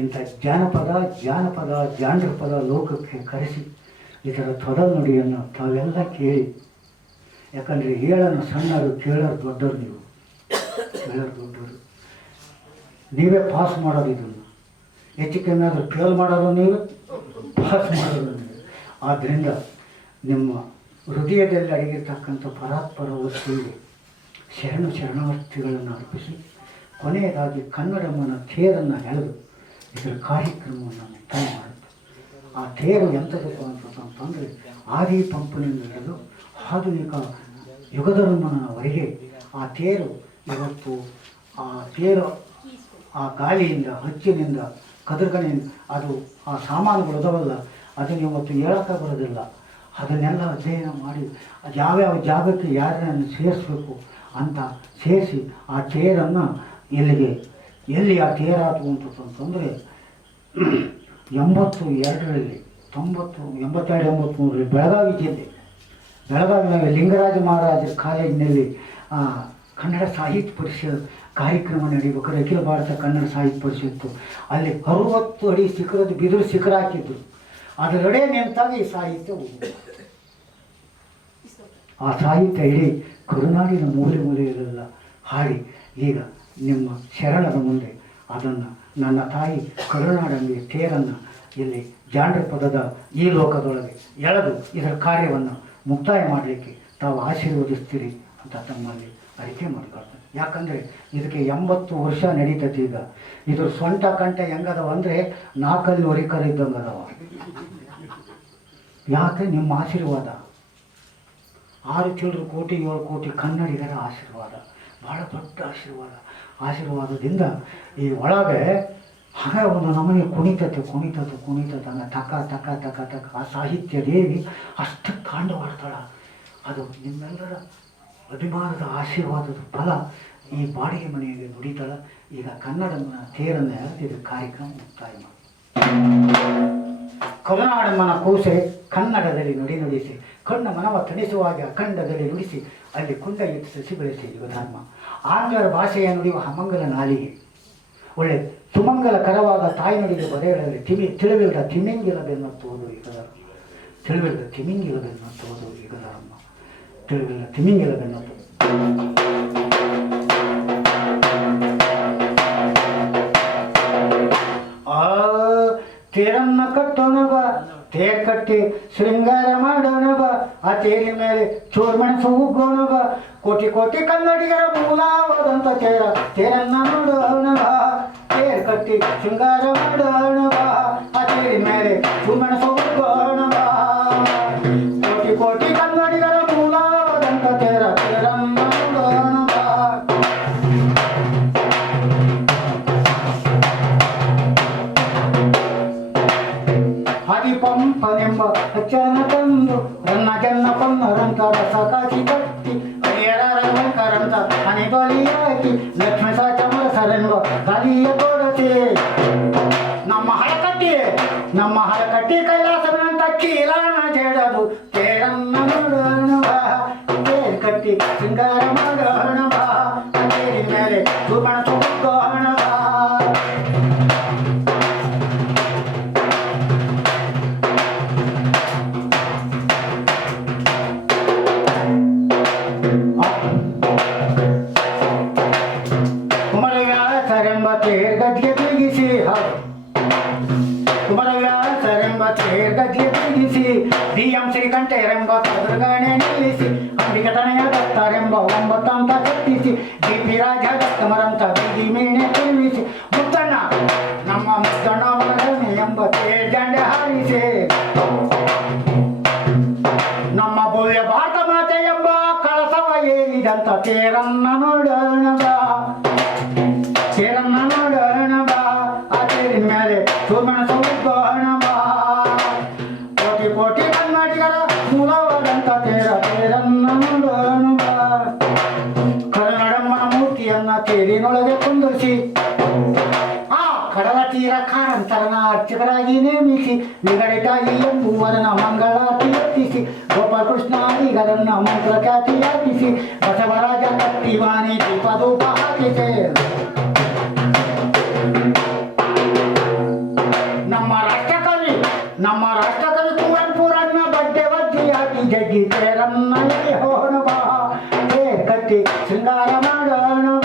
ಇಂಥ ಜಾನರ ಪದ ಲೋಕಕ್ಕೆ ಕರೆಸಿ ಇದರ ತೊದಲ್ ನುಡಿಯನ್ನು ತಾವೆಲ್ಲ ಕೇಳಿ. ಯಾಕಂದರೆ ಹೇಳನ್ನು ಸಣ್ಣರು, ಕೇಳೋರು ದೊಡ್ಡವರು, ನೀವು ಹೇಳೋರು ದೊಡ್ಡವರು, ನೀವೇ ಪಾಸ್ ಮಾಡೋದು, ಇದನ್ನು ಹೆಚ್ಚು ಕಮ್ಮಿ ಆದರೂ ಫೇಲ್ ಮಾಡೋದು ನೀವೇ, ಪಾಸ್ ಮಾಡೋದು ನೀವೇ. ಆದ್ದರಿಂದ ನಿಮ್ಮ ಹೃದಯದಲ್ಲಿ ಅಡಗಿರ್ತಕ್ಕಂಥ ಪರಾತ್ಪರ ವಸ್ತುವಿಗೆ ಶರಣಾರ್ಥಿಗಳನ್ನು ಅರ್ಪಿಸಿ ಕೊನೆಯದಾಗಿ ಕನ್ನಡಮ್ಮನ ತೇರನ್ನು ಎಳೆದು ಇದರ ಕಾರ್ಯಕ್ರಮವನ್ನು ಮುಕ್ತಾಯ ಮಾಡುತ್ತೆ. ಆ ತೇರು ಎಂಥದಪ್ಪ ಅಂತಂದರೆ ಆದಿ ಪಂಪನಿಂದ ಹಿಡಿದು ಆಧುನಿಕ ಯುಗಧರ್ಮನವರೆಗೆ ಆ ತೇರು ಇವತ್ತು ಆ ತೇರು ಆ ಗಾಳಿಯಿಂದ ಹಚ್ಚಿನಿಂದ ಕದರ್ಗಣಿಯಿಂದ ಅದು ಆ ಸಾಮಾನುಗಳು ಅದಾವಲ್ಲ ಅದನ್ನು ಇವತ್ತು ಹೇಳೋಕ್ಕೆ ಬರೋದಿಲ್ಲ. ಅದನ್ನೆಲ್ಲ ಅಧ್ಯಯನ ಮಾಡಿ ಅದು ಯಾವ್ಯಾವ ಜಾಗಕ್ಕೆ ಯಾರನ್ನು ಸೇರಿಸ್ಬೇಕು ಅಂತ ಸೇರಿಸಿ ಆ ತೇರನ್ನು ಎಲ್ಲಿ ಆ ತೇರಾತು ಅಂತಂದರೆ 82ರಲ್ಲಿ 82-83ರಲ್ಲಿ ಬೆಳಗಾವಿ ಜಿಲ್ಲೆ ಬೆಳಗಾವಿಯಾಗ ಲಿಂಗರಾಜ ಮಹಾರಾಜರ ಕಾಲೇಜಿನಲ್ಲಿ ಕನ್ನಡ ಸಾಹಿತ್ಯ ಪರಿಷತ್ ಕಾರ್ಯಕ್ರಮ ನಡೀಬೇಕಾದ್ರೆ ಅಖಿಲ ಭಾರತ ಕನ್ನಡ ಸಾಹಿತ್ಯ ಪರಿಷತ್ತು ಅಲ್ಲಿ 60 ಅಡಿ ಶಿಖರದ ಬಿದಿರು ಶಿಖರ ಹಾಕಿದ್ರು. ಅದರಡೆ ನಿಂತಾಗ ಈ ಸಾಹಿತ್ಯ ಉಳಿದು ಆ ಸಾಹಿತ್ಯ ಇಡೀ ಕರುನಾಡಿನ ಮೂಲೆಯಲ್ಲೆಲ್ಲ ಹಾಡಿ ಈಗ ನಿಮ್ಮ ಶರಣರ ಮುಂದೆ ಅದನ್ನು ನನ್ನ ತಾಯಿ ಕರುನಾಡಂಬಿ ತೇರನ್ನು ಇಲ್ಲಿ ಜಾನಪದದ ಈ ಲೋಕದೊಳಗೆ ಎಳೆದು ಇದರ ಕಾರ್ಯವನ್ನು ಮುಕ್ತಾಯ ಮಾಡಲಿಕ್ಕೆ ತಾವು ಆಶೀರ್ವದಿಸ್ತೀರಿ ಅಂತ ತಮ್ಮಲ್ಲಿ ಅರಿಕೆ ಮಾಡಿಕೊಳ್ತಾರೆ. ಯಾಕಂದರೆ ಇದಕ್ಕೆ 80 ವರ್ಷ ನಡೀತೈತಿ. ಈಗ ಇದ್ರ ಸೊಂಟ ಕಂಠ ಹೆಂಗದವ ಅಂದರೆ 4 ಹೊರಿಕರ ಇದ್ದಂಗೆ ಅದಾವ. ಯಾಕೆ ನಿಮ್ಮ ಆಶೀರ್ವಾದ 6 ಚಿಲ್ಲರೆ ಕೋಟಿ 7 ಕೋಟಿ ಕನ್ನಡಿಗರ ಆಶೀರ್ವಾದ ಭಾಳ ದೊಡ್ಡ ಆಶೀರ್ವಾದದಿಂದ ಈ ಒಳಗೆ ಹಾಗೆ ಒಂದು ನಮಗೆ ಕುಣಿತತೆ ಅನ್ನೋ ತಕ ಆ ಸಾಹಿತ್ಯ ದೇವಿ ಅಷ್ಟು ಕಾಂಡವಾಡ್ತಾಳ. ಅದು ನಿಮ್ಮೆಲ್ಲರ ಅಭಿಮಾನದ ಆಶೀರ್ವಾದದ ಫಲ ಈ ಬಾಡಿಗೆ ಮನೆಯಲ್ಲಿ ನುಡಿತಾಳ. ಈಗ ಕನ್ನಡಮ್ಮನ ತೇರನ್ನು ಎಳೆದಿದ್ದ ಕಾರ್ಯಕ್ರಮ ಮುಕ್ತಾಯ ಮಾಡಿ ಕರುನಾಡಮ್ಮನ ಕೂಸೆ ಕನ್ನಡದಲ್ಲಿ ನುಡಿಸಿ ಕಣ್ಣ ಮನವ ತಣಿಸುವಾಗ ಅಖಂಡದಲ್ಲಿ ನುಡಿಸಿ ಅಲ್ಲಿ ಕುಂಡ ಇಟ್ಟು ಸಸಿ ಬೆಳೆಸಿ ಯುಗಧರ್ಮ ಆಂಗ್ಲರ ಭಾಷೆಯ ನುಡಿಯುವ ಹಮಂಗಲ ನಾಲಿಗೆ ಒಳ್ಳೆ ಸುಮಂಗಲಕರವಾದ ತಾಯಿ ನುಡಿಗೆ ಬರೆಯಗಳಲ್ಲಿ ತಿಳಿವಿಲ್ಲದ ತಿಮಿಂಗಿಲವೆನ್ನುವುದು ಈಗ ತಿಳಿವಿಲ್ಲದ ತಿಮಿಂಗಿಲವೆನ್ನುವುದು ಈಗ ಧರ್ಮ ತಿಳಿವಿಲ್ಲ ತಿಮಿಂಗಿಲವೆನ್ನುವುದು ತೇರನ್ನ ಕಟ್ಟೋಣವ ತೇರ್ ಕಟ್ಟಿ ಶೃಂಗಾರ ಮಾಡೋಣವ ಆ ತೇರಿನ ಮೇಲೆ ಚೂರ್ಮೆಣಸು ಉಗ್ಗೋಣವ ಕೋಟಿ ಕೋಟಿ ಕನ್ನಡಿಗರ ಮೂಲವಾದಂಥ ತೇರನ್ನ ನೋಡೋಣವ ತೇರ್ ಕಟ್ಟಿ ಶೃಂಗಾರ ಮಾಡೋಣವ ಆ ತೇರಿನ ಮೇಲೆ ಚೂರ್ಮೆಣಸು ಉಗ್ಗೋಣವ ಕೋಟಿ ಕೋಟಿ ಕನ್ನಡಿಗರ ಮೂಲವಾದಂಥ ತೇರನ್ನ ನೋಡೋಣವ. ಹರಿಪಂಪನೆಂಬ ಅಚ್ಚನ ತಂದು ರನ್ನ ಜನ್ನ ಪನ್ನರಂತರ ಸಾಕಾಕಿ ಕಟ್ಟಿ ಹರಿಯರಂತ ಹನಿ ಬಲಿಯಾಕಿ ಲಕ್ಷ್ಮೀ ಸಾಚಮರಸರೆಂಬ ಗಾಲಿಯ ಕೊಡತೆ ನಮ್ಮ ಹಳಕಟ್ಟಿ ಕೈಲಾಸವನಂತ ಕೀಲಾಣ ಜಡದು ತೇರನ್ನ ನೋಡೋಣವ ತೇರ್ ಕಟ್ಟಿ ಶೃಂಗಾರ ಮಾಡೋಣವ ತೇರಿನ ಮೇಲೆ ಸುಮಣ ಸುಗೋಣವ. ಕುಮಾರವ್ಯಾಸರೆಂಬ ತೇರ್ ಗದ್ಗೆ ತಿರುಗಿಸಿ ಡಿ.ಎಂ. ಶ್ರೀಕಂಠರೆಂಬ ಕದರ್ಗಣೆ ನಿಲ್ಲಿಸಿ ಅಂಬಿಕತನಯ ದತ್ತರೆಂಬ 9 ಅಂತ ಕಟ್ಟಿಸಿ ಡಿ.ಪಿ. ರಾಜ ದತ್ತಮರಂತ ಬೀದಿ ಮೀಣೆ ತಿರುಗಿಸಿ ಮುತ್ತಣ್ಣ ನಮ್ಮ ಮುತ್ತಣ್ಣ ಮಗನೆ ಎಂಬ ತೇರ್ ಜಂಡೆ ಹಾರಿಸಿ ನಮ್ಮ ಭವ್ಯ ಭಾರತ ಮಾತೆ ಎಂಬ ಕಳಸವ ಏರಿದಂತ ತೇರನ್ನ ನೋಡೋಣವ ಆ ತೇರಿನ ಮೇಲೆ ಸುಮೆಣಸು ಉಗ್ಗೋಣವ ಕೋಟಿ ಕೋಟಿ ಕನ್ನಡಿಗರ ಮೂಲವಾದಂಥ ತೇರನ್ನ ನೋಡೋಣವ. ಕರುನಾಡಮ್ಮನ ಮೂರ್ತಿಯನ್ನ ತೇರಿನೊಳಗೆ ಕುಂದಿರಿಸಿ ಆ ಕಡಲ ತೀರ ಕಾರಂತರನ ಅರ್ಚಕರಾಗಿ ನೇಮಿಸಿ ವಿಗಡಿತಾಯಿ ಎಂಬುವರನ ಮಂಗಳಾರತಿ ಎತ್ತಿಸಿ ಗೋಪಾಲಕೃಷ್ಣಾದಿಗರನ್ನ ಮಂತ್ರ ಖ್ಯಾತಿಯಾಗಿಸಿ ಬಸವರಾಜ ಕಟ್ಟಿವಾಣಿ ದೀಪಧೂಪ ಹಾಕಿಸೆ ನಮ್ಮ ರಾಷ್ಟ್ರಕವಿ ಕುವೆಂಪುರನ್ನ ಬಡ್ಡೆ ಬಡ್ಡಿಯಾಗಿ ಜಗ್ಗಿ ತೇರನ್ನ ಹೋಣವ ತೇರ್ ಕಟ್ಟಿ ಶೃಂಗಾರ ಮಾಡೋಣವ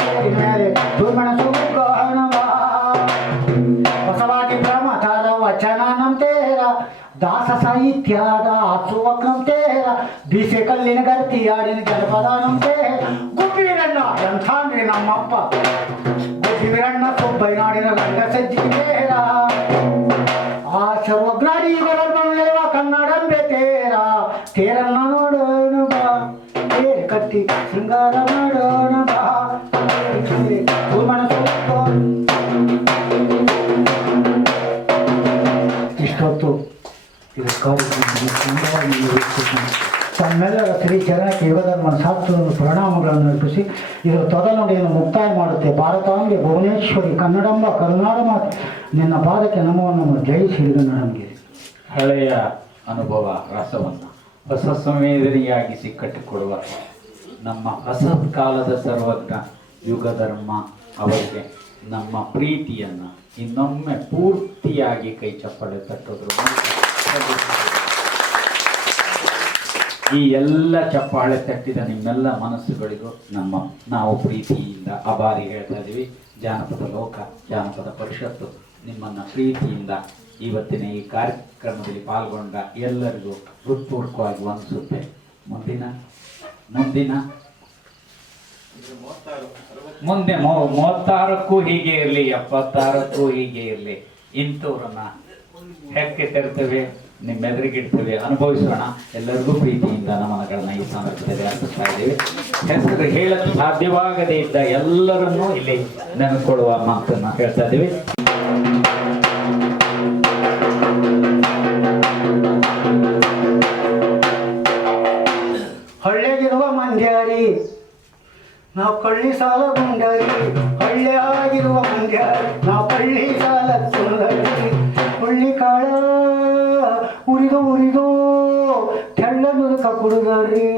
ತೇರಿನ ಮೇಲೆ ಸುಮೆಣಸು ಉಗ್ಗೋಣವ. ಬಸವಾದಿ ಪ್ರಮಥರ ವಚನ ನಂತೇರ ದಾಸ ಸಾಹಿತ್ಯದ ಆಸುವ ಕಂತೇರ ಬೀಸೆ ಕಲ್ಲಿನ ಗರ್ತಿ ಆಡಿನ ಜನಪದ ನಂತೇರ ಗುಬ್ಬಿರಣ್ಣ ಎಂಥಾಂದ್ರಿ ನಮ್ಮಪ್ಪ ಗುಬ್ಬಿರಣ್ಣ ಸುಬ್ಬಯ್ಯನಾಡಿನ ರಂಗ ಸಜ್ಜಿಗೇರ ಆ ಸರ್ವಜ್ಞಾನಿಗಳ ಕನ್ನಡಂಬೆ ತೇರನ್ನ ನೋಡೋಣ ಬಾ ತೇರು ಕಟ್ಟಿ ಶೃಂಗಾರ ಮಾಡೋಣ ಬಾ ಇಷ್ಟೊತ್ತು ಇದು ತಮ್ಮೆಲ್ಲರ ಶ್ರೀ ಚರಣಕ್ಕೆ ಯುಗಧರ್ಮನ ಶಾಸ್ತ್ರದ ಪ್ರಣಾಮಗಳನ್ನು ಅರ್ಪಿಸಿ ಇದರ ತೊದನುಡಿಯನ್ನು ಮುಕ್ತಾಯ ಮಾಡುತ್ತೆ. ಭಾರತಾಂಬೆ ಭುವನೇಶ್ವರಿ ಕನ್ನಡಂಬ ಕರುನಾಡ ಮಾತೆ ನಿನ್ನ ಪಾದಕ್ಕೆ ನಮವನ್ನು ಜಯಿಸಿ ನಮಗೆ ಹಳೆಯ ಅನುಭವ ರಸವನ್ನು ಹೊಸ ಸಂವೇದನೆಯಾಗಿಸಿ ಕಟ್ಟಿಕೊಡುವ ನಮ್ಮ ಹೊಸ ಕಾಲದ ಸರ್ವಜ್ಞ ಯುಗಧರ್ಮ ಅವರಿಗೆ ನಮ್ಮ ಪ್ರೀತಿಯನ್ನು ಇನ್ನೊಮ್ಮೆ ಪೂರ್ತಿಯಾಗಿ ಕೈ ಚಪ್ಪಳೆ ತಟ್ಟೋದ್ರ ಈ ಎಲ್ಲ ಚಪ್ಪಾಳೆ ತಟ್ಟಿದ ನಿಮ್ಮೆಲ್ಲ ಮನಸ್ಸುಗಳಿಗೂ ನಾವು ಪ್ರೀತಿಯಿಂದ ಆಭಾರಿ ಹೇಳ್ತಾ ಇದ್ದೀವಿ. ಜಾನಪದ ಲೋಕ ಜಾನಪದ ಪರಿಷತ್ತು ನಿಮ್ಮನ್ನು ಪ್ರೀತಿಯಿಂದ ಇವತ್ತಿನ ಈ ಕಾರ್ಯಕ್ರಮದಲ್ಲಿ ಪಾಲ್ಗೊಂಡ ಎಲ್ಲರಿಗೂ ಹೃತ್ಪೂರ್ವಕವಾಗಿ ವಂದಿಸುತ್ತೆ. ಮುಂದೆ 36ಕ್ಕೂ ಹೀಗೆ ಇರಲಿ, 76ಕ್ಕೂ ಹೀಗೆ ಇರಲಿ. ಇಂಥವ್ರನ್ನ ಹೆಕ್ಕೆ ತೆರ್ತೇವೆ, ನಿಮ್ಮೆದುರಿಗಿಡ್ತೇವೆ, ಅನುಭವಿಸೋಣ. ಎಲ್ಲರಿಗೂ ಪ್ರೀತಿಯಿಂದ ನಮನಗಳನ್ನ ಈ ಸಂದರ್ಭದಲ್ಲಿ ಅರ್ಪಿಸ್ತಾ ಇದ್ದೇವೆ. ಹೆಸರು ಹೇಳಲು ಸಾಧ್ಯವಾಗದೇ ಇದ್ದ ಎಲ್ಲರನ್ನೂ ಇಲ್ಲಿ ನೆನಕೊಳ್ಳುವ ಮಾತನ್ನ ಹೇಳ್ತಾ ಇದ್ದೀವಿ. ಹಳ್ಳಿಗಿರುವ ಮಂಡ್ಯಾರಿ ನಾವು ಕಳ್ಳಿ ಸಾಲ ಗುಂಡರಿ, ಹಳ್ಳಿ ಆಗಿರುವ ಮಂಡ್ಯಾರಿ ನಾವು ಕಳ್ಳಿ ಸಾಲ ಸುಂದರಿ. ಹುಳ್ಳಿ ಕಾಳ ಉರಿದು ತೆಳ್ಳ ನುದುಕ ಕುಡುದರಿ,